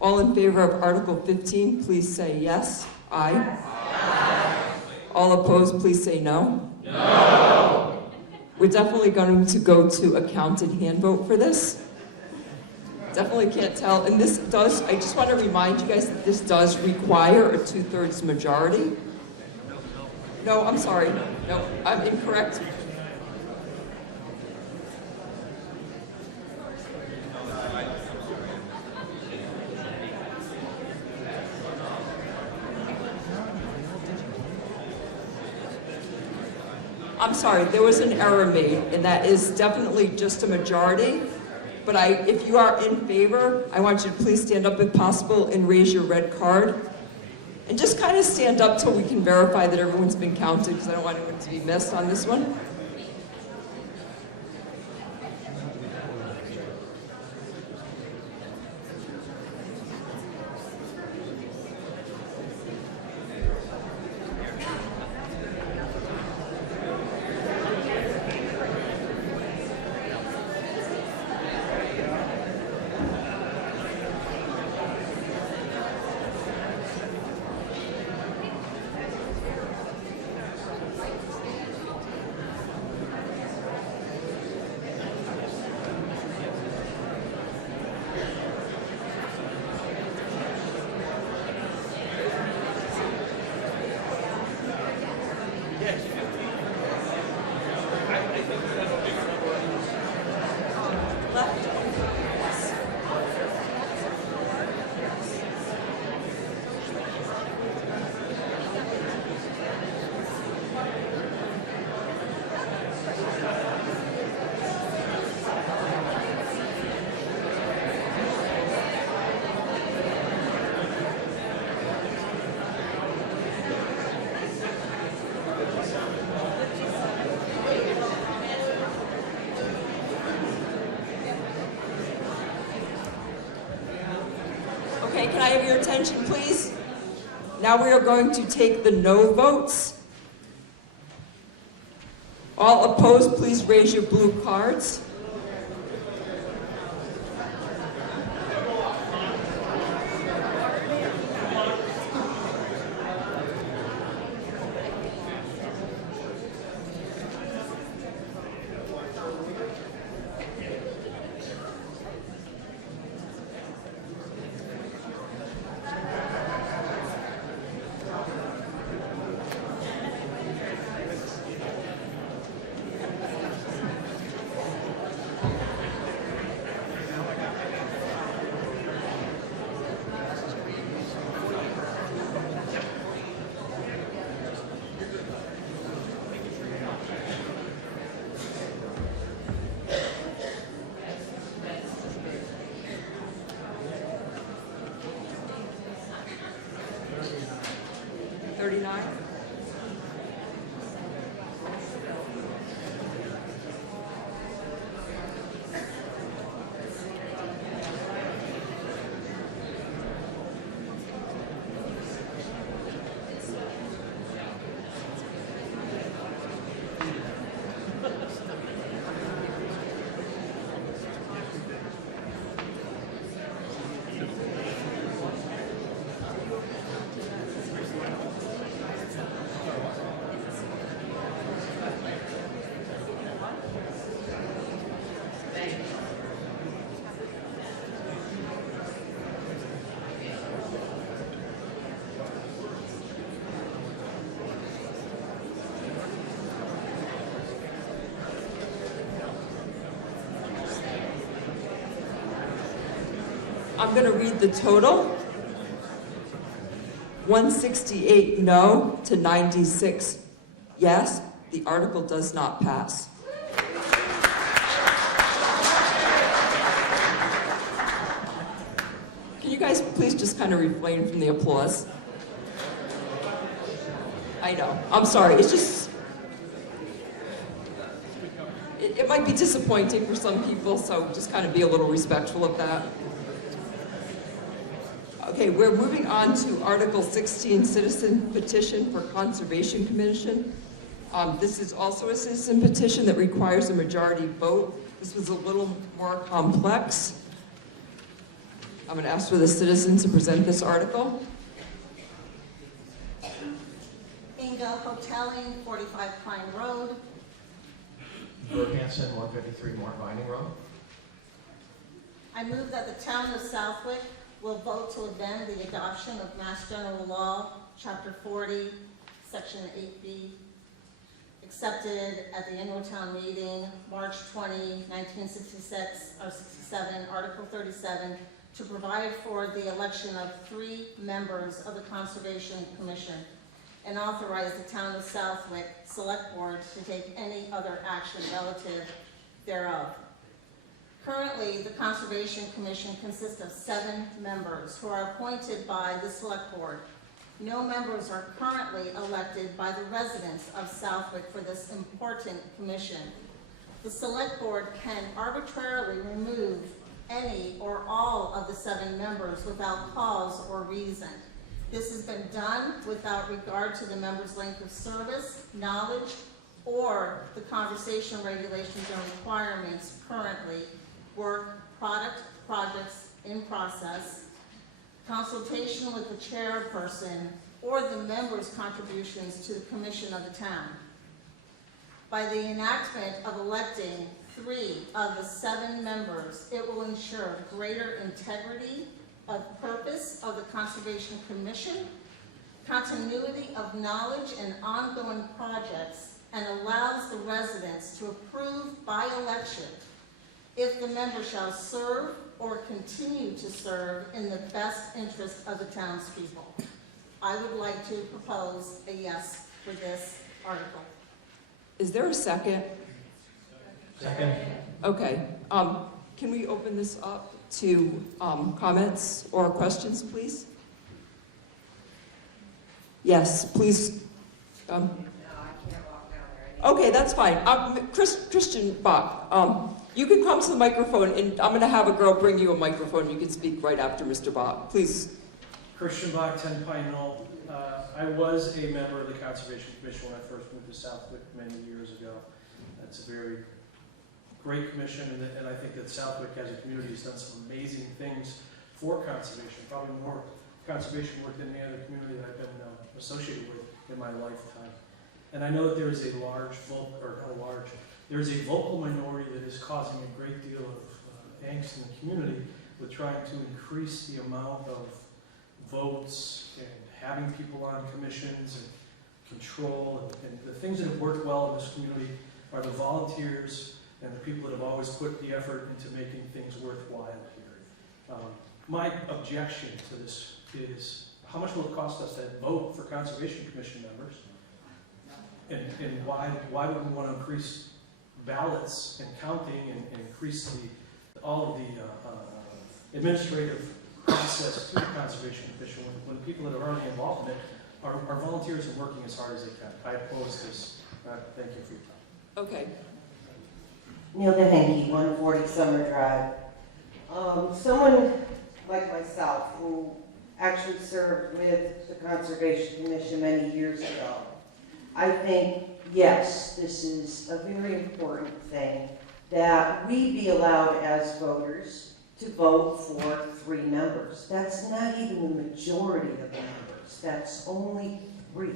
All in favor of Article 15, please say yes. Aye. Aye. All opposed, please say no. No. We're definitely going to go to a counted hand vote for this. Definitely can't tell. And this does, I just want to remind you guys that this does require a 2/3 majority. No, I'm sorry. No, I'm incorrect. I'm sorry, there was an error made, and that is definitely just a majority. But if you are in favor, I want you to please stand up if possible and raise your red card. And just kind of stand up till we can verify that everyone's been counted, because I don't want anyone to be missed on this one. Okay, can I have your attention, please? Now we are going to take the no votes. All opposed, please raise your blue cards. I'm going to read the total. 168 no to 96 yes. The article does not pass. guys please just kind of refrain from the applause? I know, I'm sorry, it's just, it might be disappointing for some people, so just kind of be a little respectful of that. Okay, we're moving on to Article 16, Citizen Petition for Conservation Commission. This is also a citizen petition that requires a majority vote. This was a little more complex. I'm going to ask for the citizen to present this article. Inga Hoteling, 45 Pine Road. Bert Hansen, 153 Mort Vining Road. I move that the town of Southwick will vote to amend the adoption of Mass General Law, Chapter 40, Section 8B, accepted at the annual town meeting, March 20, 1966, or 67, Article 37, to provide for the election of 3 members of the Conservation Commission and authorize the town of Southwick Select Board to take any other action relative thereof. Currently, the Conservation Commission consists of 7 members who are appointed by the Select Board. No members are currently elected by the residents of Southwick for this important commission. The Select Board can arbitrarily remove any or all of the 7 members without cause or reason. This has been done without regard to the members' length of service, knowledge, or the conversation regulations and requirements currently, work, projects in process, consultation with the chairperson, or the members' contributions to the commission of the town. By the enactment of electing 3 of the 7 members, it will ensure greater integrity of purpose of the Conservation Commission, continuity of knowledge and ongoing projects, and allows the residents to approve by election if the member shall serve or continue to serve in the best interest of the townspeople. I would like to propose a yes for this article. Is there a second? Second. Okay, can we open this up to comments or questions, please? Yes, please. Okay, that's fine. Christian Bach, you can come to the microphone, and I'm going to have a girl bring you a microphone. You can speak right after Mr. Bach, please. Christian Bach, 10 Pine Knoll. I was a member of the Conservation Commission when I first moved to Southwick many years ago. That's a very great commission, and I think that Southwick as a community has done some amazing things for conservation, probably more conservation work than any other community that I've been associated with in my lifetime. And I know that there is a there's a vocal minority that is causing a great deal of angst in the community with trying to increase the amount of votes and having people on commissions and control. And the things that have worked well in this community are the volunteers and the people that have always put the effort into making things worthwhile here. My objection to this is, how much will it cost us to vote for Conservation Commission members? And why would we want to increase ballots and counting and increase all of the administrative process to the Conservation Commission when the people that are already involved in it are volunteers and working as hard as they can? I oppose this. Thank you for your time. Okay. Neil DeHenke, 140 Summer Drive. Someone like myself who actually served with the Conservation Commission many years ago, I think, yes, this is a very important thing that we be allowed as voters to vote for 3 members. That's not even the majority of the members. That's only 3.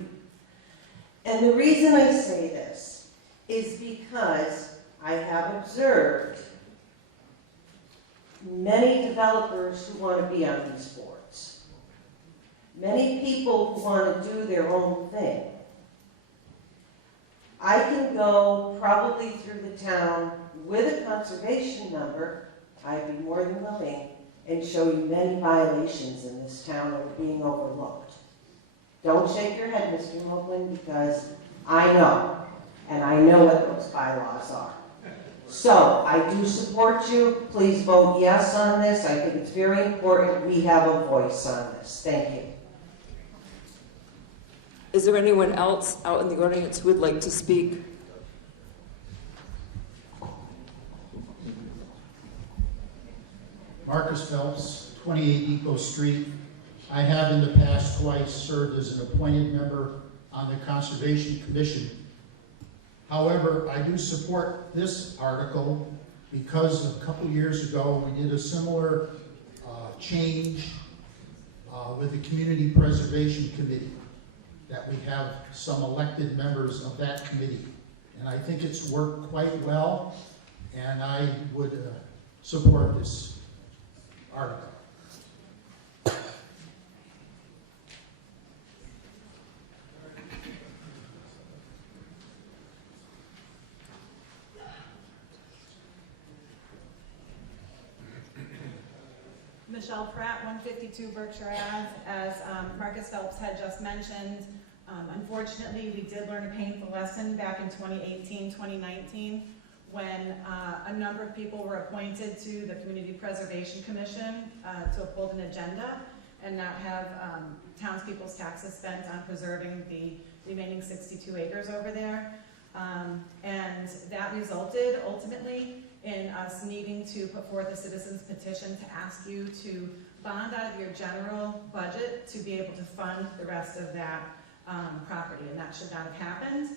And the reason I say this is because I have observed many developers who want to be on these boards. Many people who want to do their own thing. I can go probably through the town with a conservation number. I'd be more than willing and show you many violations in this town that are being overlooked. Don't shake your head, Mr. Moakland, because I know, and I know what those bylaws are. So I do support you. Please vote yes on this. I think it's very important we have a voice on this. Thank you. Is there anyone else out in the audience who would like to speak? Marcus Phelps, 28 Eco Street. I have in the past twice served as an appointed member on the Conservation Commission. However, I do support this article because a couple years ago we did a similar change with the Community Preservation Committee, that we have some elected members of that committee. And I think it's worked quite well, and I would support this article. Michelle Pratt, 152 Berkshire Ave. As Marcus Phelps had just mentioned, unfortunately, we did learn a painful lesson back in 2018, 2019, when a number of people were appointed to the Community Preservation Commission to uphold an agenda and not have townspeople's taxes spent on preserving the remaining 62 acres over there. And that resulted ultimately in us needing to put forth a citizen's petition to ask you to bond out of your general budget to be able to fund the rest of that property, and that should not have happened.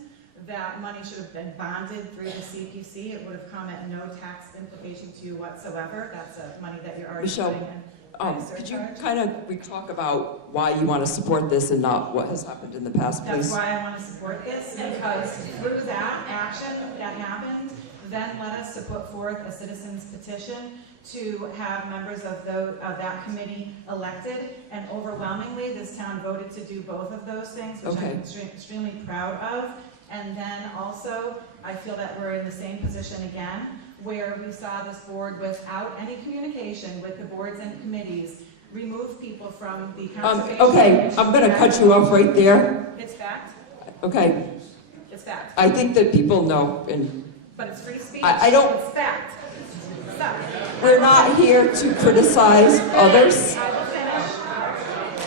That money should have been bonded through the CPC. It would have come at no tax implication to you whatsoever. That's money that you're already putting in. Could you kind of talk about why you want to support this and not what has happened in the past, please? That's why I want to support this, because through that action that happened, then led us to put forth a citizen's petition to have members of that committee elected, and overwhelmingly this town voted to do both of those things, which I'm extremely proud of. And then also, I feel that we're in the same position again, where we saw this board without any communication with the boards and committees remove people from the conservation. Okay, I'm going to cut you off right there. It's fact. Okay. It's fact. I think that people know, and But it's free speech. I don't. It's fact. Stop. We're not here to criticize others. I will finish.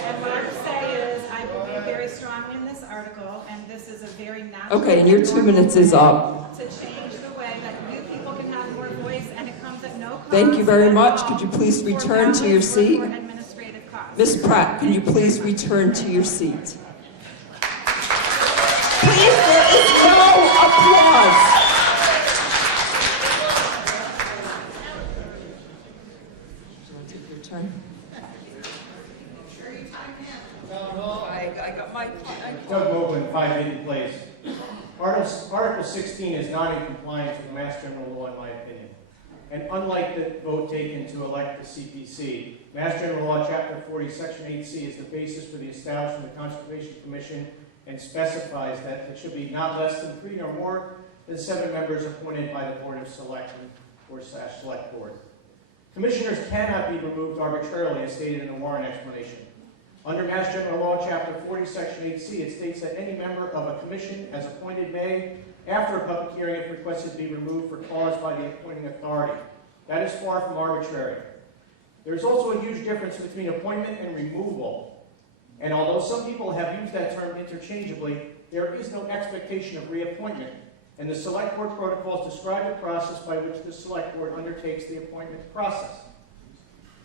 And what I will say is, I believe very strongly in this article, and this is a very natural. Okay, and your 2 minutes is up. To change the way that you people can have more voice, and it comes at no cost. Thank you very much. Could you please return to your seat? Ms. Pratt, can you please return to your seat? Please, there is no applause. Turn. I got my. Doug Moblin, 5 Hidden Place. Article 16 is not in compliance with Mass General Law, in my opinion. And unlike the vote taken to elect the CPC, Mass General Law, Chapter 40, Section 8C is the basis for the establishment of the Conservation Commission, and specifies that it should be not less than 3 or more than 7 members appointed by the Board of Selectmen or /Select Board. Commissioners cannot be removed arbitrarily, as stated in the Warren explanation. Under Mass General Law, Chapter 40, Section 8C, it states that any member of a commission as appointed may, after a public hearing, if requested, be removed for cause by the appointing authority. That is far from arbitrary. There is also a huge difference between appointment and removal. And although some people have used that term interchangeably, there is no expectation of reappointment. And the Select Board protocols describe the process by which the Select Board undertakes the appointment process.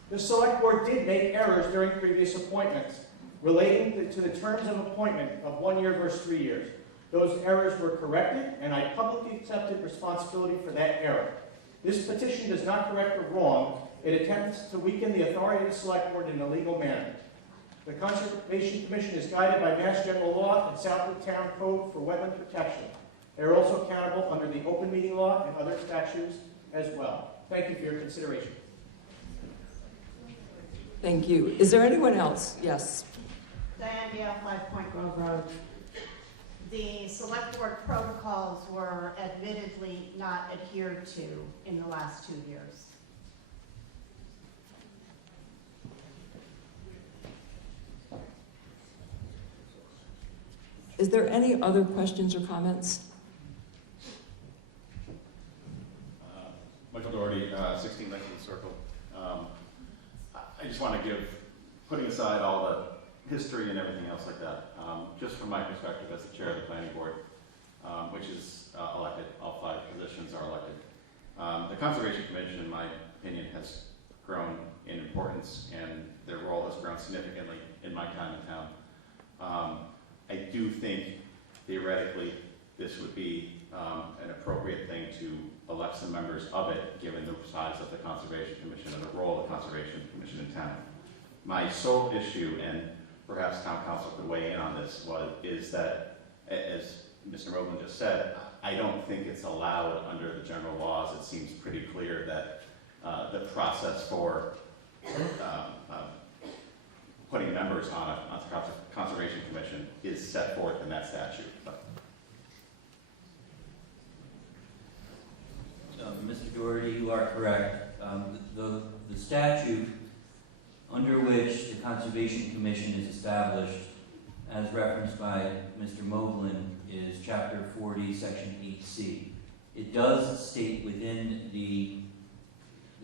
The Select Board did make errors during previous appointments relating to the terms of appointment of 1 year versus 3 years. Those errors were corrected, and I publicly accepted responsibility for that error. This petition does not correct the wrong. It attempts to weaken the authority of the Select Board in a legal manner. The Conservation Commission is guided by Mass General Law and Southwood Town Code for wetland protection. They are also accountable under the Open Meeting Law and other statutes as well. Thank you for your consideration. Thank you. Is there anyone else? Yes. Diane Gale, 5 Point Grove Road. The select board protocols were admittedly not adhered to in the last 2 years. Is there any other questions or comments? I just want to give, putting aside all the history and everything else like that, just from my perspective as the chair of the planning board, which is elected, all 5 positions are elected. The Conservation Commission, in my opinion, has grown in importance, and their role has grown significantly in my time in town. I do think, theoretically, this would be an appropriate thing to elect some members of it, given the size of the Conservation Commission and the role of the Conservation Commission in town. My sole issue, and perhaps town council could weigh in on this, is that, as Mr. Moblin just said, I don't think it's allowed under the general laws. It seems pretty clear that the process for putting members on a Conservation Commission is set forth in that statute. Mr. Doherty, you are correct. The statute under which the Conservation Commission is established, as referenced by Mr. Moblin, is Chapter 40, Section 8C. It does state within the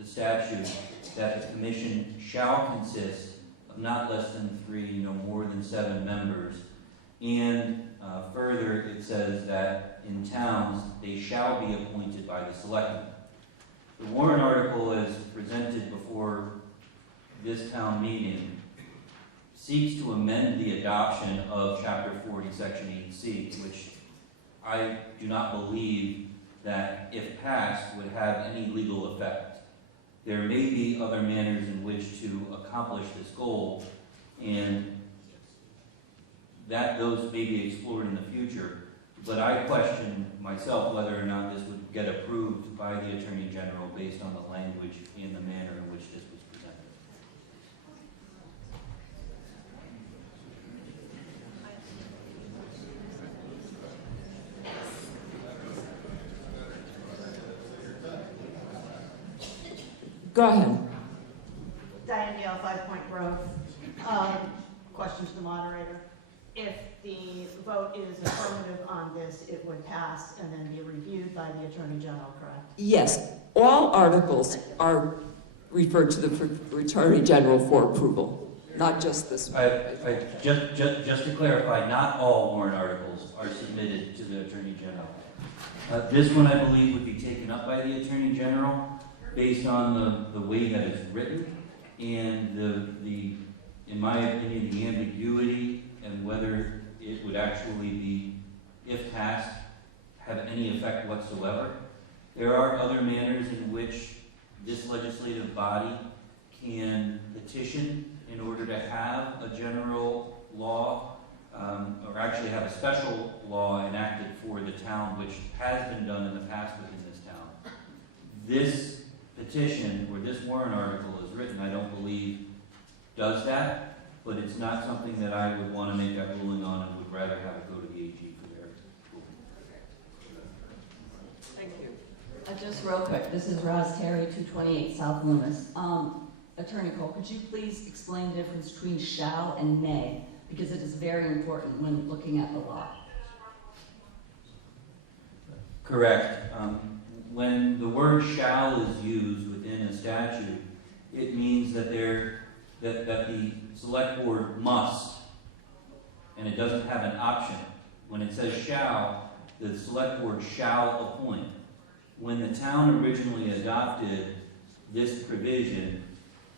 statute that the commission shall consist of not less than 3, no more than 7 members, and further it says that in towns they shall be appointed by the selectmen. The warrant article, as presented before this town meeting, seeks to amend the adoption of Chapter 40, Section 8C, which I do not believe that, if passed, would have any legal effect. There may be other manners in which to accomplish this goal, and that those may be explored in the future, but I question myself whether or not this would get approved by the Attorney General based on the language and the manner in which this was presented. Go ahead. Diane Gale, 5 Point Grove. Question to the moderator. If the vote is affirmative on this, it would pass and then be reviewed by the Attorney General, correct? Yes, all articles are referred to the Attorney General for approval, not just this one. Just to clarify, not all warrant articles are submitted to the Attorney General. This one, I believe, would be taken up by the Attorney General based on the way that it's written and in my opinion, the ambiguity and whether it would actually be, if passed, have any effect whatsoever. There are other manners in which this legislative body can petition in order to have a general law, or actually have a special law enacted for the town, which has been done in the past within this town. This petition, or this warrant article is written, I don't believe does that, but it's not something that I would want to make that ruling on and would rather have it go to the AG for their approval. Thank you. Just real quick, this is Roz Terry, 228 South Loomis. Attorney Cole, could you please explain the difference between shall and may? Because it is very important when looking at the law. Correct. When the word shall is used within a statute, it means that the select board must, and it doesn't have an option. When it says shall, the select board shall appoint. When the town originally adopted this provision,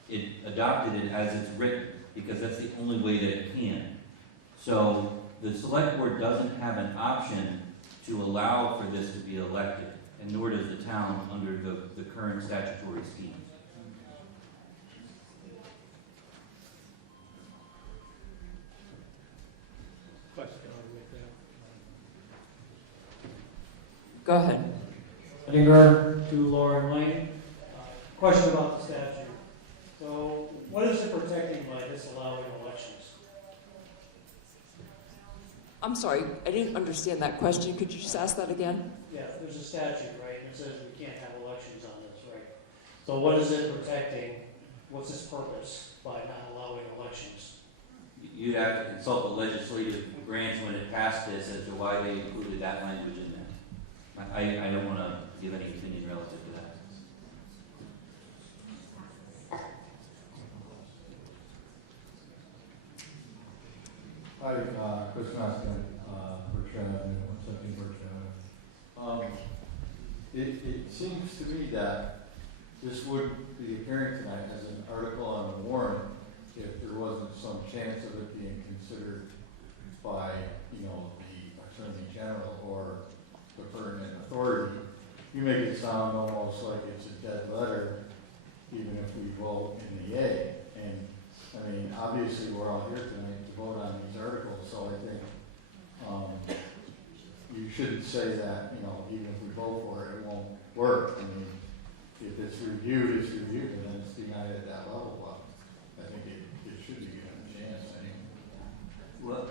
it adopted it as it's written, because that's the only way that it can. So the select board doesn't have an option to allow for this to be elected, and nor does the town under the current statutory scheme. Go ahead. Edinburgh to Lauren Lane. Question about the statute. So, what is it protecting by disallowing elections? I'm sorry, I didn't understand that question. Could you just ask that again? Yeah, there's a statute, right? And it says we can't have elections on this, right? So, what is it protecting? What's its purpose by not allowing elections? You'd have to consult the legislative branch when it passed this as to why they included that language in there. I don't want to give any opinion relative to that. Hi, Chris Maskin, Berkshire Avenue, 117 Berkshire Avenue. It seems to me that this would be appearing tonight as an article on the warrant if there wasn't some chance of it being considered by, the Attorney General or the pertinent authority. You make it sound almost like it's a dead letter, even if we vote in the yay. And I mean, obviously, we're all here tonight to vote on these articles, so I think you shouldn't say that, even if we vote for it, it won't work. I mean, if it's reviewed, it's reviewed, and then it's denied at that level. Well, I think it should be given a chance anyway. Well,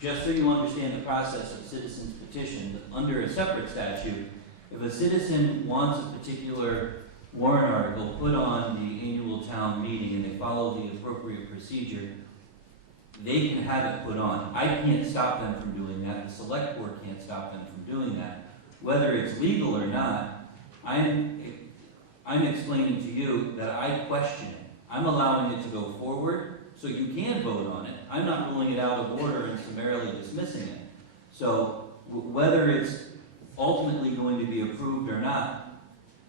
just so you understand the process of citizens petition, under a separate statute, if a citizen wants a particular warrant article put on the annual town meeting and they follow the appropriate procedure, they can have it put on. I can't stop them from doing that. The select board can't stop them from doing that. Whether it's legal or not, I'm explaining to you that I question it. I'm allowing it to go forward so you can vote on it. I'm not ruling it out of order and summarily dismissing it. So whether it's ultimately going to be approved or not,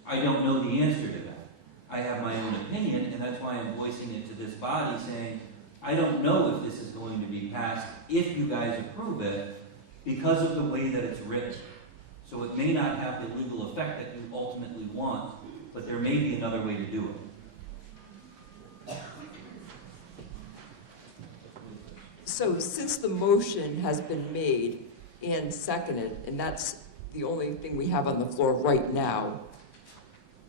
I don't know the answer to that. I have my own opinion, and that's why I'm voicing it to this body, saying, I don't know if this is going to be passed if you guys approve it because of the way that it's written. So it may not have the legal effect that you ultimately want, but there may be another way to do it. So since the motion has been made and seconded, and that's the only thing we have on the floor right now,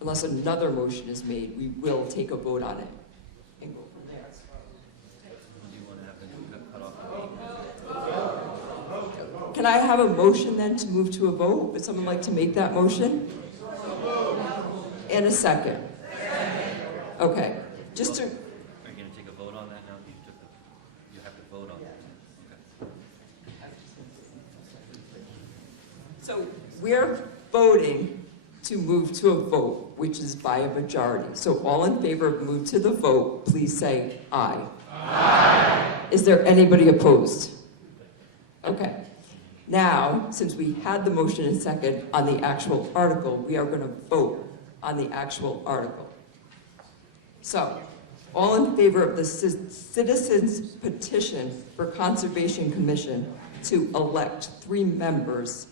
unless another motion is made, we will take a vote on it and go from there. Can I have a motion then to move to a vote? Would someone like to make that motion? And a second. Okay. Just to. Are you going to take a vote on that now? You have to vote on that. Okay. So we're voting to move to a vote, which is by a majority. So all in favor of move to the vote, please say aye. Aye. Is there anybody opposed? Okay. Now, since we had the motion and second on the actual article, we are going to vote on the actual article. So, all in favor of the citizens petition for Conservation Commission to elect 3 members,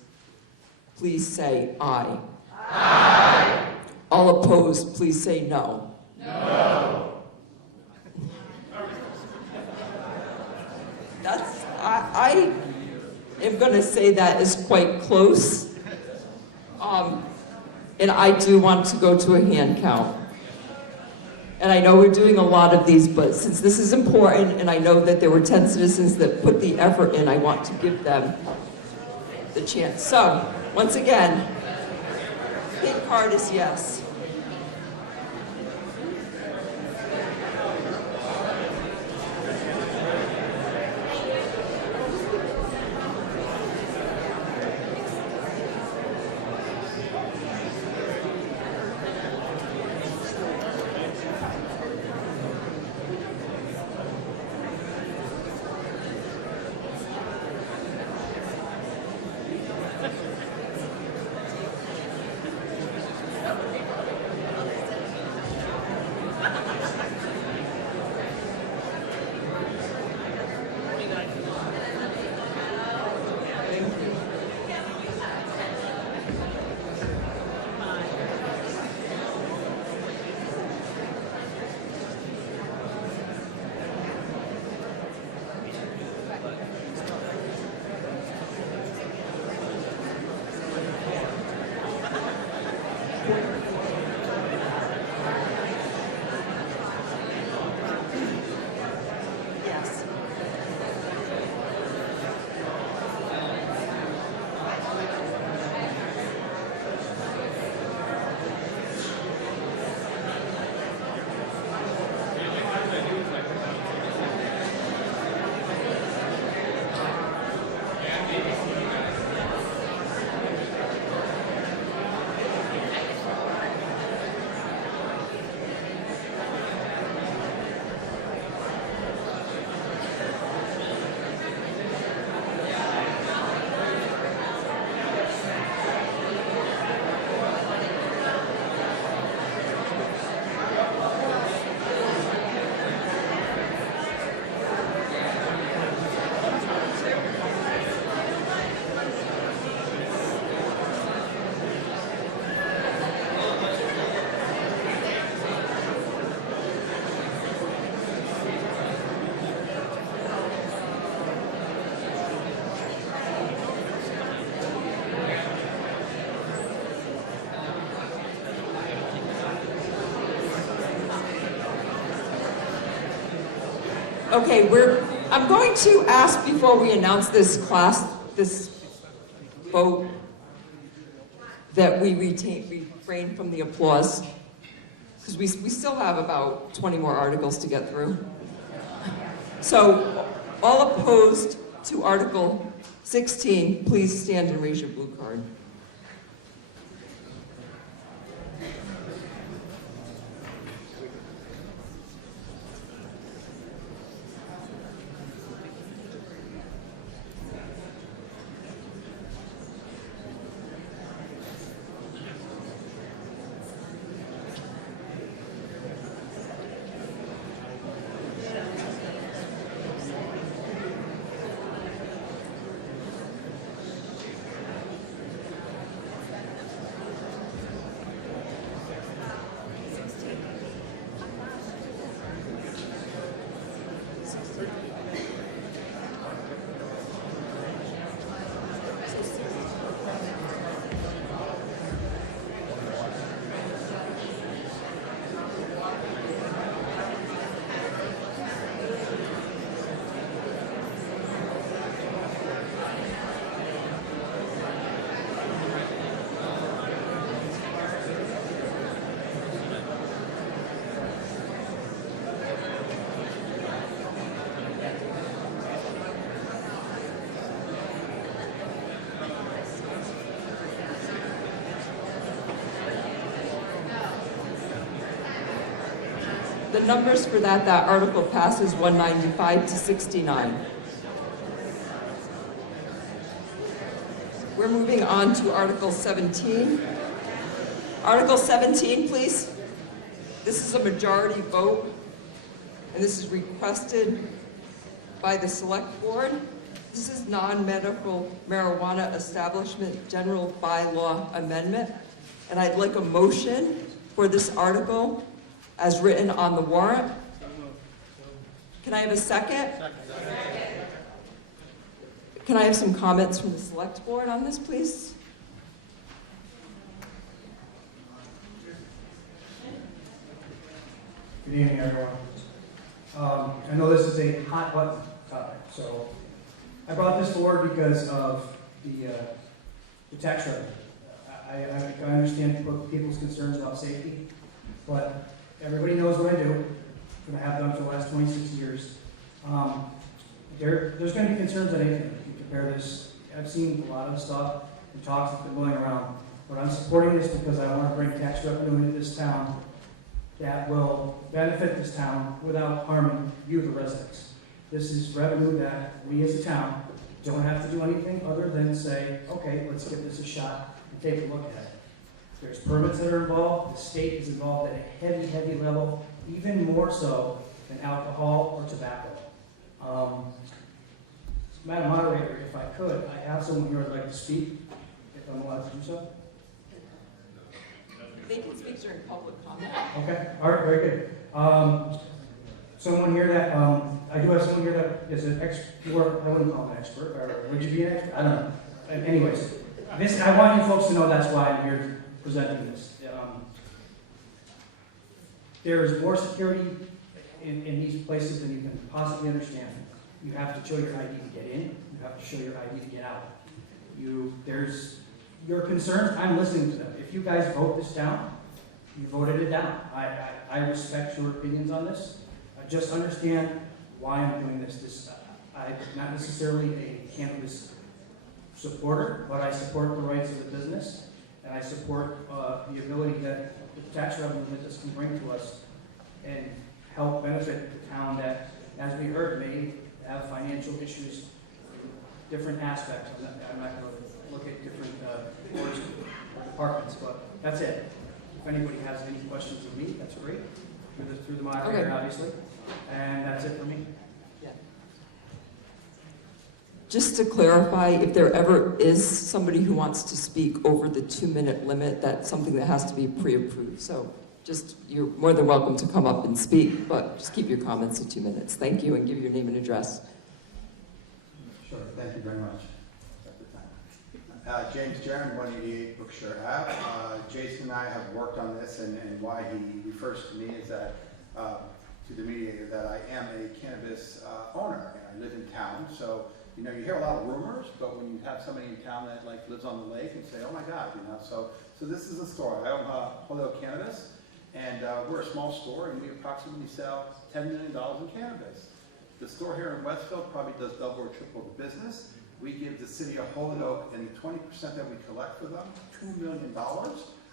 please say aye. Aye. All opposed, please say no. No. I am going to say that is quite close. And I do want to go to a hand count. And I know we're doing a lot of these, but since this is important, and I know that there were 10 citizens that put the effort in, I want to give them the chance. So, once again, pink card is yes. Okay, I'm going to ask before we announce this vote, that we refrain from the applause, because we still have about 20 more articles to get through. So, all opposed to Article 16, please stand and raise your blue card. The numbers for that article passes 195 to 69. We're moving on to Article 17. Article 17, please. This is a majority vote, and this is requested by the Select Board. This is non-medical marijuana establishment general bylaw amendment, and I'd like a motion for this article as written on the warrant. Can I have a second? Can I have some comments from the Select Board on this, please? Good evening, everyone. I know this is a hot button topic, so I brought this forward because of the tax revenue. I understand people's concerns about safety, but everybody knows what I do, what I have done for the last 26 years. There's going to be concerns on anything. If you compare this, I've seen a lot of stuff and talks that have been going around, but I'm supporting this because I want to bring tax revenue into this town that will benefit this town without harming you, the residents. This is revenue that we as a town don't have to do anything other than say, okay, let's give this a shot and take a look at it. There's permits that are involved. The state is involved at a heavy, heavy level, even more so than alcohol or tobacco. Madam Moderator, if I could, I have someone here I'd like to speak, if I'm allowed to do so. They can speak during public comment. Okay, all right, very good. Someone here that, I do have someone here that is an expert, I wouldn't call him an expert, or would you be an expert? I don't know. Anyways, I want you folks to know that's why I'm here presenting this. There is more security in these places than you can possibly understand. You have to show your ID to get in. You have to show your ID to get out. There's your concerns. I'm listening to them. If you guys vote this down, you voted it down. I respect your opinions on this. I just understand why I'm doing this. I'm not necessarily a cannabis supporter, but I support the rights of the business, and I support the ability that the tax revenue that this can bring to us and help benefit the town that, as we heard, may have financial issues in different aspects. I'm not going to look at different boards or departments, but that's it. If anybody has any questions of me, that's great. Through the moderator, obviously. And that's it for me. Just to clarify, if there ever is somebody who wants to speak over the 2-minute limit, that's something that has to be pre-approved. So you're more than welcome to come up and speak, but just keep your comments to 2 minutes. Thank you, and give your name and address. Sure, thank you very much. James Jaron, 188 Brookshire Ave. Jason and I have worked on this, and why he refers to me is that to the mediator that I am a cannabis owner, and I live in town. So, you know, you hear a lot of rumors, but when you have somebody in town that like lives on the lake and say, oh my God, you know, so this is a story. I own Holyoke Cannabis, and we're a small store, and we approximately sell $10 million in cannabis. The store here in Westfield probably does double or triple the business. We give the city of Holyoke and the 20% that we collect for them, $2 million,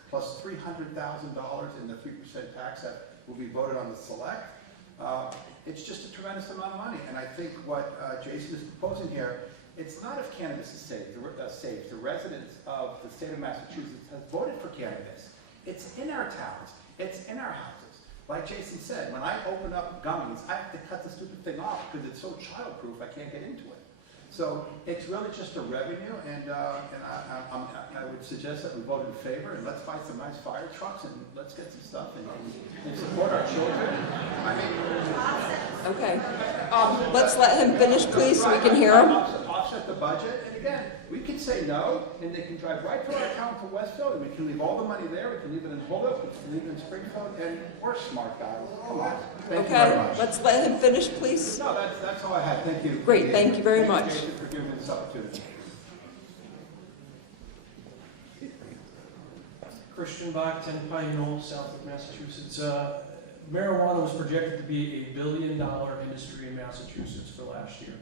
plus $300,000 in the 3% tax that will be voted on the select. It's just a tremendous amount of money, and I think what Jason is proposing here, it's not if cannabis is safe. The residents of the state of Massachusetts has voted for cannabis. It's in our towns. It's in our houses. Like Jason said, when I open up gummies, I have to cut the stupid thing off because it's so childproof I can't get into it. So it's really just a revenue, and I would suggest that we vote in favor, and let's buy some nice fire trucks, and let's get some stuff and support our children. I mean, Okay. Let's let him finish, please, so we can hear him. Offset the budget, and again, we can say no, and they can drive right from our town to Westfield, and we can leave all the money there. We can leave it in Holyoke, we can leave it in Springfield, and we're smart guys. Come on. Thank you very much. Let's let him finish, please. No, that's all I had. Thank you. Great, thank you very much. Thank you for giving me this opportunity. Christian Bach, 10 Pine Knoll, Southwick, Massachusetts. Marijuana was projected to be $1 billion industry in Massachusetts for last year.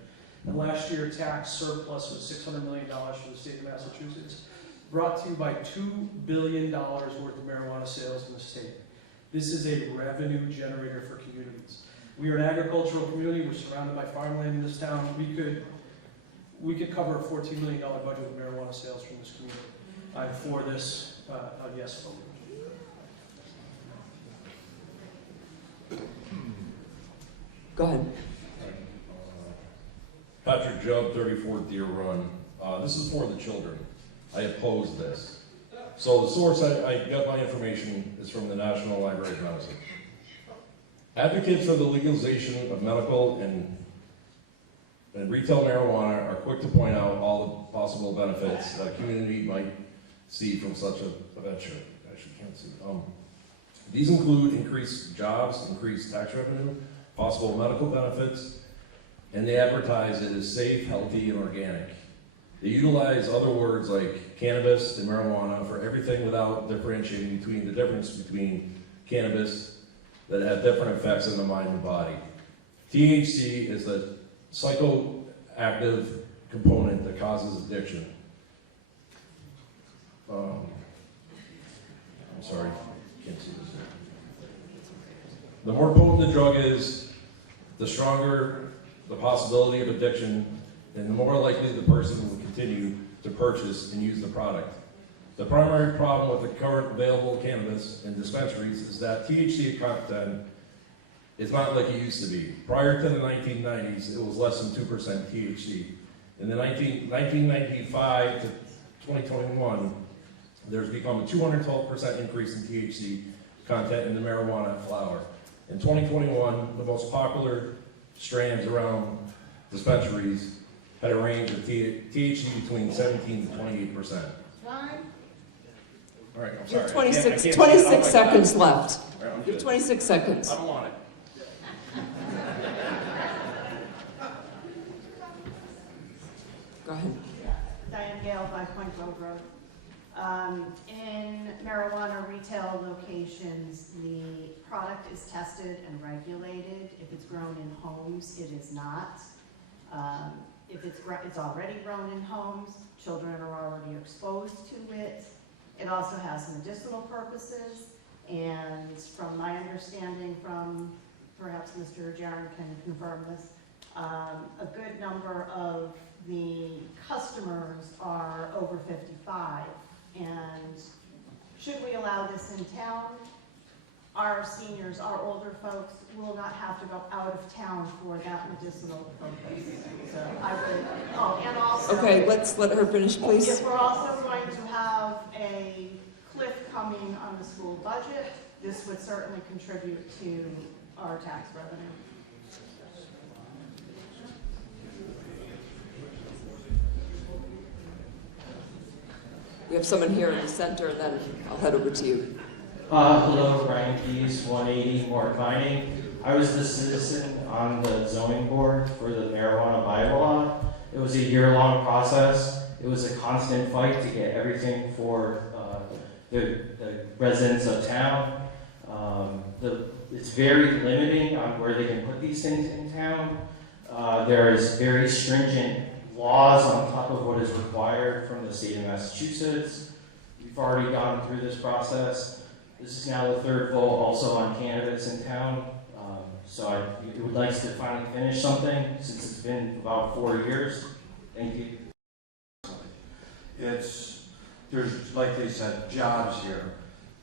And last year, tax surplus was $600 million for the state of Massachusetts, brought to you by $2 billion worth of marijuana sales in the state. This is a revenue generator for communities. We are an agricultural community. We're surrounded by farmland in this town. We could cover a $14 million budget with marijuana sales from this community. I'm for this, yes vote. Go ahead. Patrick Jubb, 34 Deer Run. This is for the children. I oppose this. So the source I got my information is from the National Library of Medicine. Advocates for the legalization of medical and retail marijuana are quick to point out all the possible benefits that a community might see from such a venture. I actually can't see. These include increased jobs, increased tax revenue, possible medical benefits, and they advertise it as safe, healthy, and organic. They utilize other words like cannabis and marijuana for everything without differentiating between the difference between cannabis that have different effects on the mind and body. THC is the psychoactive component that causes addiction. I'm sorry, can't see this. The more potent the drug is, the stronger the possibility of addiction, and the more likely the person will continue to purchase and use the product. The primary problem with the current available cannabis in dispensaries is that THC content is not like it used to be. Prior to the 1990s, it was less than 2% THC. In the 1995 to 2021, there's become a 212% increase in THC content in the marijuana flower. In 2021, the most popular strands around dispensaries had a range of THC between 17 to 28%. John? All right, I'm You sorry. have I can't 26 seconds left. All right, I'm You have good. 26 seconds. I don't want it. Go ahead. Diane Gale, 5 Point Grove Road. In marijuana retail locations, the product is tested and regulated. If it's grown in homes, it is not. If it's already grown in homes, children are already exposed to it. It also has medicinal purposes, and from my understanding from, perhaps Mr. Jaron can confirm this, a good number of the customers are over 55. And should we allow this in town, our seniors, our older folks will not have to go out of town for that medicinal purpose. So I would, and also. Okay, let's let her finish, please. If we're also going to have a cliff coming on the school budget, this would certainly contribute to our tax revenue. We have someone here in the center, and then I'll head over to you. Hello, Ryan Keys, 180 Mort Vining. I was the citizen on the zoning board for the marijuana bylaw. It was a year-long process. It was a constant fight to get everything for the residents of town. It's very limiting on where they can put these things in town. There is very stringent laws on top of what is required from the state of Massachusetts. We've already gone through this process. This is now the third vote also on cannabis in town. So I would like to finally finish something since it's been about 4 years. Thank you. There's, like they said, jobs here.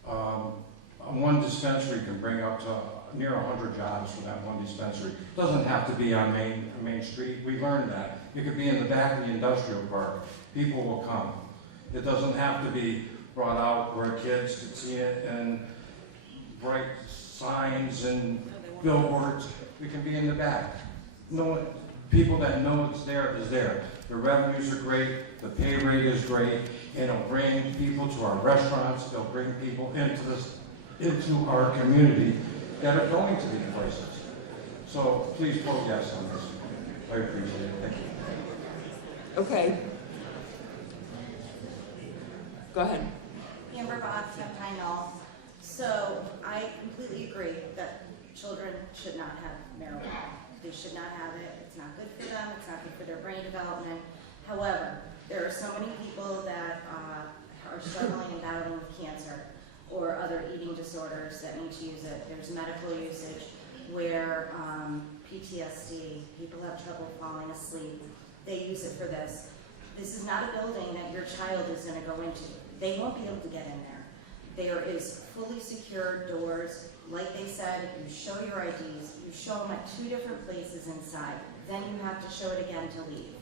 One dispensary can bring up to near 100 jobs for that one dispensary. It doesn't have to be on Main Street. We learned that. It could be in the back of the industrial park. People will come. It doesn't have to be brought out where kids could see it and bright signs and billboards. It can be in the back. People that know it's there is there. The revenues are great, the pay rate is great, and it'll bring people to our restaurants, it'll bring people into our community that are going to these places. So please vote yes on this. I appreciate it. Thank you. Okay. Go ahead. Amber Box, Pine. So I completely agree that children should not have marijuana. They should not have it. It's not good for them. It's not good for their brain development. However, there are so many people that are struggling and battling with cancer or other eating disorders that need to use it. There's medical usage where PTSD, people have trouble falling asleep. They use it for this. This is not a building that your child is going to go into. They won't be able to get in there. There is fully secured doors. Like they said, you show your IDs, you show them at 2 different places inside, then you have to show it again to leave.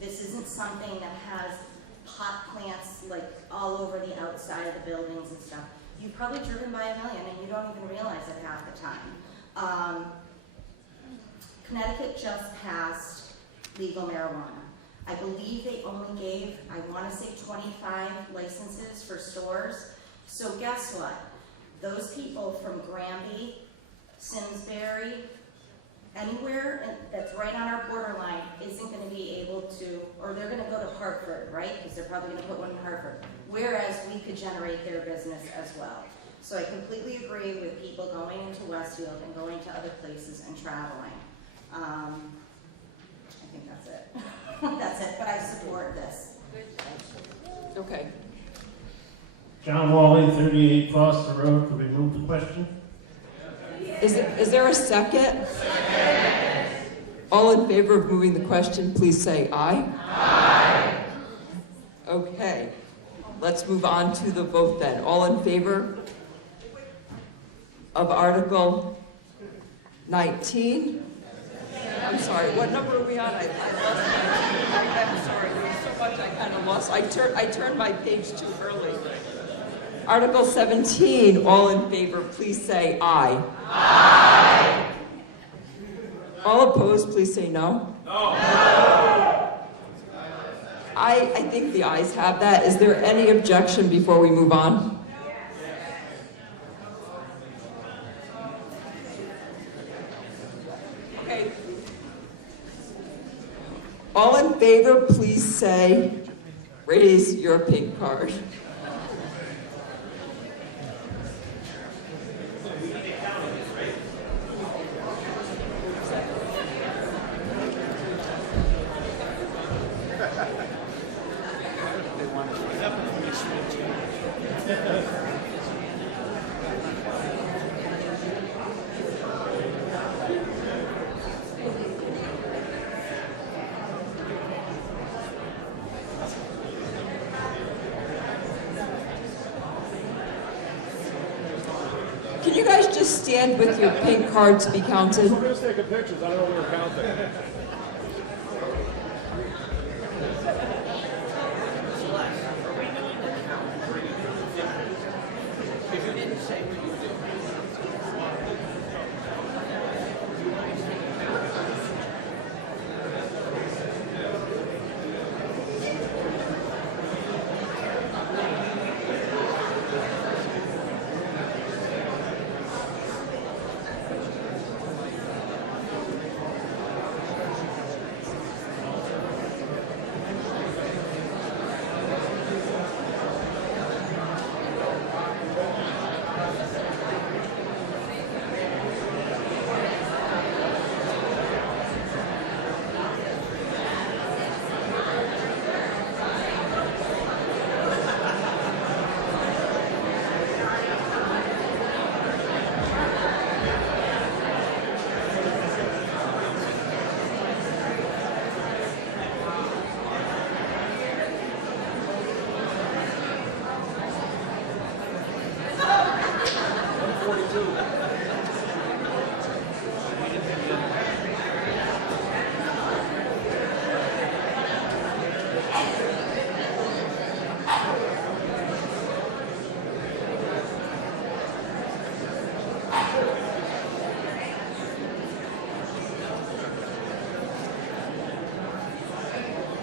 This isn't something that has pot plants like all over the outside of the buildings and stuff. You've probably driven by a million and you don't even realize it half the time. Connecticut just passed legal marijuana. I believe they only gave, I want to say 25 licenses for stores. So guess what? Those people from Granby, Simsbury, anywhere that's right on our borderline isn't going to be able to, or they're going to go to Hartford, right? Because they're probably going to put one in Hartford. Whereas we could generate their business as well. So I completely agree with people going into Westfield and going to other places and traveling. I think that's it. That's it, but I support this. Okay. John Wally, 38 Foster Road. Could we move the question? Is there a second? Second. All in favor of moving the question, please say aye. Aye. Okay. Let's move on to the vote then. All in favor of Article 19? I'm sorry, what number are we on? I lost my, I'm sorry, there's so much I kind of lost. I turned my page too early. Article 17, all in favor, please say aye. Aye. All opposed, please say no. No. I think the ayes have that. Is there any objection before we move on? Okay. All in favor, please say, raise your pink card. Can you guys just stand with your pink card to be counted? We're just taking pictures. I don't know we were counting.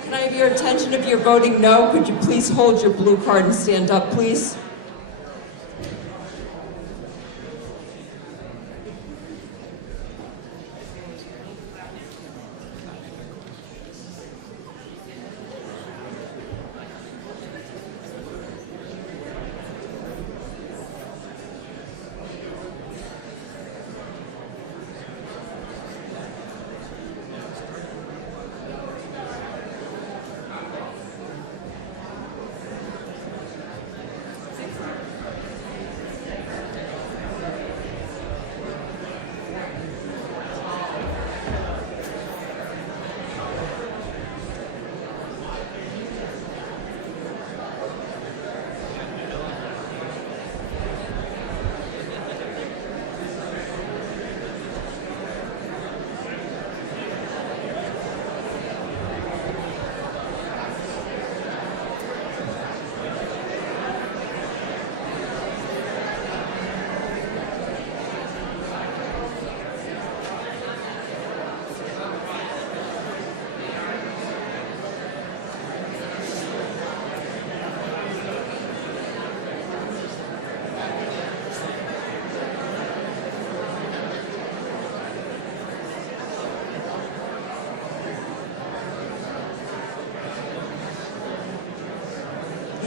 Can I have your attention if you're voting no? Could you please hold your blue card and stand up, please?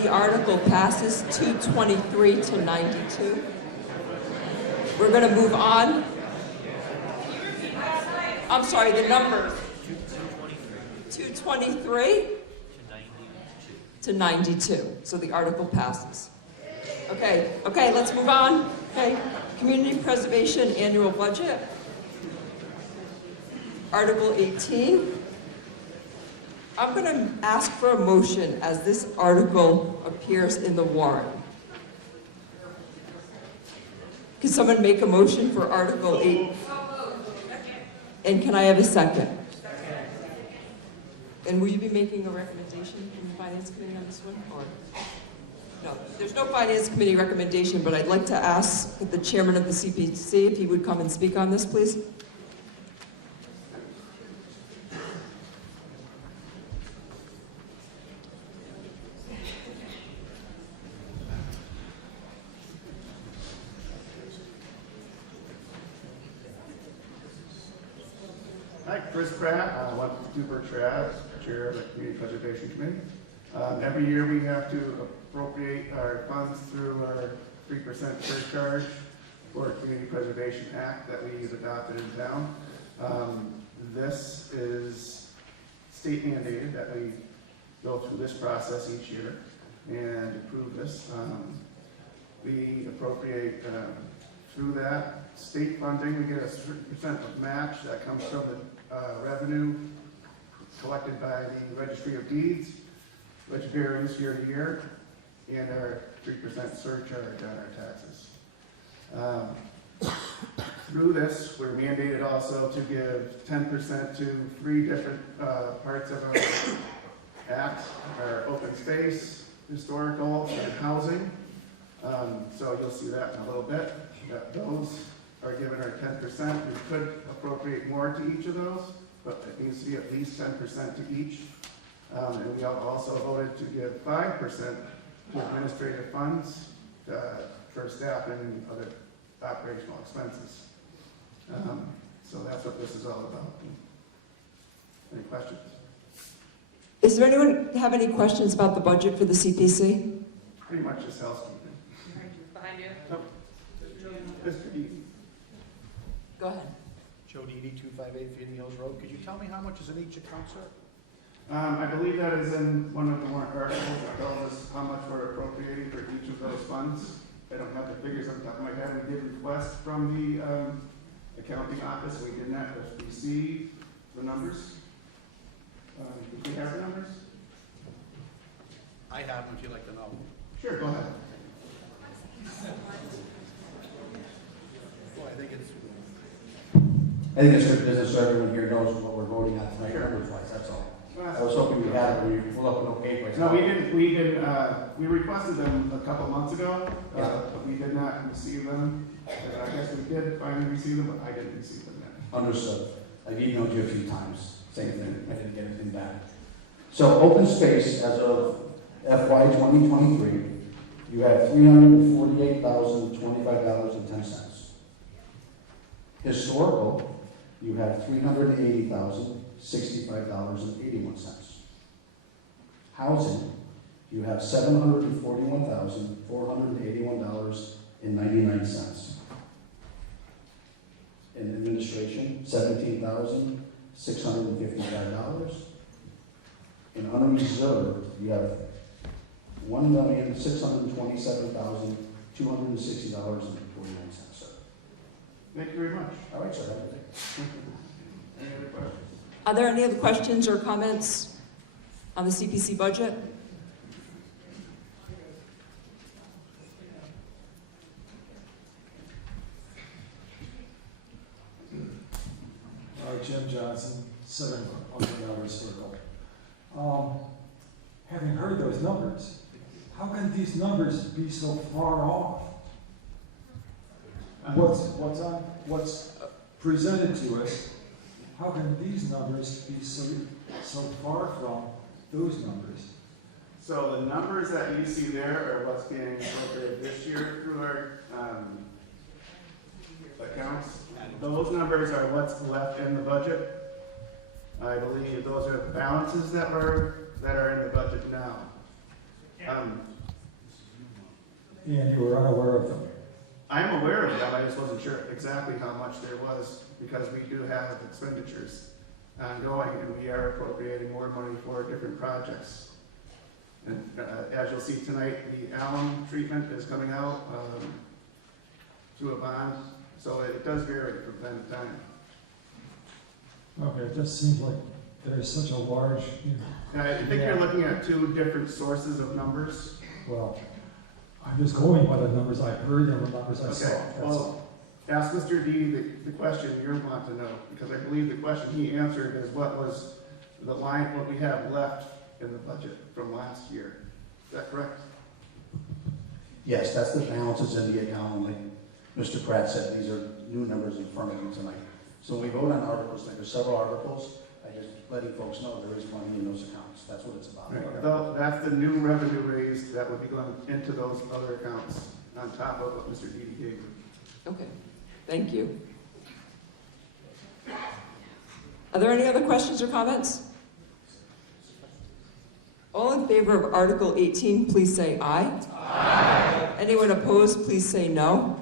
The article passes 223 to 92. We're going to move on. I'm sorry, the number. 223 to 92. So the article passes. Okay, let's move on. Okay, Community Preservation Annual Budget. Article 18. I'm going to ask for a motion as this article appears in the warrant. Can someone make a motion for Article 8? And can I have a second? And will you be making a recommendation from the Finance Committee on this one? Or no, there's no Finance Committee recommendation, but I'd like to ask the chairman of the CPC if he would come and speak on this, please. Hi, Chris Pratt, 152 Berkshire Ave, Chair of the Community Preservation Committee. Every year we have to appropriate our funds through our 3% surcharge for Community Preservation Act that we've adopted in town. This is state mandated that we go through this process each year and approve this. We appropriate through that state funding. We get a certain percent of match that comes from the revenue collected by the Registry of Deeds, which varies year to year, and our 3% surcharge on our taxes. Through this, we're mandated also to give 10% to 3 different parts of our act, our open space, historical, and housing. So you'll see that in a little bit, that those are given our 10%. We could appropriate more to each of those, but it needs to be at least 10% to each. And we also voted to give 5% to administrative funds for staff and other operational expenses. So that's what this is all about. Any questions? Is there anyone have any questions about the budget for the CPC? Pretty much just housekeeping. Behind you. It's pretty easy. Go ahead. Joe Didi, 258 Feeding Hills Road. Could you tell me how much is in each account, sir? I believe that is in one of the warrant articles that tells us how much we're appropriating for each of those funds. I don't have the figures on the top of my head. We did request from the accounting office. We did not receive the numbers. Do we have the numbers? I have them if you'd like to know. Sure, go ahead. Well, I think it's good business so everyone here knows what we're voting on tonight, numbers-wise, that's all. I was hoping we had it when you pulled up an okay place. No, we requested them a couple months ago, but we did not receive them. I guess we did finally receive them, but I didn't receive them yet. Understood. I've emailed you a few times, same thing, I didn't get anything back. So open space as of FY 2023, you have $348,025.10. Historical, you have $380,065.81. Housing, you have $741,481.99. In administration, $17,655. In unreserved, you have $1,627,260.49, sir. Thank you very much. All right, sir. Have a good day. Any other questions? Are there any other questions or comments on the CPC budget? Jim Johnson, 700 Circle. Having heard those numbers, how can these numbers be so far off? What's presented to us, how can these numbers be so far from those numbers? So the numbers that you see there are what's being appropriated this year through our accounts. Those numbers are what's left in the budget. I believe those are the balances that are in the budget now. And you were unaware of them? I'm aware of them, I just wasn't sure exactly how much there was, because we do have expenditures ongoing, and we are appropriating more money for different projects. And as you'll see tonight, the alum treatment is coming out through a bond, so it does vary from time to time. Okay, it just seems like there's such a large... I think you're looking at two different sources of numbers. Well, I'm just going by the numbers I heard and the numbers I saw. Okay, well, ask Mr. D the question you want to know, because I believe the question he answered is what was the line, what we have left in the budget from last year. Is that correct? Yes, that's the balances in the account. And like Mr. Pratt said, these are new numbers in front of you tonight. So when we vote on articles, like there's several articles, I just letting folks know there is money in those accounts. That's what it's about. Right. That's the new revenue raise that would be going into those other accounts on top of what Mr. Dede gave you. Okay, thank you. Are there any other questions or comments? All in favor of Article 18, please say aye. Aye. Anyone opposed, please say no.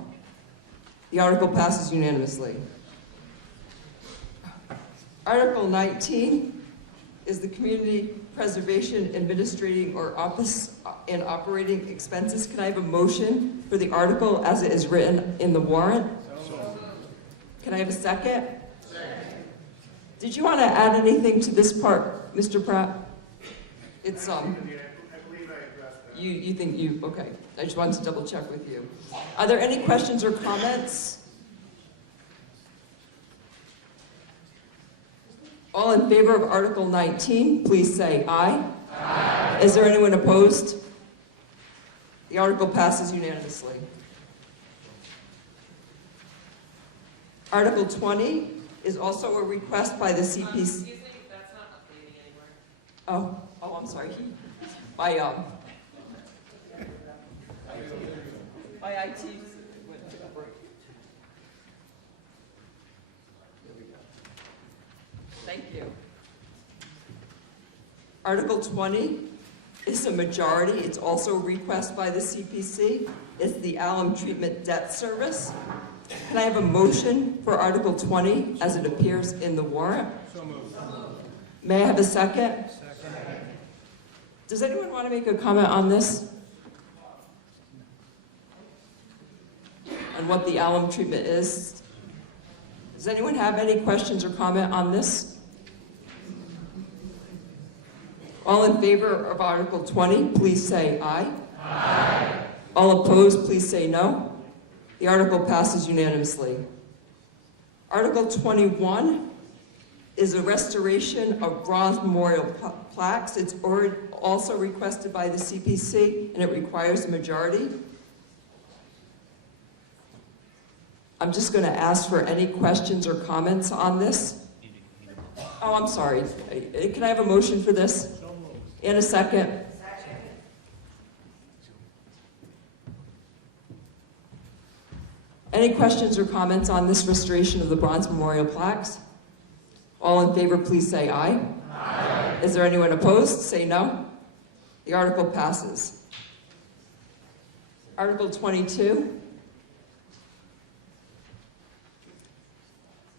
The article passes unanimously. Article 19 is the Community Preservation Administrating or Office and Operating Expenses. Can I have a motion for the article as it is written in the warrant? Can I have a second? Second. Did you want to add anything to this part, Mr. Pratt? It's I believe I addressed that. you think you, okay. I just wanted to double check with you. Are there any questions or comments? All in favor of Article 19, please say aye. Aye. Is there anyone opposed? The article passes unanimously. Article 20 is also a request by the CPC. Excuse me, that's not updating anymore. Oh, I'm sorry. My IT went to break. There we go. Thank you. Article 20 is a majority. It's also a request by the CPC. It's the alum treatment debt service. Can I have a motion for Article 20 as it appears in the warrant? So moved. May I have a second? Second. Does anyone want to make a comment on this? On what the alum treatment is? Does anyone have any questions or comment on this? All in favor of Article 20, please say aye. Aye. All opposed, please say no. The article passes unanimously. Article 21 is a restoration of bronze memorial plaques. It's also requested by the CPC, and it requires a majority. I'm just going to ask for any questions or comments on this. Oh, I'm sorry. Can I have a motion for this? And a second. Any questions or comments on this restoration of the bronze memorial plaques? All in favor, please say aye. Aye. Is there anyone opposed? Say no. The article passes. Article 22.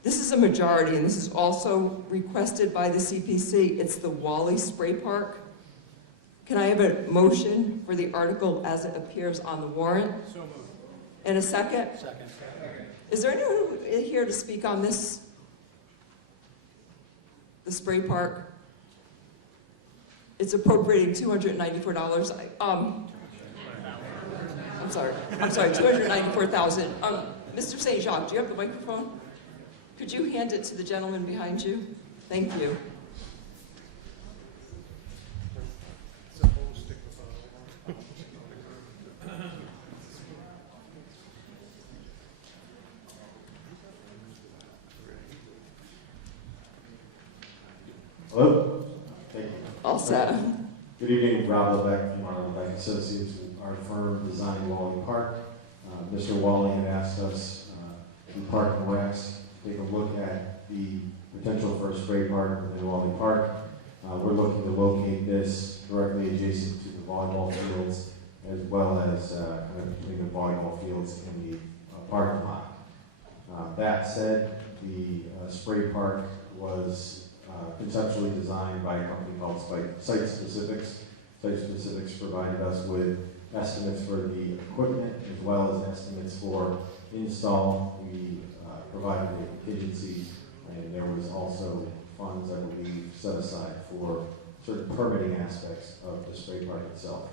This is a majority, and this is also requested by the CPC. It's the Wally Spray Park. Can I have a motion for the article as it appears on the warrant? So moved. And a second? Second. Is there anyone here to speak on this? The spray park? It's appropriating $294. I'm sorry, $294,000. Mr. St. Jacques, do you have the microphone? Could you hand it to the gentleman behind you? Thank you. Hello? Thank you. All set. Good evening, Rob Lebeck from our Lebeck Associates, our firm designing Wally Park. Mr. Wally had asked us in Park and Recs to take a look at the potential for a spray park within Wally Park. We're looking to locate this directly adjacent to the volleyball fields, as well as kind of between the volleyball fields and the parking lot. That said, the spray park was conceptually designed by a company called Site Specifics. Site Specifics provided us with estimates for the equipment as well as estimates for install. We provided a contingency, and there was also funds, I believe, set aside for certain permitting aspects of the spray park itself.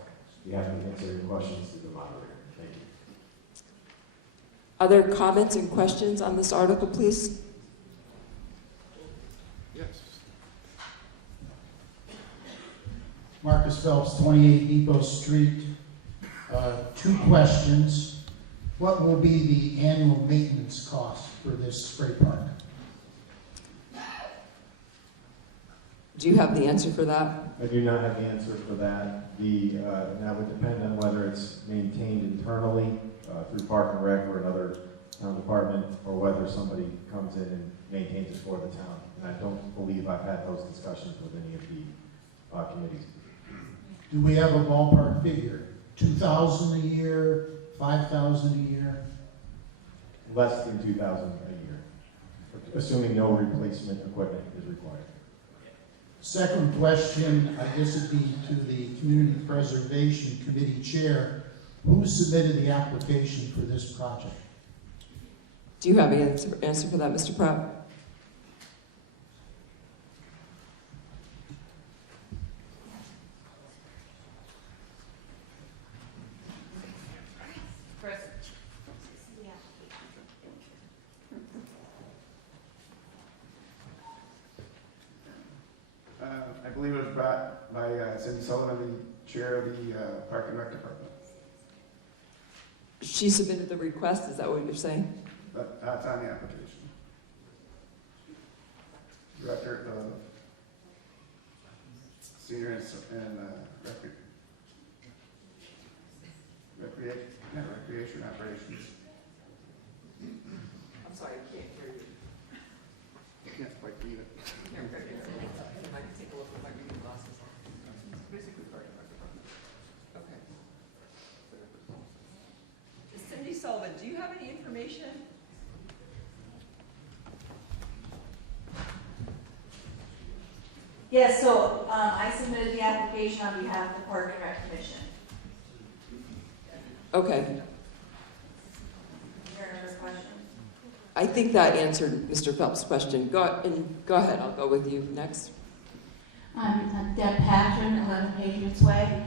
You have to answer your questions to the moderator. Thank you. Other comments and questions on this article, please? Yes. Marcus Phelps, 28 Depot Street. Two questions. What will be the annual maintenance cost for this spray park? Do you have the answer for that? I do not have the answer for that. That would depend on whether it's maintained internally through Park and Rec or another town department, or whether somebody comes in and maintains it for the town. And I don't believe I've had those discussions with any of the committees. Do we have a ballpark figure? 2,000 a year, 5,000 a year? Less than 2,000 a year, assuming no replacement equipment is required. Second question, I guess it'd be to the Community Preservation Committee Chair. Who submitted the application for this project? Do you have an answer for that, Mr. Pratt? I believe it was brought by Cindy Sullivan, the chair of the Park and Rec Department. She submitted the request, is that what you're saying? That's on the application. Director of Senior and Recreation Operations. I'm sorry, I can't hear you. I can't quite read it. I can take a look with my reading glasses on. Basically, okay. Cindy Sullivan, do you have any information? Yes, so I submitted the application on behalf of the Park and Rec Commission. Okay. Is there another question? I think that answered Mr. Phelps' question. Go ahead, I'll go with you next. I'm Deb Patron, 11 Patriots Way.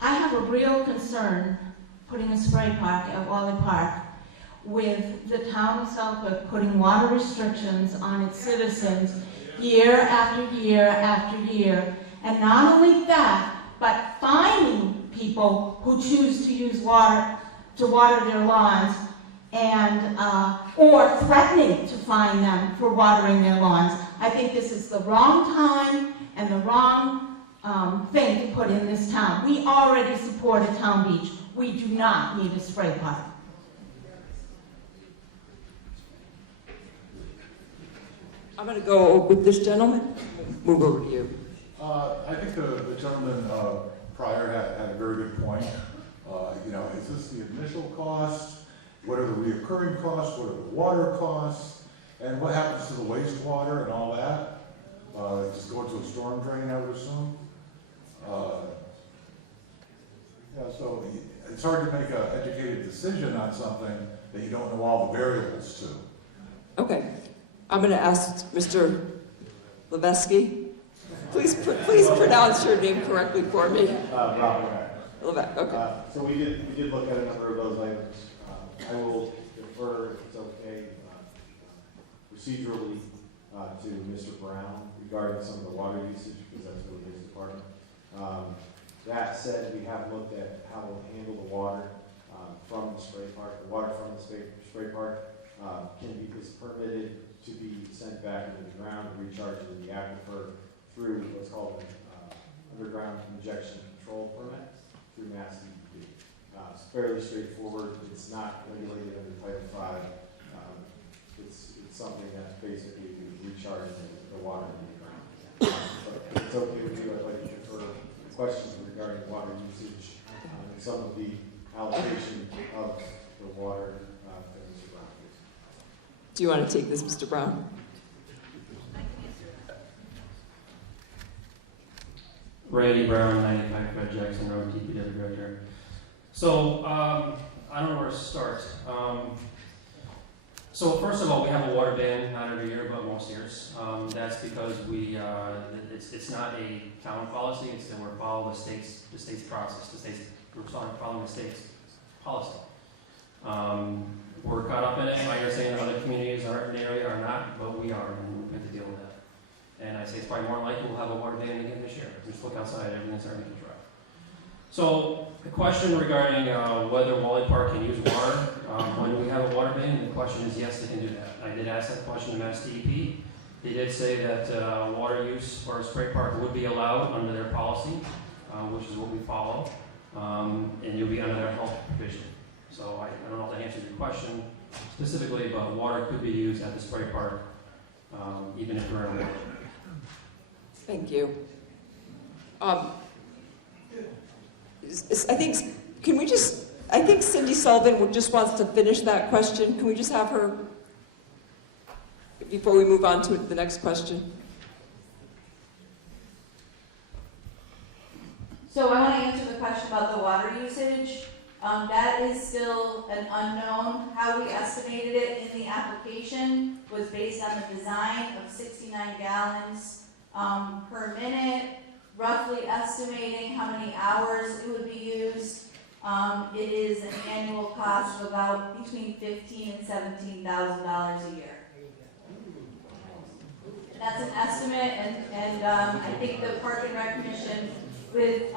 I have a real concern putting a spray park at Wally Park with the town of Southwick putting water restrictions on its citizens year after year after year. And not only that, but fining people who choose to use water to water their lawns, and or threatening to fine them for watering their lawns. I think this is the wrong time and the wrong thing to put in this town. We already support a town beach. We do not need a spray park. I'm going to go with this gentleman. Move over to you. I think the gentleman prior had a very good point. Is this the initial cost? What are the reoccurring costs? What are the water costs? And what happens to the wastewater and all that? Just go into a storm drain, I would assume. So it's hard to make an educated decision on something that you don't know all the variables to. Okay. I'm going to ask Mr. Levesky. Please pronounce your name correctly for me. Rob Levesky. Okay. So we did look at a number of those items. I will defer, if it's okay, procedurally to Mr. Brown regarding some of the water usage, because that's really his department. That said, we have looked at how we'll handle the water from the spray park. The water from the spray park is permitted to be sent back into the ground and recharged in the aquifer through what's called an underground injection control permit through Mass DEP. It's fairly straightforward. It's not regulated under Title V. It's something that basically you recharge the water in the ground. But if it's okay with you, I'd like to defer questions regarding water usage and some of the allocation of the water to Mr. Brown. Do you want to take this, Mr. Brown? Randy Brown, 95 Jackson Road, DPW Director. So, I don't know where to start. So first of all, we have a water ban, not every year, but most years. That's because it's not a town policy, it's that we're following the state's process, we're following the state's policy. We're caught up in it, and like you're saying, other communities in the area are not, but we are, and we have to deal with that. And I say it's probably more likely we'll have a water ban again this year. Just look outside, everything's starting to dry. So the question regarding whether Wally Park can use water when we have a water ban, the question is yes, they can do that. I did ask that question to Mass DEP. They did say that water use for a spray park would be allowed under their policy, which is what we follow, and you'll be under their health provision. So I don't know if that answers your question specifically, but water could be used at the spray park, even if we're in. Thank you. I think Cindy Sullivan just wants to finish that question. Can we just have her before we move on to the next question? So I want to answer the question about the water usage. That is still an unknown. How we estimated it in the application was based on the design of 69 gallons per minute, roughly estimating how many hours it would be used. It is an annual cost of about between $15,000 and $17,000 a year. That's an estimate, and I think the Park and Rec Commission with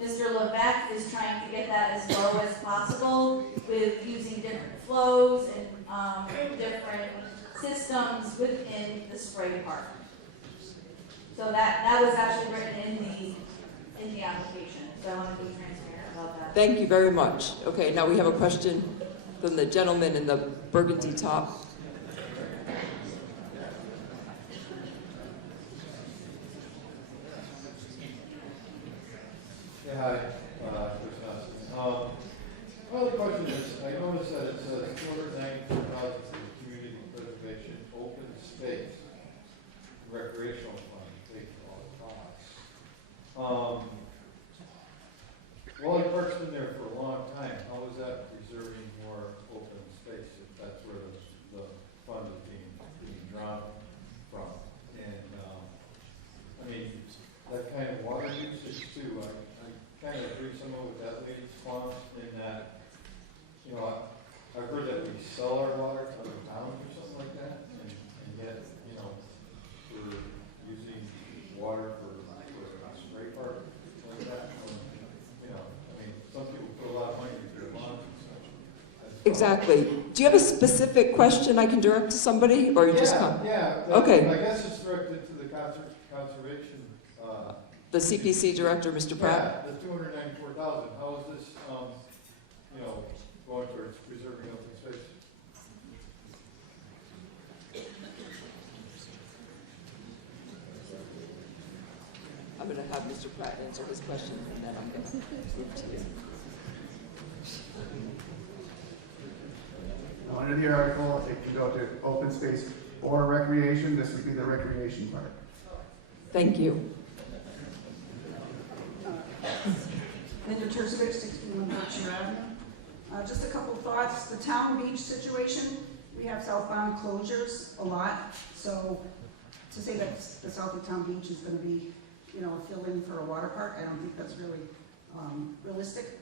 Mr. Levesque is trying to get that as low as possible with using different flows and different systems within the spray park. So that was actually written in the application. So I want to be transparent about that. Thank you very much. Okay, now we have a question from the gentleman in the burgundy top. Yeah, hi, Chris Nelson. Well, the question is, I noticed that it says $294,000 for community preservation, open space, recreational fund, paid for all the costs. Wally Park's been there for a long time. How is that preserving more open space if that's where the fund is being drawn from? And I mean, that kind of water usage too. I kind of agree somewhat with that lady's response in that, you know, I've heard that we sell our water to other towns or something like that, and yet, you know, we're using water for a spray park like that. You know, I mean, some people put a lot of money into their lawns and such. Exactly. Do you have a specific question I can direct to somebody, or you just come? Yeah. Okay. I guess it's directed to the conservation The CPC director, Mr. Pratt? Yeah, the 294,000, how is this, going towards preserving open space? I'm going to have Mr. Pratt answer his question, and then I'm going to move to you. Under the article, it can go to open space or recreation. This would be the recreation part. Thank you. Linda Tersovich, 61 Berkshire Avenue. Just a couple thoughts. The town beach situation, we have southbound closures a lot. So to say that the south of town beach is going to be, a fill-in for a water park, I don't think that's really realistic.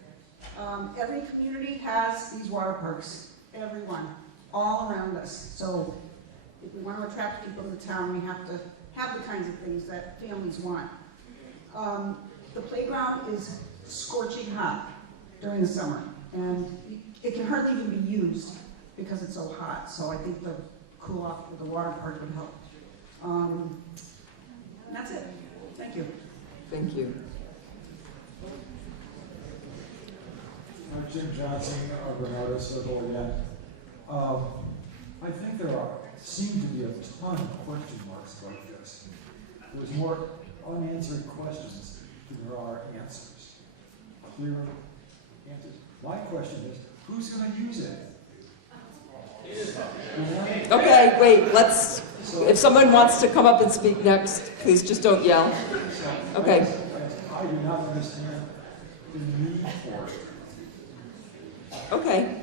Every community has these water parks, everyone, all around us. So if we want to attract people to the town, we have to have the kinds of things that families want. The playground is scorching hot during the summer, and it can hardly even be used because it's so hot. So I think the cool off with the water park would help. And that's it. Thank you. Thank you. I'm Jim Johnson, Bernardo Circle again. I think there seem to be a ton of question marks like this. There's more unanswered questions than there are answers. Clear answers. My question is, who's going to use it? Okay, wait, if someone wants to come up and speak next, please just don't yell. Okay. I do not understand the need for it. Okay.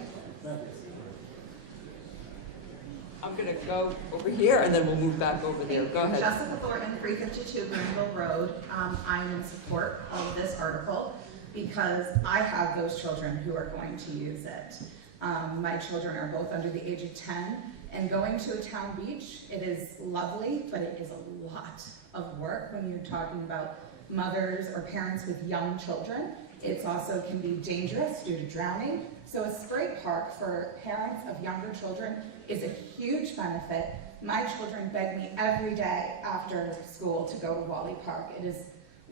I'm going to go over here, and then we'll move back over there. Go ahead. Jessica Thornton, 352 Greenville Road. I'm in support of this article because I have those children who are going to use it. My children are both under the age of 10, and going to a town beach, it is lovely, but it is a lot of work when you're talking about mothers or parents with young children. It also can be dangerous due to drowning. So a spray park for parents of younger children is a huge benefit. My children beg me every day after school to go to Wally Park. It is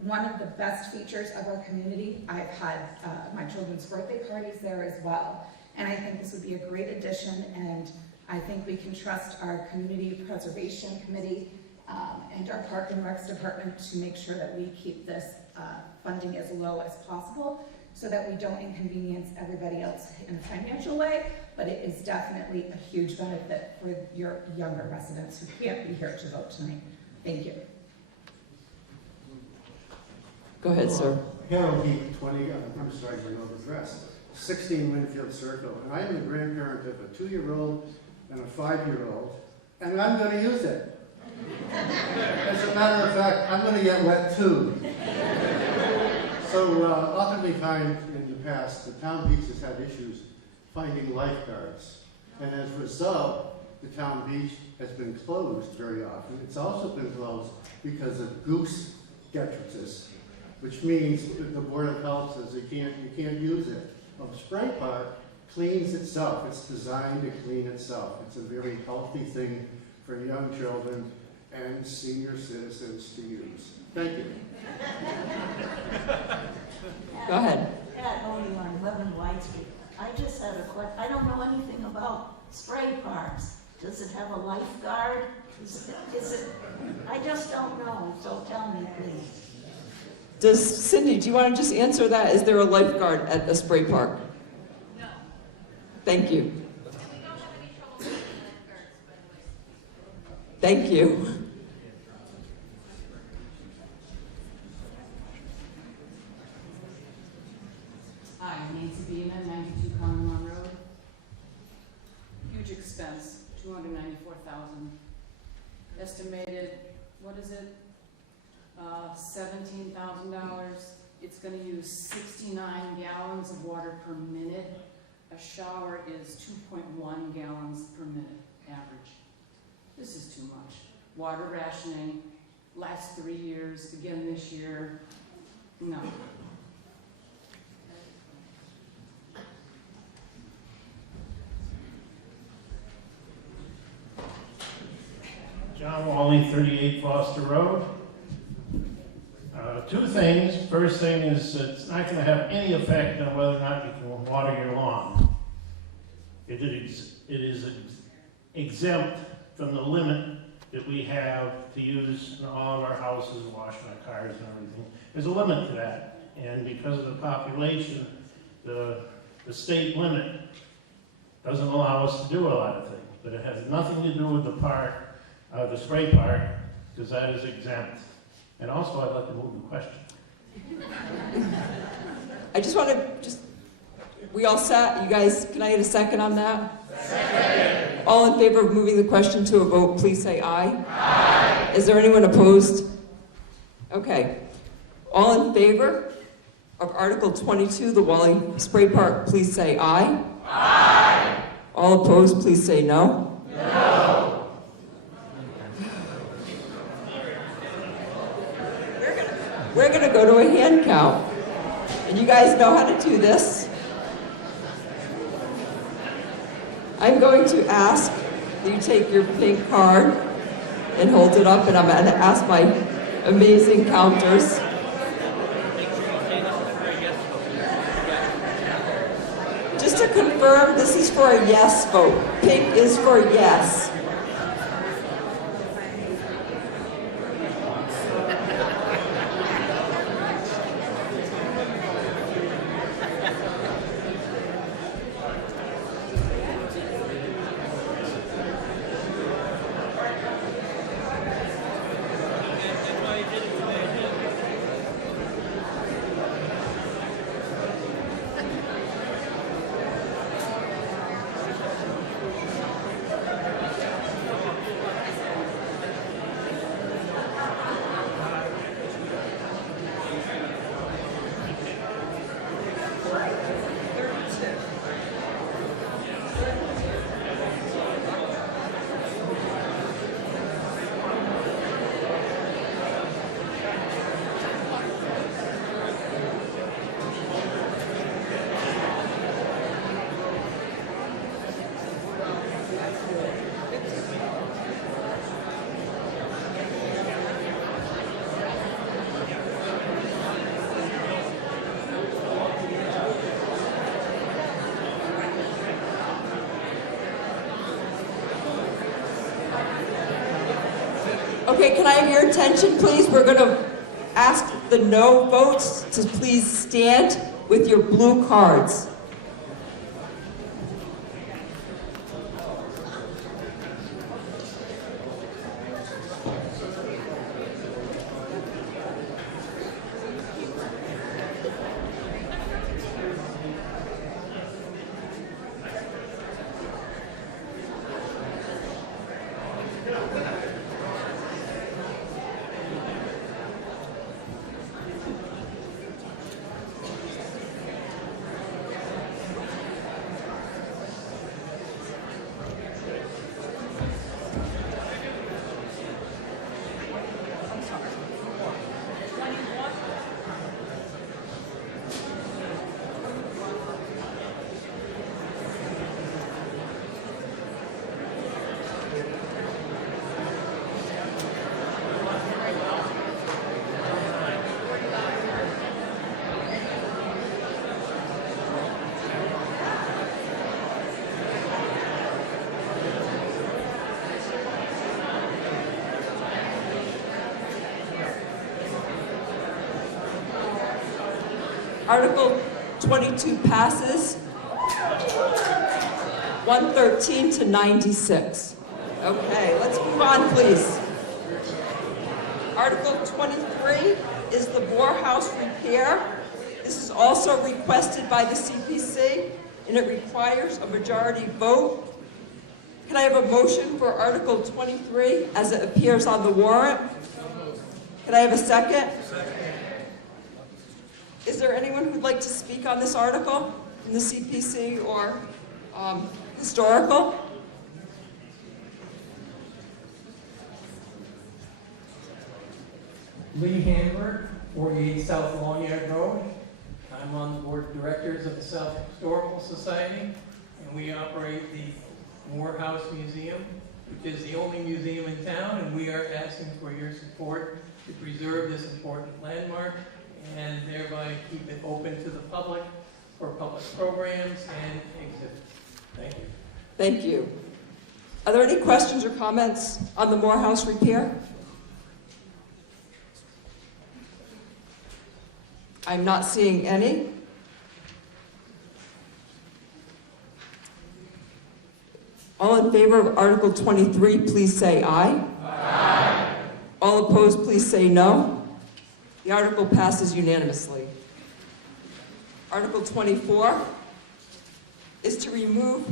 one of the best features of our community. I've had my children's birthday parties there as well. And I think this would be a great addition, and I think we can trust our Community Preservation Committee and our Park and Recs Department to make sure that we keep this funding as low as possible so that we don't inconvenience everybody else in a financial way, but it is definitely a huge benefit for your younger residents who can't be here to vote tonight. Thank you. Go ahead, sir. Harold Heath, 20, I'm sorry, my old address, 16 Winfield Circle. And I'm the grandparent of a 2-year-old and a 5-year-old, and I'm going to use it. As a matter of fact, I'm going to get wet too. So oftentimes in the past, the town beach has had issues finding lifeguards. And as a result, the town beach has been closed very often. It's also been closed because of goose detritus, which means that the Board of Health says you can't use it. A spray park cleans itself. It's designed to clean itself. It's a very healthy thing for young children and senior citizens to use. Thank you. Go ahead. Pat Odie on 11 White Street. I just had a question. I don't know anything about spray parks. Does it have a lifeguard? Is it? I just don't know, so tell me, please. Cindy, do you want to just answer that? Is there a lifeguard at a spray park? No. Thank you. Thank you. Hi, Nancy Beeman, 92 Common Law Road. Huge expense, $294,000. Estimated, what is it? $17,000. It's going to use 69 gallons of water per minute. A shower is 2.1 gallons per minute average. This is too much. Water rationing, last 3 years, again this year. No. John Wally, 38 Foster Road. Two things. First thing is it's not going to have any effect on whether or not you can water your lawn. It is exempt from the limit that we have to use in all of our houses, washing our cars and everything. There's a limit to that. And because of the population, the state limit doesn't allow us to do a lot of things. But it has nothing to do with the park, the spray park, because that is exempt. And also, I'd like to move the question. I just want to, we all set? You guys, can I get a second on that? Second. All in favor of moving the question to a vote, please say aye. Aye. Is there anyone opposed? Okay. All in favor of Article 22, the Wally Spray Park, please say aye. Aye. All opposed, please say no. No. We're going to go to a hand count. And you guys know how to do this. I'm going to ask that you take your pink card and hold it up, and I'm going to ask my amazing counters. Just to confirm, this is for a yes vote. Pink is for yes. Okay, can I have your attention, please? We're going to ask the no votes to please stand with your blue cards. Article 22 passes 113 to 96. Okay, let's move on, please. Article 23 is the Morehouse repair. This is also requested by the CPC, and it requires a majority vote. Can I have a motion for Article 23 as it appears on the warrant? Can I have a second? Is there anyone who'd like to speak on this article in the CPC or historical? Lee Hammer, 48 South Long Yard Road. I'm on the board of directors of the South Historical Society, and we operate the Morehouse Museum, which is the only museum in town, and we we are asking for your support to preserve this important landmark and thereby keep it open to the public for public programs and exhibits. Thank you. Thank you. Are there any questions or comments on the Morehouse repair? I'm not seeing any. All in favor of Article 23, please say aye. Aye. All opposed, please say no. The article passes unanimously. Article 24 is to remove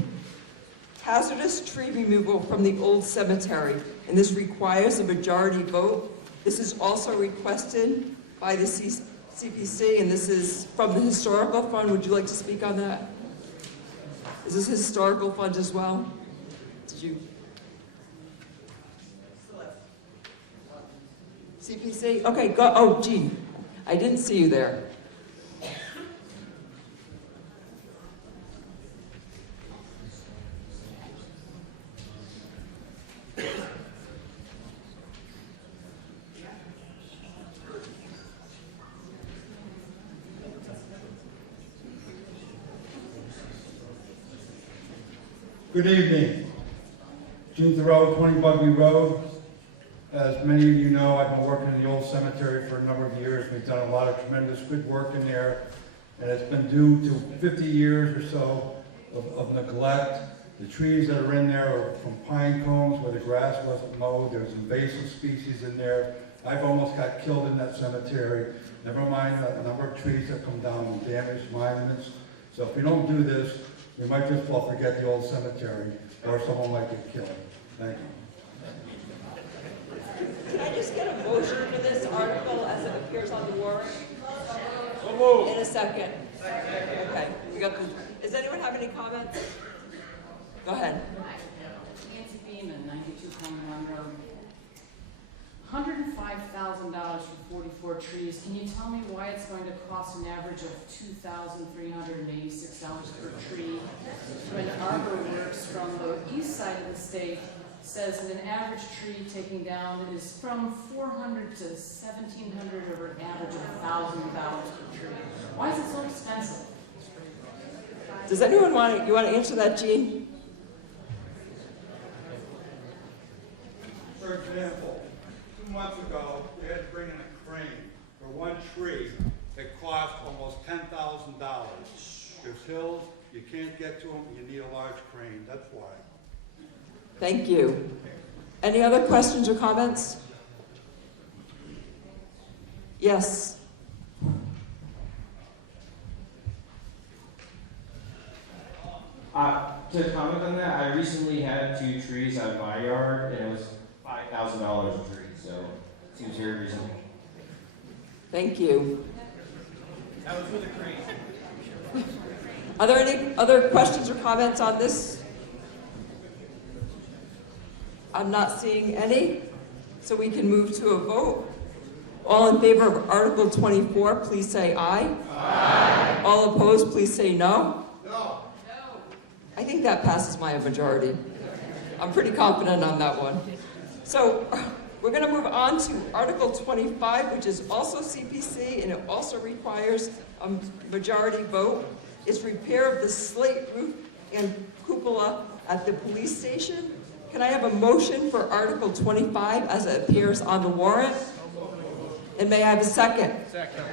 hazardous tree removal from the old cemetery, and this requires a majority vote. This is also requested by the CPC, and this is from the Historical Fund. Would you like to speak on that? Is this Historical Fund as well? Did you? CPC? Okay, go. Oh, gee, I didn't see you there. Good evening. Gene Thoreau, 20 Bugby Road. As many of you know, I've been working in the old cemetery for a number of years. We've done a lot of tremendous good work in there, and it's been due to 50 years or so of neglect. The trees that are in there are from pine cones where the grass wasn't mowed. There's invasive species in there. I've almost got killed in that cemetery. Never mind the number of trees that come down and damage monuments. So if we don't do this, we might just well forget the old cemetery, or someone might get killed. Thank you. Can I just get a motion for this article as it appears on the warrant? In a second. Okay. We got the, does anyone have any comments? Go ahead. Nancy Beeman, 92 Common Run Road. $105,000 for 44 trees. Can you tell me why it's going to cost an average of $2,386 per tree when Arbor Works from the east side of the state says that an average tree taking down is from $400 to $1,700 over an average of $1,000 per tree? Why is it so expensive? Does anyone want to answer that, Gene? For example, 2 months ago, they had to bring in a crane for one tree that cost almost $10,000. There's hills, you can't get to them, you need a large crane, that's why. Thank you. Any other questions or comments? Yes. To comment on that, I recently had 2 trees out of my yard, and it was $5,000 a tree, so it seems very reasonable. Thank you. That was with a crane. Are there any other questions or comments on this? I'm not seeing any, so we can move to a vote. All in favor of Article 24, please say aye. Aye. All opposed, please say no. No. I think that passes by a majority. I'm pretty confident on that one. So we're going to move on to Article 25, which is also CPC, and it also requires a majority vote. It's repair of the slate roof and cupola at the police station. Can I have a motion for Article 25 as it appears on the warrant? And may I have a second? Second.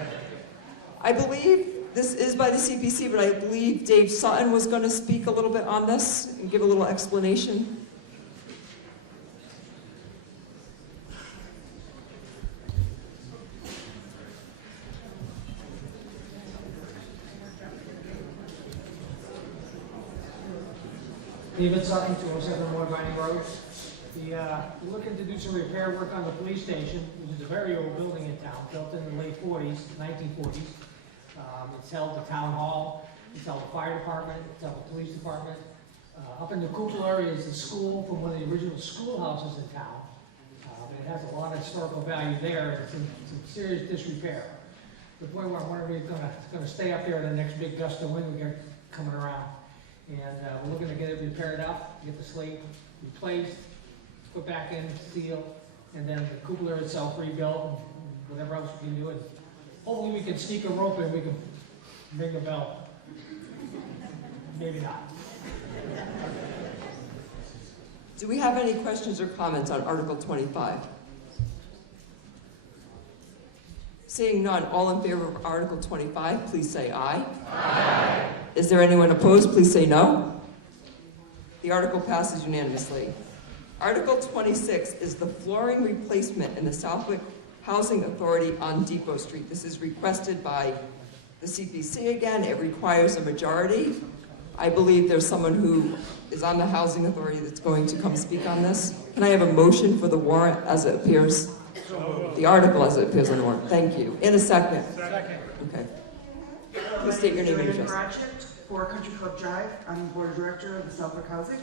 I believe this is by the CPC, but I believe Dave Sutton was going to speak a little bit on this and give a little explanation. David Sutton, 207 Ward Vining Road. We're looking to do some repair work on the police station, which is a very old building in town, built in the late 40s, 1940s. It's held the town hall, it's held the fire department, it's held the police department. Up in the cupola area is the school from one of the original schoolhouses in town. It has a lot of historical value there, and it's in some serious disrepair. The point where I'm wondering if it's going to stay up there in the next big gust of wind we get coming around. And we're looking to get it repaired up, get the slate replaced, put back in, seal, and then the cupola itself rebuilt, and whatever else we can do, and hopefully we can sneak a rope in, we can ring a bell. Maybe not. Do we have any questions or comments on Article 25? Seeing none, all in favor of Article 25, please say aye. Aye. Is there anyone opposed? Please say no. The article passes unanimously. Article 26 is the flooring replacement in the Southwick Housing Authority on Depot Street. This is requested by the CPC again. It requires a majority. I believe there's someone who is on the Housing Authority that's going to come speak on this. Can I have a motion for the warrant as it appears? The article as it appears on the warrant. Thank you. In a second. Second. Okay. Please state your name and address. Project for Country Club Drive. I'm the board director of the Southwick Housing.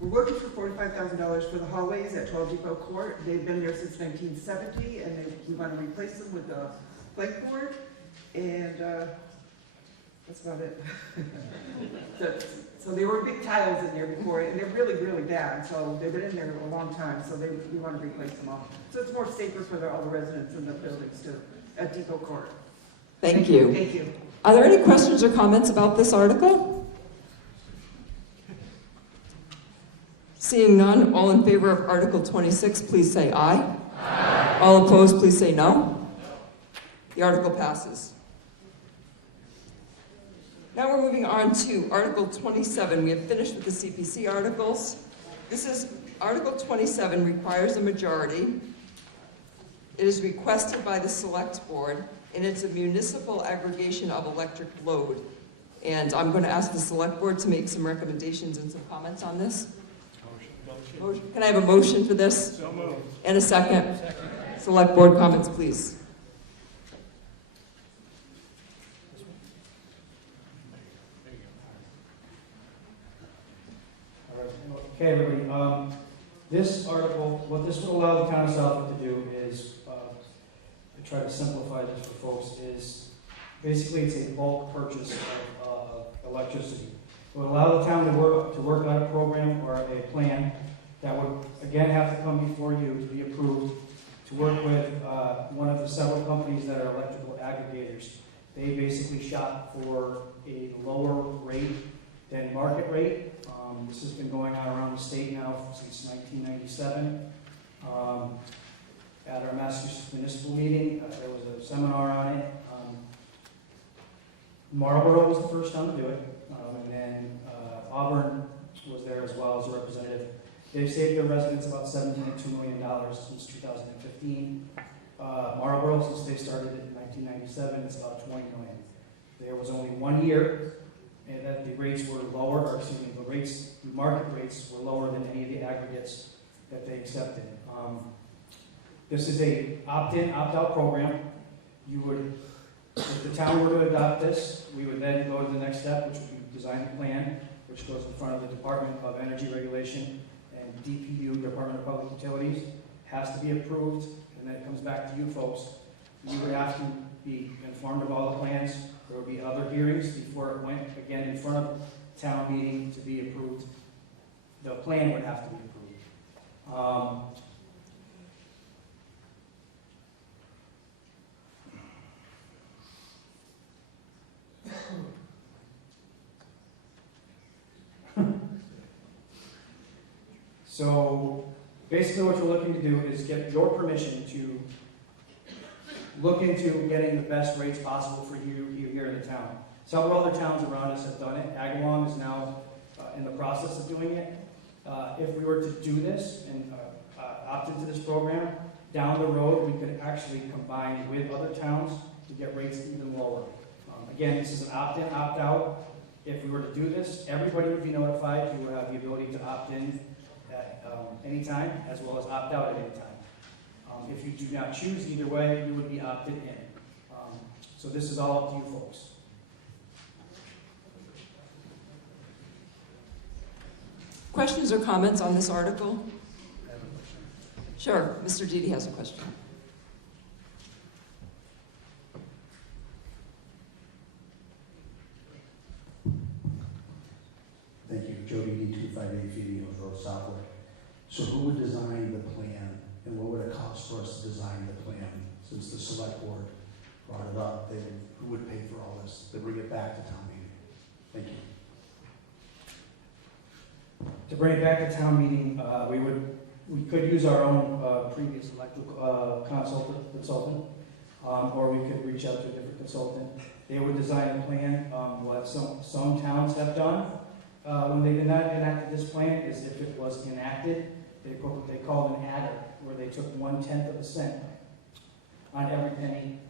We're looking for $45,000 for the hallways at 12 Depot Court. They've been there since 1970, and we want to replace them with a plank board, and that's about it. So there were big tiles in there before, and they're really, really bad. So they've been in there a long time, so we want to replace them all. So it's more safer for all the residents in the buildings too, at Depot Court. Thank you. Thank you. Are there any questions or comments about this article? Seeing none, all in favor of Article 26, please say aye. Aye. All opposed, please say no. The article passes. Now we're moving on to Article 27. We have finished with the CPC articles. This is Article 27 requires a majority. It is requested by the Select Board, and it's a municipal aggregation of electric load. And I'm going to ask the Select Board to make some recommendations and some comments on this. Motion. Can I have a motion for this? So moved. And a second? Second. Select Board comments, please. Okay, everybody. This article, what this would allow the town of Southwick to do is, to try to simplify this for folks, is basically it's a bulk purchase of electricity. It would allow the town to work on a program or a plan that would again have to come before you to be approved, to work with one of the several companies that are electrical aggregators. They basically shop for a lower rate than market rate. This has been going on around the state now since 1997. At our Massachusetts municipal meeting, there was a seminar on it. Marlborough was the first town to do it, and then Auburn was there as well as a representative. They've saved their residents about $17.2 million since 2015. Marlborough, since they started it in 1997, it's about $20 million. There was only 1 year and that the rates were lower, or excuse me, the market rates were lower than any of the aggregates that they accepted. This is a opt-in, opt-out program. You would, if the town were to adopt this, we would then go to the next step, which would be design a plan, which goes in front of the Department of Energy Regulation and DPU, Department of Public Utilities, has to be approved, and then it comes back to you folks. You would have to be informed of all the plans. There would be other hearings before it went again in front of town meeting to be approved. The plan would have to be approved. So basically what you're looking to do is get your permission to look into getting the best rates possible for you here in the town. Several other towns around us have done it. Agawam is now in the process of doing it. If we were to do this and opt into this program, down the road we could actually combine with other towns to get rates even lower. Again, this is an opt-in, opt-out. If we were to do this, everybody would be notified. You would have the ability to opt in at any time, as well as opt out at any time. If you do not choose either way, you would be opted in. So this is all up to you folks. Questions or comments on this article? Sure, Mr. Didi has a question. Thank you. Jody D. 258 Feeding Hills Road, Southwick. So who would design the plan, and what would it cost for us to design the plan? Since the select board brought it up, who would pay for all this? They bring it back to town meeting. Thank you. To bring it back to town meeting, we could use our own previous electrical consultant, or we could reach out to a different consultant. They would design a plan. What some towns have done when they did not enact this plan is if it was enacted, they put what they called an adder, where they took 1/10 of a cent on every penny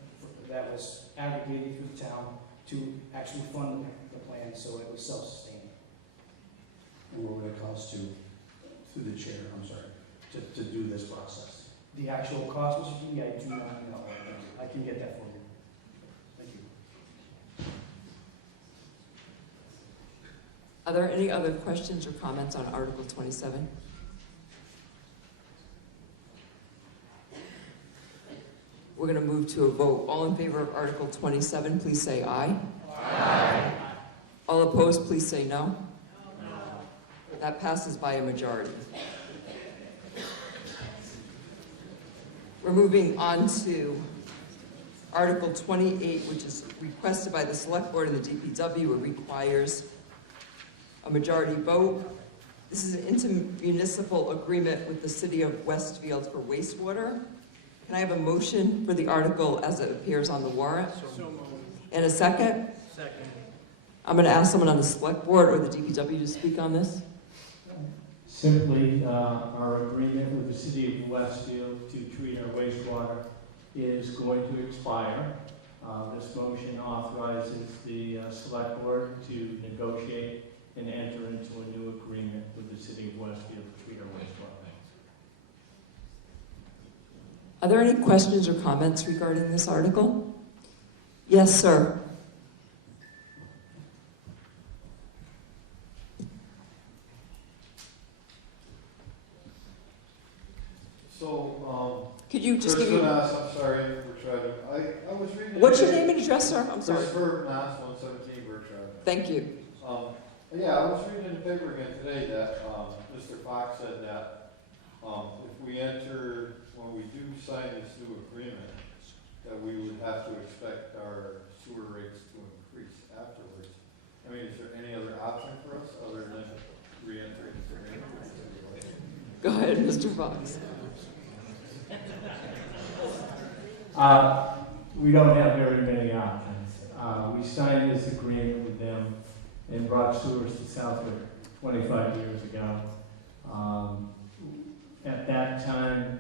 that was aggregated through the town to actually fund the plan, so it was self-sustaining. And what would it cost through the chair, I'm sorry, to do this process? The actual cost, Mr. Key, I do not know. I can get that for you. Thank you. Are there any other questions or comments on Article 27? We're going to move to a vote. All in favor of Article 27, please say aye. Aye. All opposed, please say no. That passes by a majority. We're moving on to Article 28, which is requested by the Select Board and the DPW. It requires a majority vote. This is an intermunicipal agreement with the City of Westfield for wastewater. Can I have a motion for the article as it appears on the warrant? So moved. And a second? Second. I'm going to ask someone on the Select Board or the DPW to speak on this. Simply, our agreement with the City of Westfield to treat our wastewater is going to expire. This motion authorizes the Select Board to negotiate and enter into a new agreement with the City of Westfield to treat our wastewater. Are there any questions or comments regarding this article? Yes, sir. So, could you just Chris give me... I'm sorry, Bertrand. I was reading... What's your name and address, sir? I'm sorry. Christopher Nass, 117 Bertrand. Thank you. Yeah, I was reading in the paper again today that Mr. Fox said that if we enter, when we do sign this new agreement, that we would have to expect our sewer rates to increase afterwards. I mean, is there any other option for us other than re-entering this agreement? Go ahead, Mr. Fox. We don't have very many options. We signed this agreement with them and brought sewers to Southwick 25 years ago. At that time,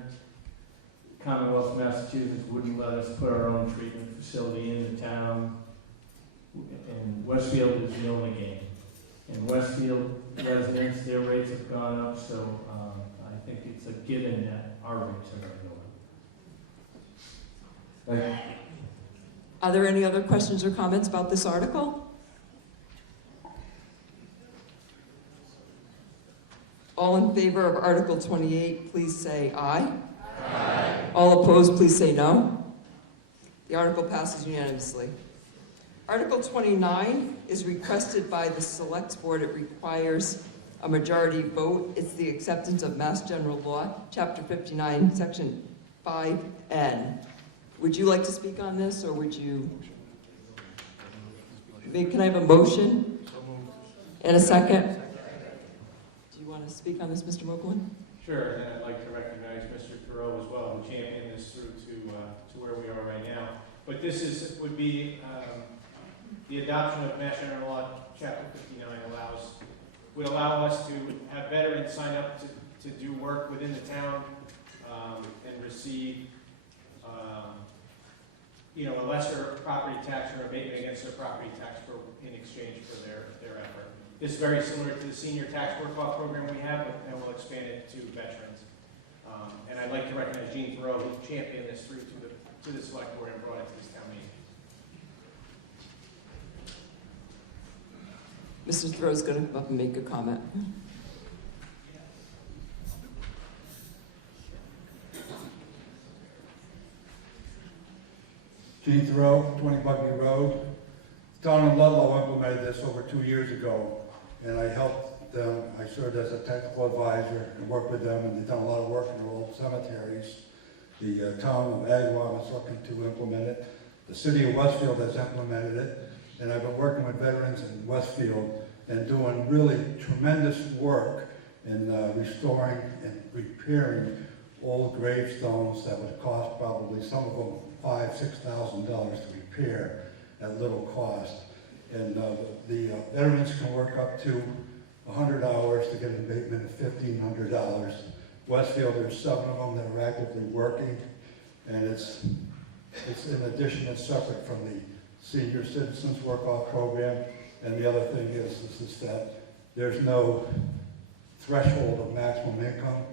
Commonwealth of Massachusetts wouldn't let us put our own treatment facility in the town, and Westfield is the only game. And Westfield residents, their rates have gone up, so I think it's a given that our rates are going to go up. Thank you. Are there any other questions or comments about this article? All in favor of Article 28, please say aye. Aye. All opposed, please say no. The article passes unanimously. Article 29 is requested by the Select Board. It requires a majority vote. It's the acceptance of Mass General Law, Chapter 59, Section 5N. Would you like to speak on this, or would you? Can I have a motion? And a second? Do you want to speak on this, Mr. Moklin? Sure, and I'd like to recognize Mr. Thoreau as well, who championed this through to where we are right now. But this would be the adoption of Mass General Law, Chapter 59 would allow us to have veterans sign up to do work within the town and receive a lesser property tax or abatement against their property tax in exchange for their effort. This is very similar to the senior tax work-off program we have, and we'll expand it to veterans. And I'd like to recognize Gene Thoreau, who championed this through to the Select Board and brought it to this town meeting. Mr. Thoreau's going to come up and make a comment. Gene Thoreau, 20 Bugby Road. Don and Ludlow implemented this over 2 years ago, and I helped them. I served as a technical advisor and worked with them, and they've done a lot of work in their old cemeteries. The town of Agawam is looking to implement it. The city of Westfield has implemented it, and I've been working with veterans in Westfield and doing really tremendous work in restoring and repairing old gravestones that would cost probably, some of them, $5,000–6,000 to repair at little cost. And the veterans can work up to 100 hours to get an abatement of $1,500. Westfield, there's 7 of them that are actively working, and it's in addition, it's separate from the Senior Citizens Work-Off Program. And the other thing is that there's no threshold of maximum income,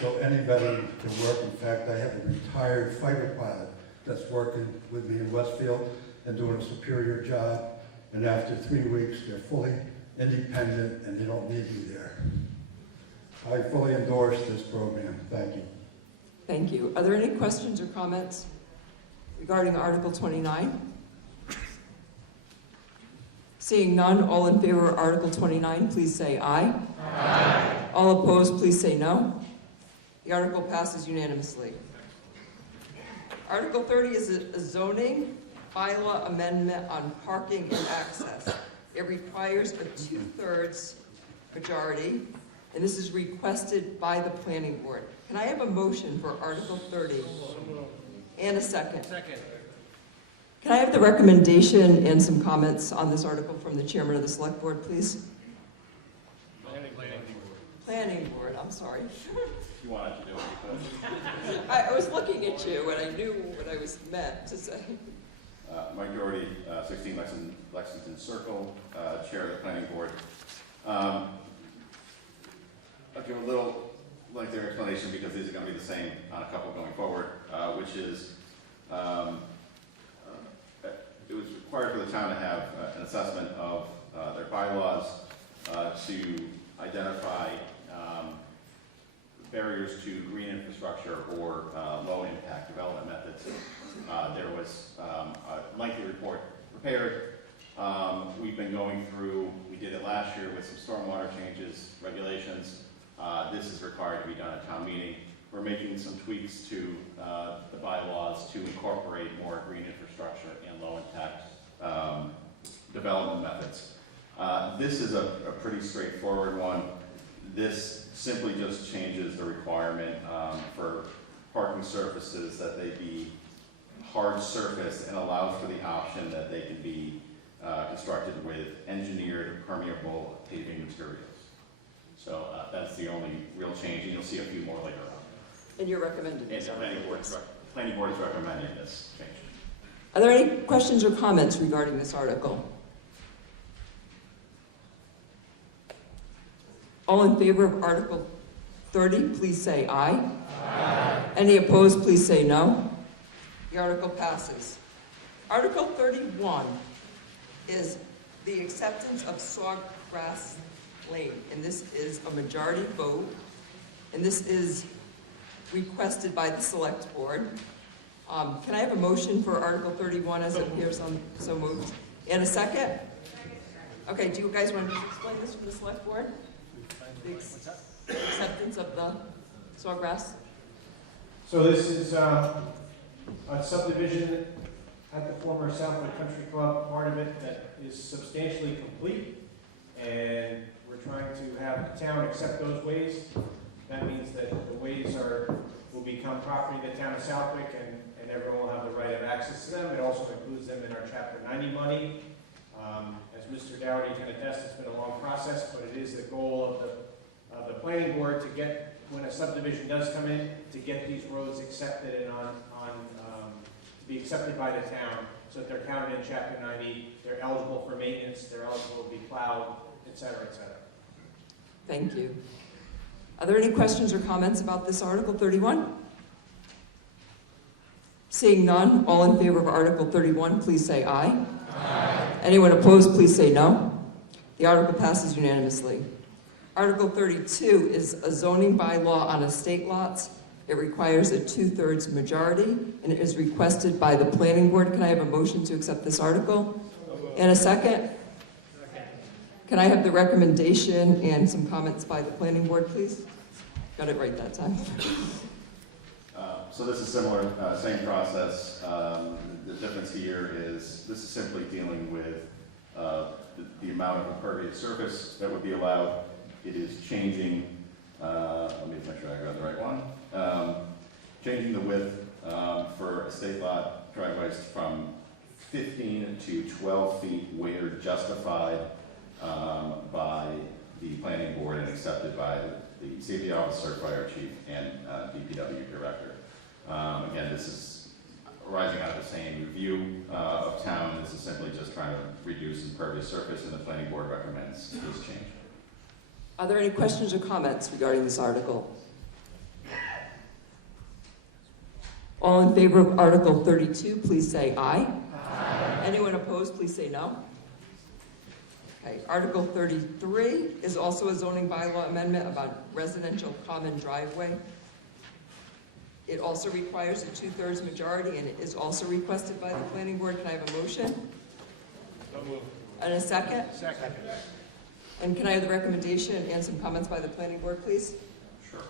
so any veteran can work. In fact, I have a retired fighter pilot that's working with me in Westfield and doing a superior job, and after 3 weeks, they're fully independent and they don't need me there. I fully endorse this program. Thank you. Thank you. Are there any questions or comments regarding Article 29? Seeing none, all in favor of Article 29, please say aye. Aye. All opposed, please say no. The article passes unanimously. Article 30 is a zoning bylaw amendment on parking and access. It requires a 2/3 majority, and this is requested by the planning board. Can I have a motion for Article 30? And a second. Second. Can I have the recommendation and some comments on this article from the chairman of the select board, please? Planning board, I'm sorry. You wanted to do it, I was looking at you and I knew what I was meant to say. Mike Doherty, 16 Lexington Circle, Chair of the Planning Board. I'll give a little lengthier explanation because these are going to be the same on a couple going forward, which is it was required for the town to have an assessment of their bylaws to identify barriers to green infrastructure or low-impact development methods. There was a lengthy report prepared. We've been going through, we did it last year with some stormwater changes, regulations. This is required to be done at town meeting. We're making some tweaks to the bylaws to incorporate more green infrastructure and low-impact development methods. This is a pretty straightforward one. This simply just changes the requirement for parking surfaces that they be hard surface and allows for the option that they can be constructed with engineered permeable paving materials. So that's the only real change, and you'll see a few more later on. And you're recommending this? And the planning board is recommending this change. Are there any questions or comments regarding this article? All in favor of Article 30, please say aye. Aye. Any opposed, please say no. The article passes. Article 31 is the acceptance of Sawgrass Lane, and this is a majority vote, and this is requested by the select board. Can I have a motion for Article 31 as it appears on, so moved? And a second? Okay, do you guys want to explain this from the select board? The acceptance of the Sawgrass? So this is a subdivision at the former Southwood Country Club, part of it that is substantially complete, and we're trying to have the town accept those ways. That means that the ways will become property of the town of Southwick, and everyone will have the right of access to them. It also includes them in our Chapter 90 money. As Mr. Dougherty can attest, it's been a long process, but it is the goal of the planning board to get, when a subdivision does come in, to get these roads accepted and to be accepted by the town, so that they're counted in Chapter 90, they're eligible for maintenance, they're eligible to be plowed, et cetera, et cetera. Thank you. Are there any questions or comments about this Article 31? Seeing none, all in favor of Article 31, please say aye. Aye. Anyone opposed, please say no. The article passes unanimously. Article 32 is a zoning bylaw on estate lots. It requires a 2/3 majority, and it is requested by the planning board. Can I have a motion to accept this article? And a second? Can I have the recommendation and some comments by the planning board, please? Got it right that time. So this is similar, same process. The difference here is this is simply dealing with the amount of impervious surface that would be allowed. It is changing, let me make sure I got the right one. Changing the width for estate lot driveways from 15 to 12 feet where justified by the planning board and accepted by the safety officer, fire chief, and DPW director. Again, this is arising out of the same review of town. This is simply just trying to reduce impervious surface, and the planning board recommends this change. Are there any questions or comments regarding this article? All in favor of Article 32, please say aye. Aye. Anyone opposed, please say no. Okay, Article 33 is also a zoning bylaw amendment about residential common driveway. It also requires a 2/3 majority, and it is also requested by the planning board. Can I have a motion? So moved. And a second? Second. And can I have the recommendation and some comments by the planning board, please? Sure.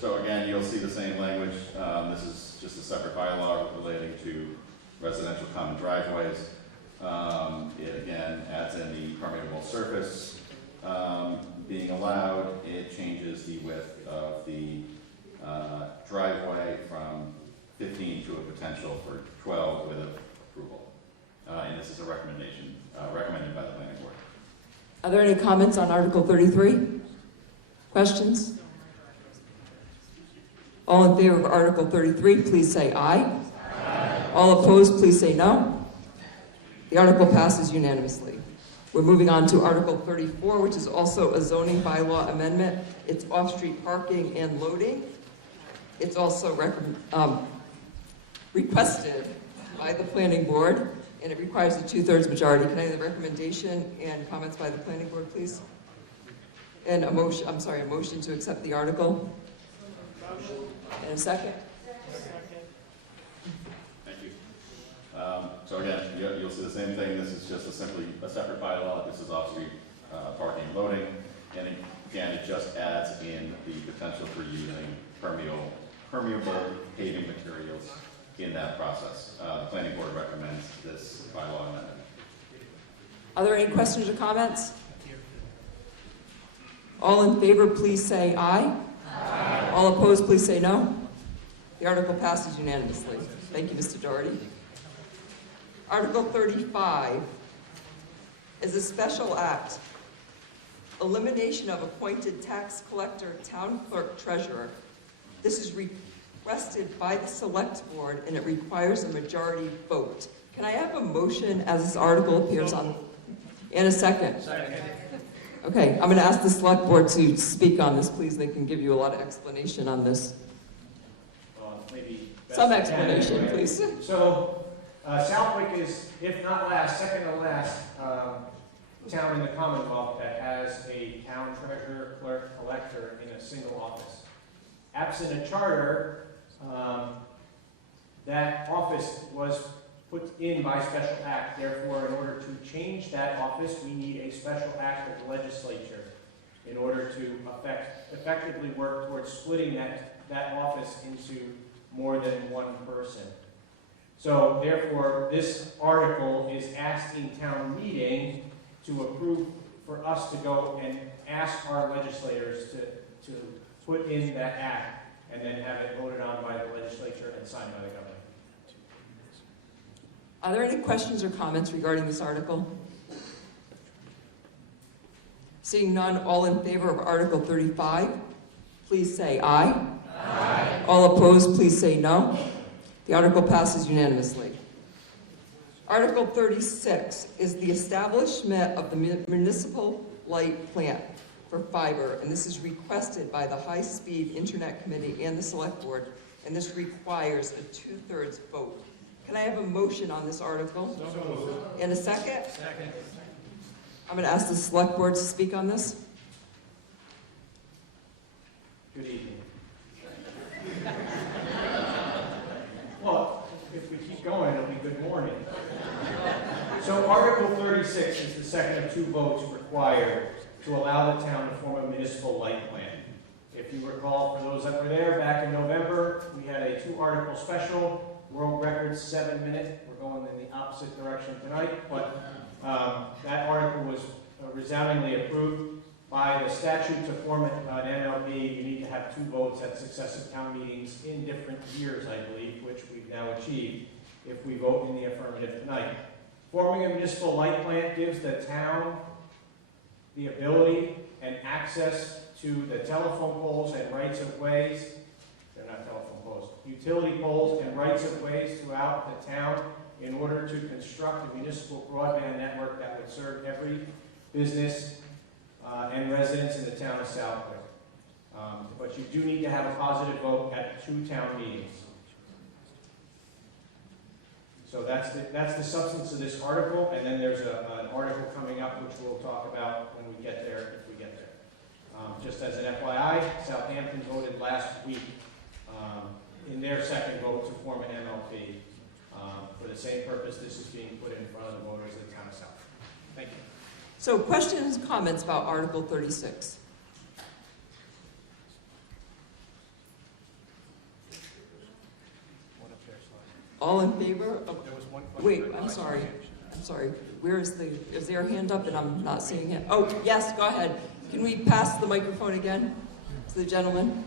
So again, you'll see the same language. This is just a separate bylaw relating to residential common driveways. It again adds in the permeable surface being allowed. It changes the width of the driveway from 15 to a potential for 12 with approval. And this is a recommendation recommended by the planning board. Are there any comments on Article 33? Questions? All in favor of Article 33, please say aye. Aye. All opposed, please say no. The article passes unanimously. We're moving on to Article 34, which is also a zoning bylaw amendment. It's off-street parking and loading. It's also requested by the planning board, and it requires a 2/3 majority. Can I have the recommendation and comments by the planning board, please? And a motion to accept the article? And a second? Thank you. So again, you'll see the same thing. This is just simply a separate bylaw. This is off-street parking and loading. And again, it just adds in the potential for using permeable paving materials in that process. The planning board recommends this bylaw amendment. Are there any questions or comments? All in favor, please say aye. Aye. All opposed, please say no. The article passes unanimously. Thank you, Mr. Doherty. Article 35 is a special act. Elimination of appointed tax collector, town clerk, treasurer. This is requested by the select board, and it requires a majority vote. Can I have a motion as this article appears on? And a second? Second. Okay, I'm going to ask the select board to speak on this, please. They can give you a lot of explanation on this. Maybe some explanation, please. So, Southwick is, if not last, second to last town in the Commonwealth that has a town treasurer, clerk, collector in a single office. Absent a charter, that office was put in by special act. Therefore, in order to change that office, we need a special act of the legislature in order to effectively work towards splitting that office into more than one person. So, therefore, this article is asking town meeting to approve for us to go and ask our legislators to put in that act and then have it voted on by the legislature and signed by the governor. Are there any questions or comments regarding this article? Seeing none, all in favor of Article 35, please say aye. Aye. All opposed, please say no. The article passes unanimously. Article 36 is the establishment of the municipal light plant for fiber, and this is requested by the High Speed Internet Committee and the Select Board, and this requires a 2/3 vote. Can I have a motion on this article? So moved. And a second? Second. I'm going to ask the Select Board to speak on this. Good evening. Well, if we keep going, it'll be good morning. So Article 36 36 is the second of two votes required to allow the town to form a municipal light plan. If you recall, for those that were there back in November, we had a 2-article special, world record 7 minute. We're going in the opposite direction tonight, but that article was resoundingly approved. By the statute to form an MLP, you need to have 2 votes at successive town meetings in different years, I believe, which we've now achieved if we vote in the affirmative tonight. Forming a municipal light plant gives the town the ability and access to the telephone poles and rights of ways. They're not telephone poles, utility poles and rights of ways throughout the town in order to construct a municipal broadband network that would serve every business and residents in the town of Southwick. But you do need to have a positive vote at 2 town meetings. So that's the substance of this article, and then there's an article coming up which we'll talk about when we get there, if we get there. Just as an FYI, Southampton voted last week in their second vote to form an MLP. For the same purpose, this is being put in front of the voters of the town of Southwick. Thank you. So questions, comments about Article 36? All in favor of, wait, I'm sorry. Is there a hand up and I'm not seeing it? Oh, yes, go ahead. Can we pass the microphone again to the gentleman?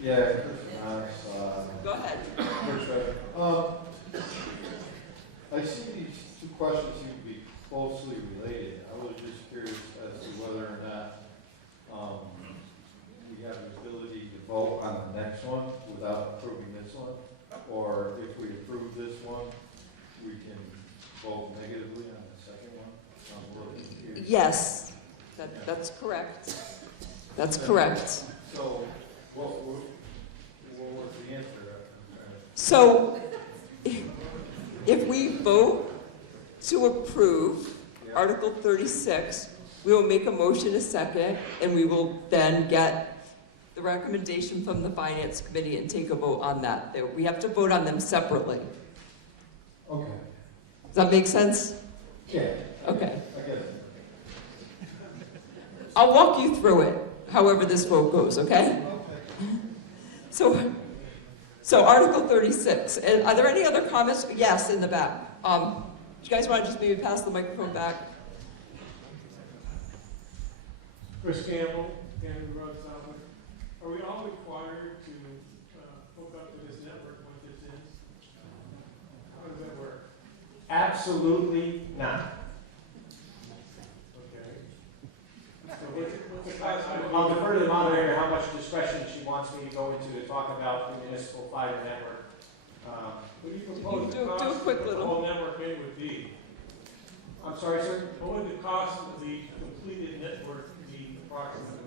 Yeah. Go ahead. I see these 2 questions seem to be closely related. I was just curious as to whether or not we have the ability to vote on the next one without approving this one, or if we approve this one, we can vote negatively on the second one. I'm a little confused. Yes, that's correct. That's correct. So, what was the answer? So, if we vote to approve Article 36, we will make a motion a second, and we will then get the recommendation from the Finance Committee and take a vote on that. We have to vote on them separately. Okay. Does that make sense? Yeah. Okay. I get it. I'll walk you through it, however this vote goes, okay? So Article 36, and are there any other comments? Yes, in the back. Do you guys want to just maybe pass the microphone back? Chris Campbell, Canada Road, Southwick. Are we all required to hook up to this network once it's in? How does that work? Absolutely not. Okay. So what's the cost? I'll defer to the moderator how much discretion she wants me to go into to talk about the municipal fiber network. What do you propose the Do a cost quick of the little- whole network in would be? I'm sorry, sir? What would the cost of the completed network be approximately?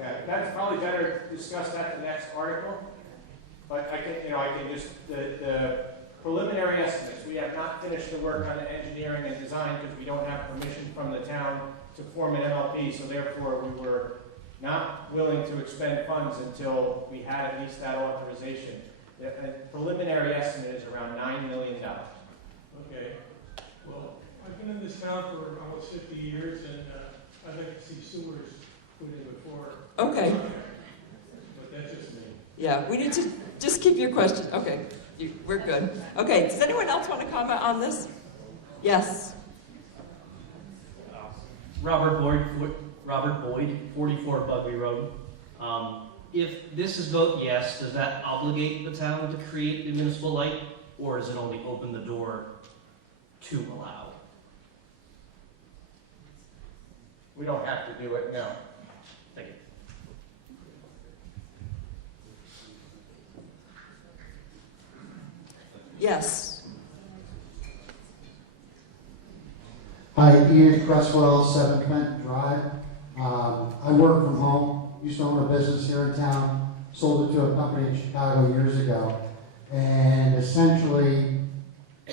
Yeah, that's probably better discussed at the next article. But I can just, the preliminary estimates, we have not finished the work on the engineering and design because we don't have permission from the town to form an MLP, so therefore we were not willing to expend funds until we had at least that authorization. The preliminary estimate is around $9 million. Okay. Well, I've been in this town for almost 50 years, and I'd like to see sewers put in before. Okay. But that's just me. Yeah, we need to just keep your question. Okay, we're good. Okay, does anyone else want to comment on this? Yes. Robert Boyd, 44 Bugby Road. If this is vote yes, does that obligate the town to create a municipal light, or does it only open the door to allow? We don't have to do it, no. Thank you. Yes. Hi, Ian Cresswell, 7 Clinton Drive. I work from home, used to own a business here in town, sold it to a company in Chicago years ago. And essentially,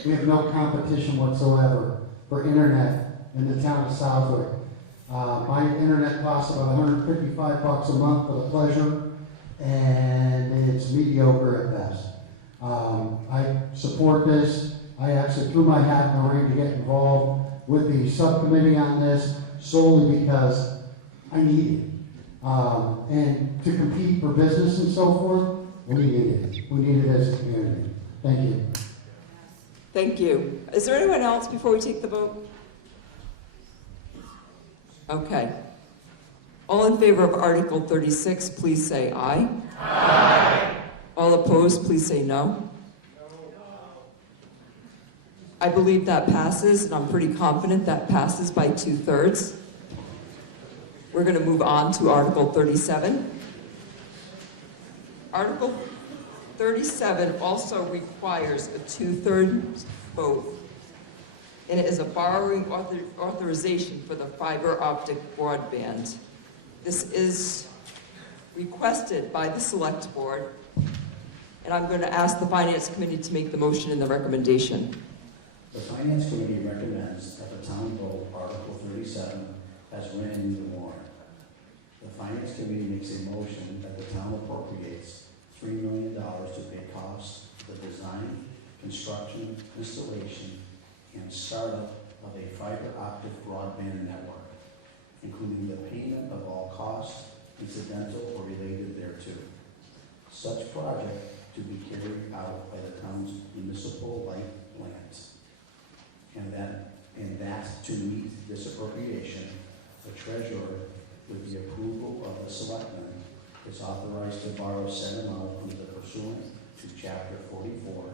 we have no competition whatsoever for internet in the town of Southwick. My internet costs about $155 a month for the pleasure, and it's mediocre at best. I support this. I actually threw my hat in the ring to get involved with the subcommittee on this solely because I need it. And to compete for business and so forth, we need it. We need it as a community. Thank you. Thank you. Is there anyone else before we take the vote? Okay. All in favor of Article 36, please say aye. Aye. All opposed, please say no. I believe that passes, and I'm pretty confident that passes by 2/3. We're going to move on to Article 37. Article 37 also requires a 2/3 vote, and it is a borrowing authorization for the fiber optic broadband. This is requested by the Select Board, and I'm going to ask the Finance Committee to make the motion and the recommendation. The Finance Committee recommends that the town vote Article 37 as written in the warrant. The Finance Committee makes a motion that the town appropriates $3 million to pay costs for the design, construction, installation, and startup of a fiber optic broadband network, including the payment of all costs incidental or related thereto. Such project to be carried out by the town's municipal light plants. And that to meet this appropriation, the treasurer, with the approval of the selectmen, is authorized to borrow said amount under the pursuant to Chapter 44,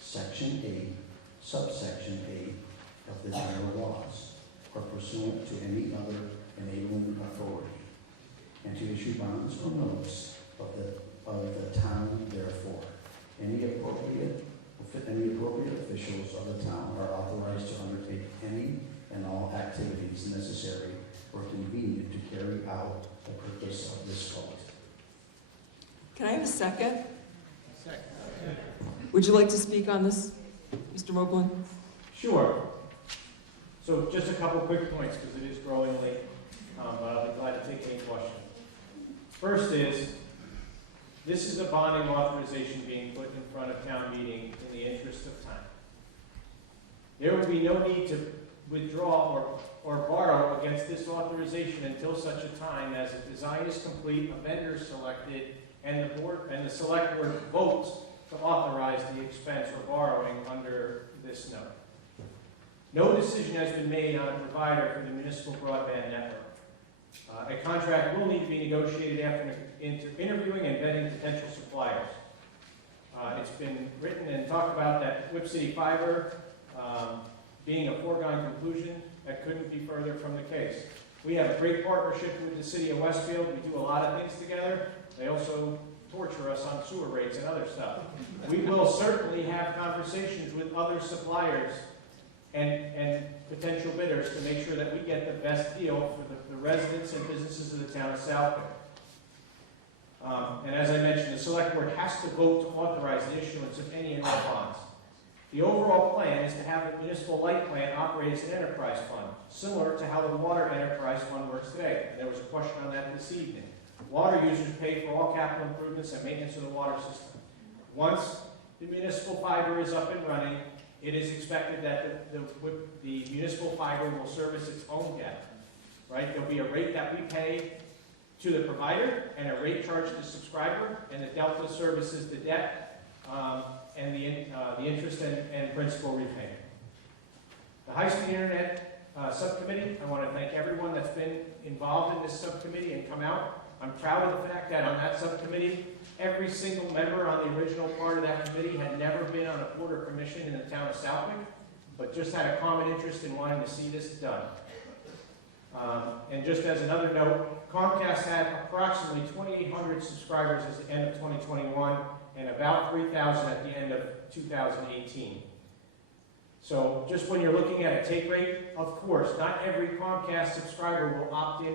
Section 8, Subsection 8 of the general laws, or pursuant to any other enabling authority, and to issue bonds or notes of the town therefore. Any appropriate officials of the town are authorized to undertake any and all activities necessary or convenient to carry out the purpose of this vote. Can I have a second? Second. Would you like to speak on this, Mr. Moblin? Sure. So just a couple quick points, because it is growing late, but I'll be glad to take any questions. First is, this is a bonding authorization being put in front of town meeting in the interest of time. There would be no need to withdraw or borrow against this authorization until such a time as a design is complete, a vendor is selected, and the select board votes to authorize the expense or borrowing under this note. No decision has been made on a provider for the municipal broadband network. A contract will need to be negotiated after interviewing and vetting potential suppliers. It's been written and talked about that Whip City Fiber being a foregone conclusion. That couldn't be further from the case. We have a great partnership with the city of Westfield. We do a lot of things together. They also torture us on sewer rates and other stuff. We will certainly have conversations with other suppliers and potential bidders to make sure that we get the best deal for the residents and businesses of the town of Southwick. And as I mentioned, the select board has to vote to authorize the issuance of any and all bonds. The overall plan is to have the municipal light plant operate as an enterprise fund, similar to how the water enterprise fund works today. And there was a question on that this evening. Water users pay for all capital improvements and maintenance of the water system. Once the municipal fiber is up and running, it is expected that the municipal fiber will service its own debt. Right? There'll be a rate that we pay to the provider and a rate charged to the subscriber, and the delta services the debt and the interest and principal repayment. The high-speed internet subcommittee, I want to thank everyone that's been involved in this subcommittee and come out. I'm proud of the fact that on that subcommittee, every single member on the original part of that committee had never been on a board or commission in the town of Southwick, but just had a common interest in wanting to see this done. And just as another note, Comcast had approximately 2,800 subscribers at the end of 2021 and about 3,000 at the end of 2018. So just when you're looking at a take rate, of course, not every Comcast subscriber will opt in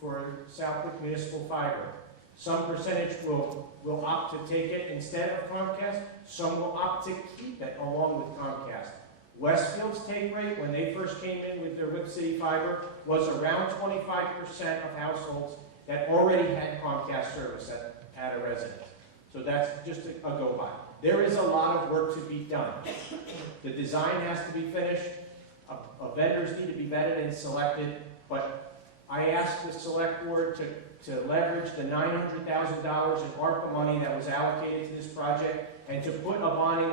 for Southwick Municipal Fiber. Some percentage will opt to take it instead of Comcast. Some will opt to keep it along with Comcast. Westfield's take rate, when they first came in with their Whip City Fiber, was around 25% of households that already had Comcast service at a residence. So that's just a go-by. There is a lot of work to be done. The design has to be finished, vendors need to be vetted and selected, but I asked the select board to leverage the $900,000 in ARPA money that was allocated to this project and to put a bonding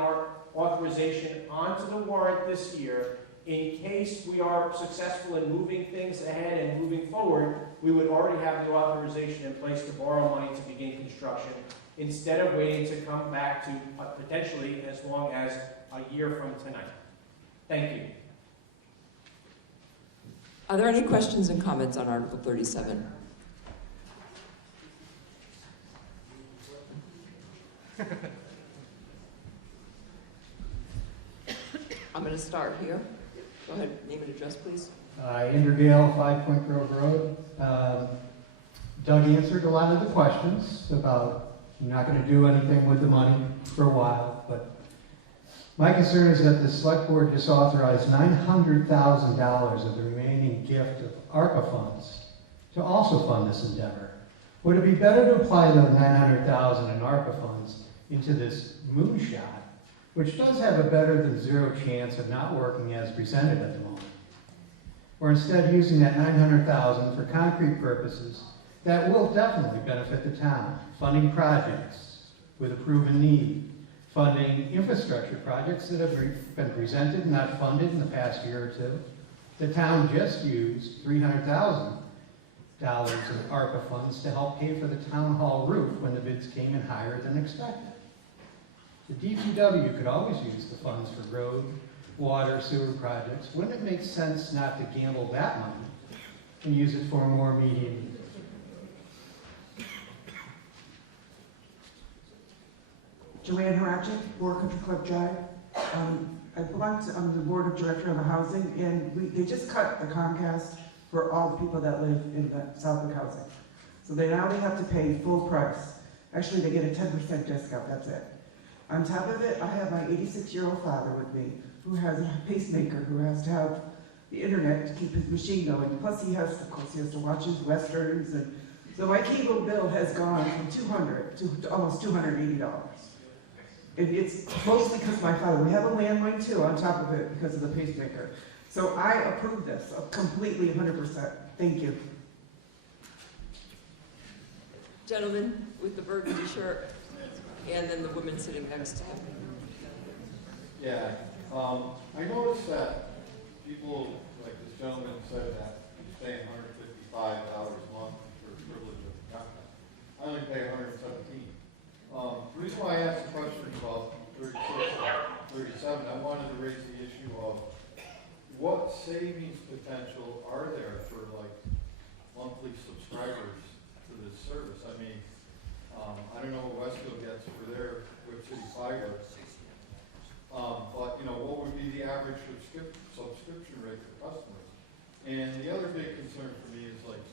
authorization onto the warrant this year. In case we are successful in moving things ahead and moving forward, we would already have the authorization in place to borrow money to begin construction, instead of waiting to come back to potentially as long as a year from tonight. Thank you. Are there any questions and comments on Article 37? I'm going to start here. Go ahead, name and address, please. Andrew Gale, 5 Point Grove Road. Doug answered a lot of the questions about not going to do anything with the money for a while, but my concern is that the select board just authorized $900,000 of the remaining gift of ARPA funds to also fund this endeavor. Would it be better to apply the $900,000 in ARPA funds into this moonshot, which does have a better than zero chance of not working as presented at the moment? Or instead using that $900,000 for concrete purposes that will definitely benefit the town, funding projects with a proven need, funding infrastructure projects that have been presented and not funded in the past year or two. The town just used $300,000 of ARPA funds to help pay for the town hall roof when the bids came in higher than expected. The DPW could always use the funds for road, water, sewer projects. Wouldn't it make sense not to gamble that money and use it for more immediate needs? Joanne Haracek, Board Country Club Drive. I belong to the board of director of the housing, and they just cut the Comcast for all the people that live in the Southwick housing. So now they have to pay full price. Actually, they get a 10% discount, that's it. On top of it, I have my 86-year-old father with me, who has a pacemaker, who has to have the internet to keep his machine going. Plus, he has to watch his westerns, and so my cable bill has gone from $200 to almost $280. And it's mostly because of my father. We have a landline too on top of it because of the pacemaker. So I approve this completely, 100%. Thank you. Gentleman with the burgundy shirt, and then the woman sitting next to him. Yeah, I noticed that people, like this gentleman said that he's paying $155 a month for the privilege of content. I only pay $117. The reason why I asked the question about 36 or 37, I wanted to raise the issue of what savings potential are there for like monthly subscribers to this service. I mean, I don't know what Westfield gets for their Whip City fiber, but you know, what would be the average subscription rate for customers? And the other big concern for me is like,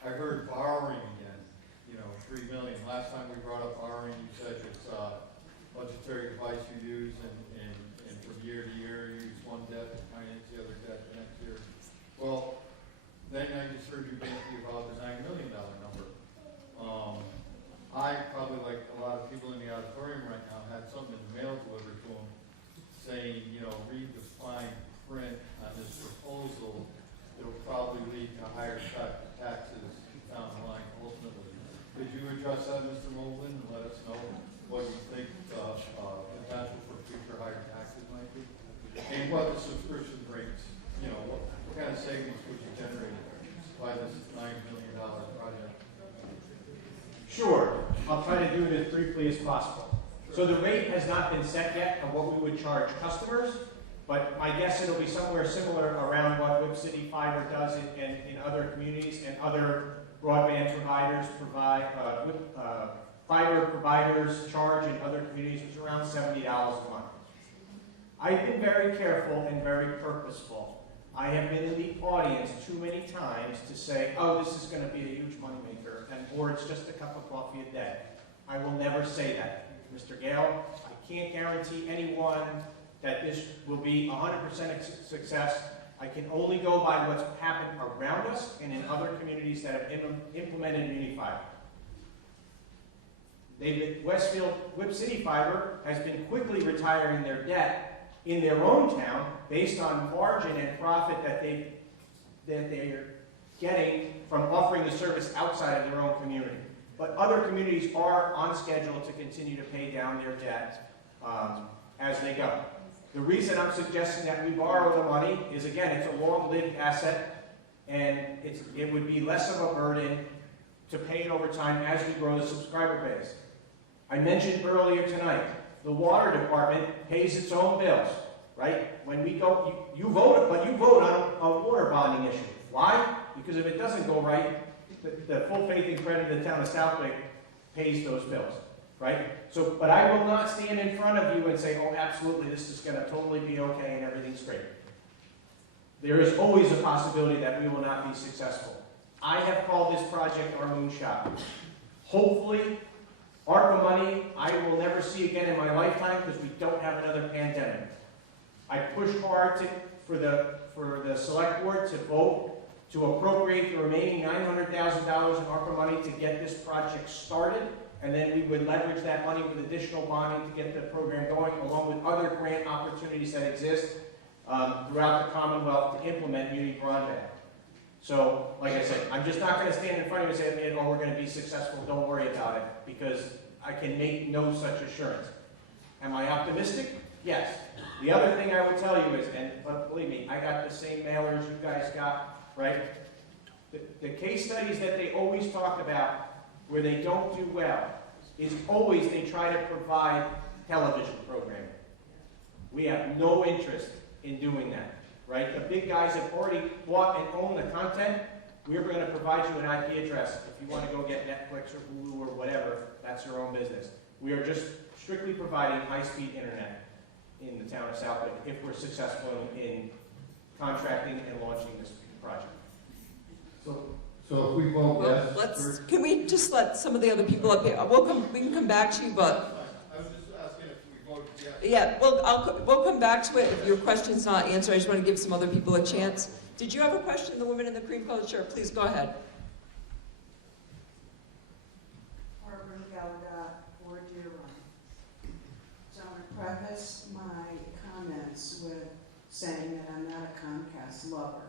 I heard borrowing again. You know, $3 million. Last time we brought up borrowing, you said it's a budgetary device you use, and from year to year, you use one debt to finance the other debt the next year. Well, then I just heard you banking about the $9 million number. I, probably like a lot of people in the auditorium right now, had something in the mail delivered to them saying, you know, read the fine print on this proposal. It'll probably lead to higher taxes down the line ultimately. Could you address that, Mr. Moblin, and let us know what you think the potential for future higher taxes might be? And what the subscription rates, you know, what kind of savings would you generate by this $9 million project? Sure. I'll try to do it as briefly as possible. So the rate has not been set yet on what we would charge customers, but my guess it'll be somewhere similar around what Whip City Fiber does in other communities, and other broadband providers fiber providers charge in other communities, which is around $70 a month. I've been very careful and very purposeful. I have been in the audience too many times to say, oh, this is going to be a huge moneymaker, or it's just a cup of coffee a day. I will never say that. Mr. Gale, I can't guarantee anyone that this will be 100% success. I can only go by what's happened around us and in other communities that have implemented Unified. Westfield Whip City Fiber has been quickly retiring their debt in their own town based on margin and profit that they are getting from offering the service outside of their own community. But other communities are on schedule to continue to pay down their debt as they go. The reason I'm suggesting that we borrow the money is, again, it's a long-lived asset, and it would be less of a burden to pay it over time as we grow the subscriber base. I mentioned earlier tonight, the water department pays its own bills, right? When we go, you vote, but you vote on a water bonding issue. Why? Because if it doesn't go right, the full faith and credit of the town of Southwick pays those bills, right? So, but I will not stand in front of you and say, oh, absolutely, this is going to totally be okay and everything's great. There is always a possibility that we will not be successful. I have called this project our moonshot. Hopefully, ARPA money I will never see again in my lifetime because we don't have another pandemic. I pushed hard for the select board to vote to appropriate the remaining $900,000 in ARPA money to get this project started, and then we would leverage that money with additional bonding to get the program going, along with other grant opportunities that exist throughout the Commonwealth to implement muni broadband. So, like I said, I'm just not going to stand in front of you and say, oh, we're going to be successful, don't worry about it, because I can make no such assurance. Am I optimistic? Yes. The other thing I will tell you is, but believe me, I got the same mailers you guys got, right? The case studies that they always talk about where they don't do well is always they try to provide television programming. We have no interest in doing that. Right? The big guys have already bought and own the content. We're going to provide you an IP address. If you want to go get Netflix or Hulu or whatever, that's your own business. We are just strictly providing high-speed internet in the town of Southwick if we're successful in contracting and launching this project. So if we vote Well, yes, can we just let some of the other people up here, we can come back to you, but I was just asking if we voted yes. yeah, we'll come back to it if your question's not answered. I just want to give some other people a chance. Did you have a question, the woman in the cream colored shirt? Please go ahead. Barbara Gallagher, 4 Deer Run. So I'm going to preface my comments with saying that I'm not a Comcast lover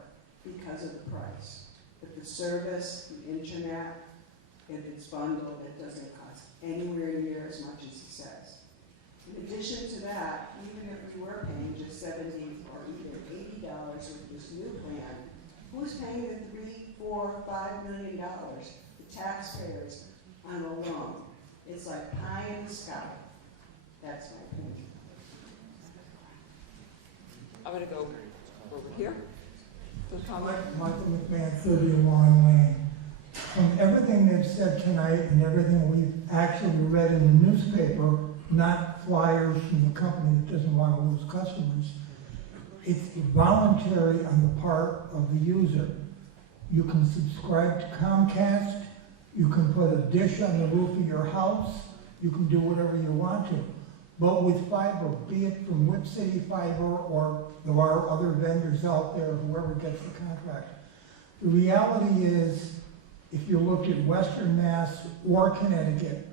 because of the price. But the service, the internet, if it's bundled, it doesn't cost anywhere near as much as he says. In addition to that, even if we were paying just $70 or even $80 with this new plan, who's paying the $3, $4, $5 million? The taxpayers on a loan. It's like pie in the sky. That's my opinion. I'm going to go over here. Michael McMahon, 30 Long Lane. From everything they've said tonight and everything we've actually read in the newspaper, not flyers from the company that doesn't want to lose customers, it's voluntary on the part of the user. You can subscribe to Comcast, you can put a dish on the roof of your house, you can do whatever you want to. But with fiber, be it from Whip City Fiber or there are other vendors out there, whoever gets the contract. The reality is, if you look at Western Mass or Connecticut,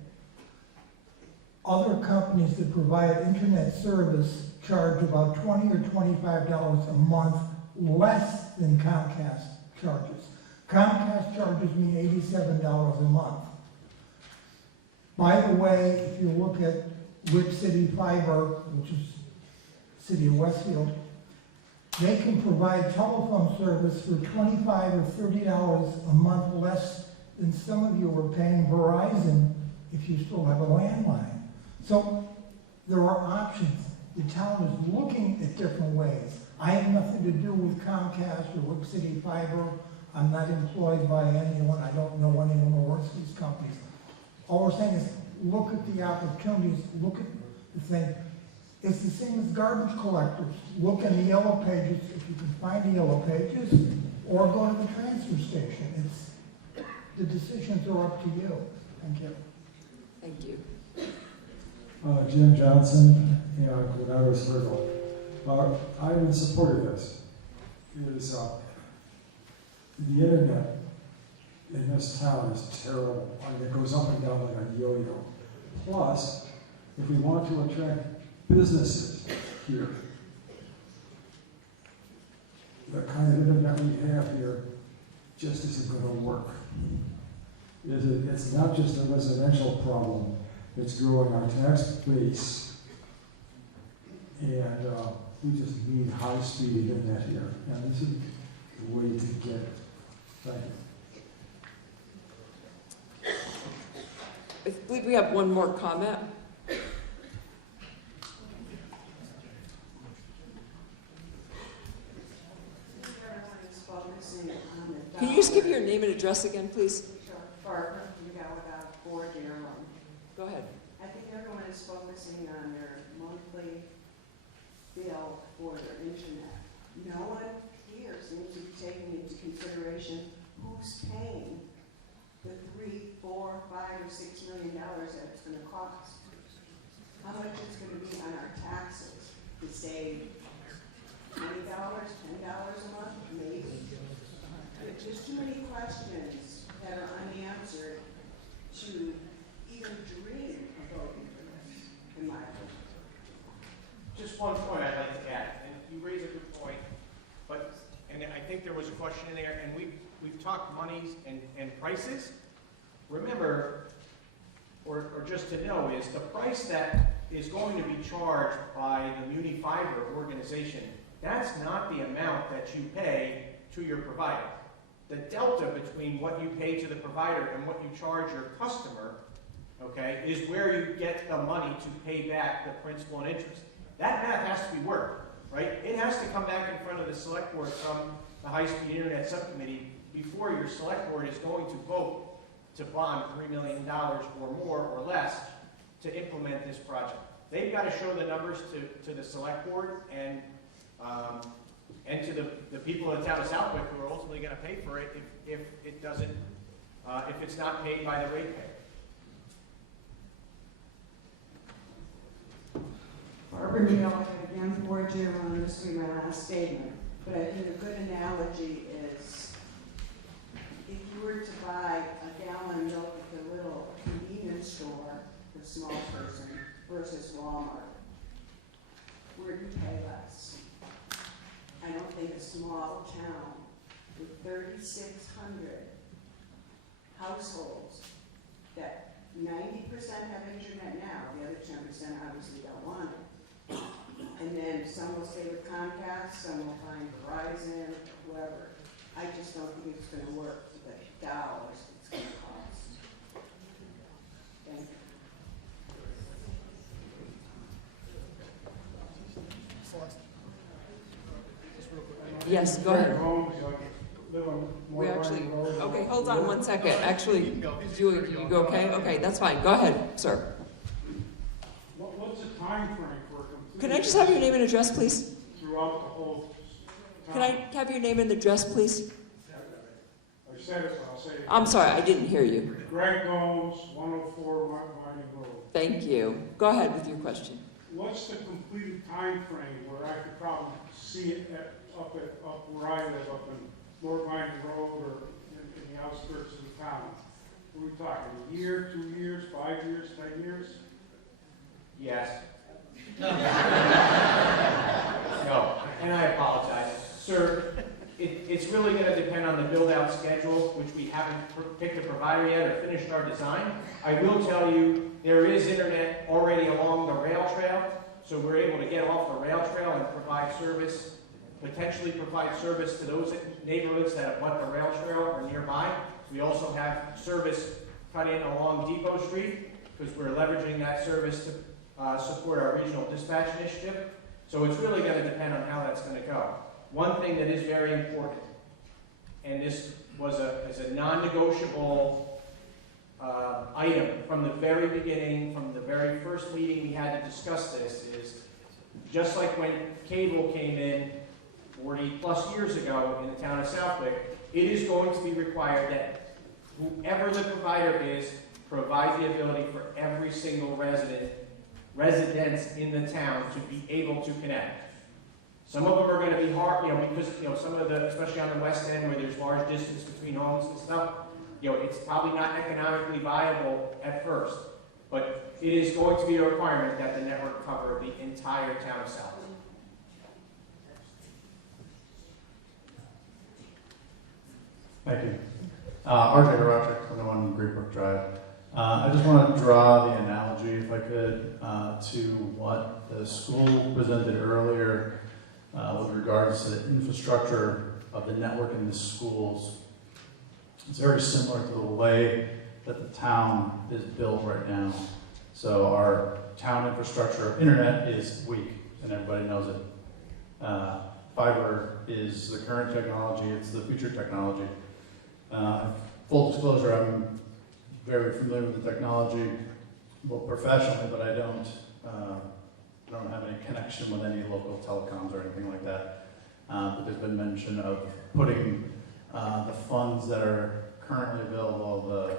other companies that provide internet service charge about $20 or $25 a month less than Comcast charges. Comcast charges me $87 a month. By the way, if you look at Whip City Fiber, which is City of Westfield, they can provide telephone service for $25 or $30 a month less than some of you are paying Verizon if you still have a landline. So there are options. The town is looking at different ways. I have nothing to do with Comcast or Whip City Fiber. I'm not employed by anyone. I don't know anyone who works for these companies. All we're saying is look at the opportunities, look at the thing. It's the same as garbage collectors. Look in the yellow pages if you can find the yellow pages, or go to the transfer station. The decisions are up to you. Thank you. Thank you. Jim Johnson, with Iris Hurdle. I'm in support of this. It is, the internet in this town is terrible. I mean, it goes up and down like a yo-yo. Plus, if we want to attract businesses here, the kind of internet we have here just isn't going to work. It's not just a residential problem, it's growing our tax base. And we just need high-speed internet here, and this is the way to get it. Thank you. I believe we have one more comment. Can you just give your name and address again, please? Barbara, you got without 401. Go ahead. I think everyone is focusing on their monthly bill for their internet. No one here seems to be taking into consideration who's paying the $3, $4, $5, or $6 million that it's going to cost. How much it's going to be on our taxes to save $20, $10 a month, maybe? There's just too many questions that are unanswered to even dream of voting for this, in my opinion. Just one point I'd like to add, and you raise a good point, and I think there was a question in there, and we've talked monies and prices. Remember, or just to know, is the price that is going to be charged by the Muni Fiber organization, that's not the amount that you pay to your provider. The delta between what you pay to the provider and what you charge your customer, okay, is where you get the money to pay back the principal and interest. That math has to be worked, right? It has to come back in front of the select board from the high-speed internet subcommittee before your select board is going to vote to bond $3 million or more or less to implement this project. They've got to show the numbers to the select board and to the people in the town of Southwick who are ultimately going to pay for it if it doesn't, if it's not paid by the ratepayer. Barbara Neal, again, 401, this will be my last statement, but I think a good analogy is if you were to buy a gallon of milk at the little convenience store, the small person, versus Walmart, where do you pay less? I don't think a small town with 3,600 households that 90% have internet now, the other 10% obviously don't want it. And then some will stay with Comcast, some will find Verizon, whoever. I just don't think it's going to work for the dollars it's going to cost. Thank you. Yes, go ahead. We actually, okay, hold on one second. Actually, you go okay? Okay, that's fine. Go ahead, sir. What's the time frame for completion? Can I just have your name and address, please? Throughout the whole town? Can I have your name and address, please? I said it, so I'll say it. I'm sorry, I didn't hear you. Greg Gomes, 104 Mining Road. Thank you. Go ahead with your question. What's the completed time frame where I could probably see it up where I live, up in North Mining Road or in the outskirts of the town? Are we talking a year, 2 years, 5 years, 10 years? Yes. No, and I apologize. Sir, it's really going to depend on the build-out schedule, which we haven't picked a provider yet or finished our design. I will tell you, there is internet already along the rail trail, so we're able to get off the rail trail and provide service, potentially provide service to those neighborhoods that have the rail trail or nearby. We also have service cut in along Depot Street, because we're leveraging that service to support our regional dispatch initiative. So it's really going to depend on how that's going to go. One thing that is very important, and this was as a non-negotiable item from the very beginning, from the very first meeting we had to discuss this, is just like when cable came in 40 plus years ago in the town of Southwick, it is going to be required that whoever the provider is, provide the ability for every single residence in the town to be able to connect. Some of them are going to be hard, because, some of the, especially on the west end where there's large distance between homes and stuff, it's probably not economically viable at first. But it is going to be a requirement that the network cover the entire town of South. Thank you. RJ Horacek, 21 Greenbrook Drive. I just want to draw the analogy, if I could, to what the school presented earlier with regards to the infrastructure of the network in the schools. It's very similar to the way that the town is built right now. So our town infrastructure, internet is weak, and everybody knows it. Fiber is the current technology, it's the future technology. Full disclosure, I'm very familiar with the technology, well, professionally, but I don't have any connection with any local telecoms or anything like that. But there's been mention of putting the funds that are currently available,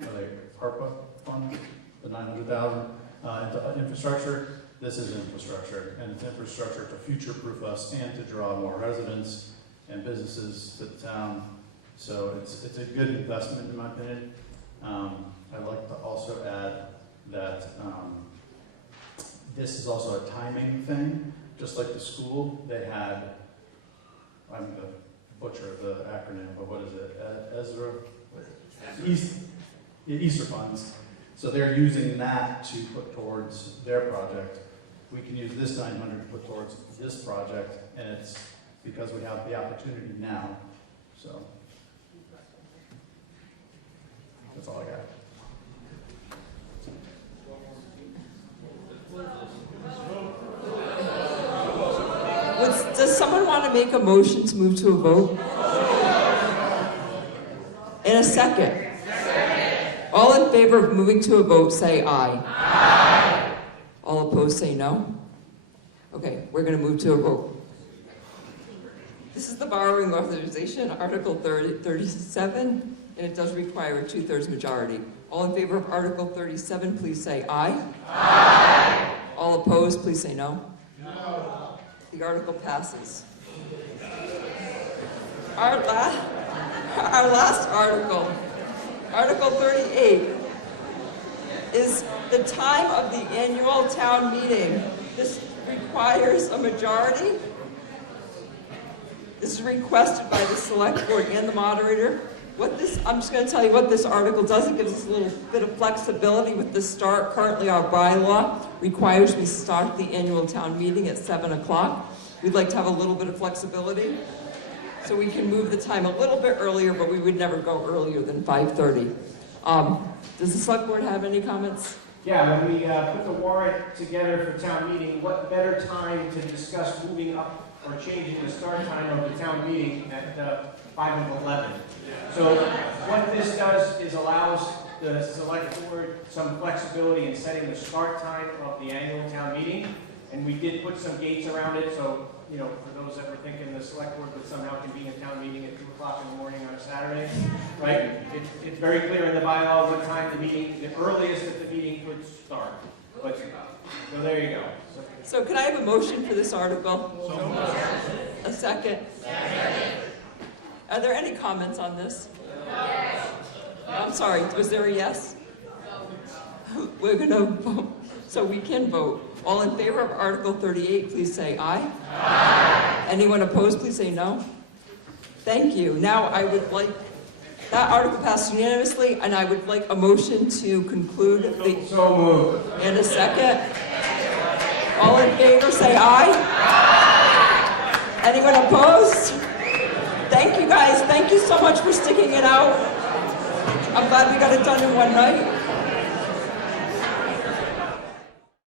the ARPA funds, the 900,000 into infrastructure. This is infrastructure, and it's infrastructure to future-proof us and to draw more residents and businesses to the town. So it's a good investment in my opinion. I'd like to also add that this is also a timing thing. Just like the school, they had, I'm the butcher of the acronym, but what is it? Easter funds. So they're using that to put towards their project. We can use this 900 to put towards this project, and it's because we have the opportunity now. So that's all I got. Does someone want to make a motion to move to a vote? In a second. All in favor of moving to a vote, say aye. Aye. All opposed, say no. Okay, we're going to move to a vote. This is the borrowing authorization, Article 37, and it does require a 2/3 majority. All in favor of Article 37, please say aye. Aye. All opposed, please say no. No. The article passes. Our last article, Article 38, is the time of the annual town meeting. This requires a majority. This is requested by the select board and the moderator. I'm just going to tell you what this article does. It gives us a little bit of flexibility with the start. Currently, our bylaw requires we start the annual town meeting at 7 o'clock. We'd like to have a little bit of flexibility, so we can move the time a little bit earlier, but we would never go earlier than 5:30. Does the select board have any comments? Yeah, when we put the warrant together for town meeting, what better time to discuss moving up or changing the start time of the town meeting at 5:11. So what this does is allows the select board some flexibility in setting the start time of the annual town meeting. And we did put some gates around it, so, you know, for those that were thinking the select board would somehow convene a town meeting at 2 o'clock in the morning on a Saturday, right? It's very clear in the bylaw what time the earliest that the meeting could start. But, so there you go. So can I have a motion for this article? A second? Are there any comments on this? Yes. I'm sorry, was there a yes? We're going to vote, so we can vote. All in favor of Article 38, please say aye. Aye. Anyone opposed, please say no. Thank you. Now I would like, that article passed unanimously, and I would like a motion to conclude the... So moved. And a second. All in favor, say aye. Aye. Anyone opposed? Thank you guys. Thank you so much for sticking it out. I'm glad we got it done in one night.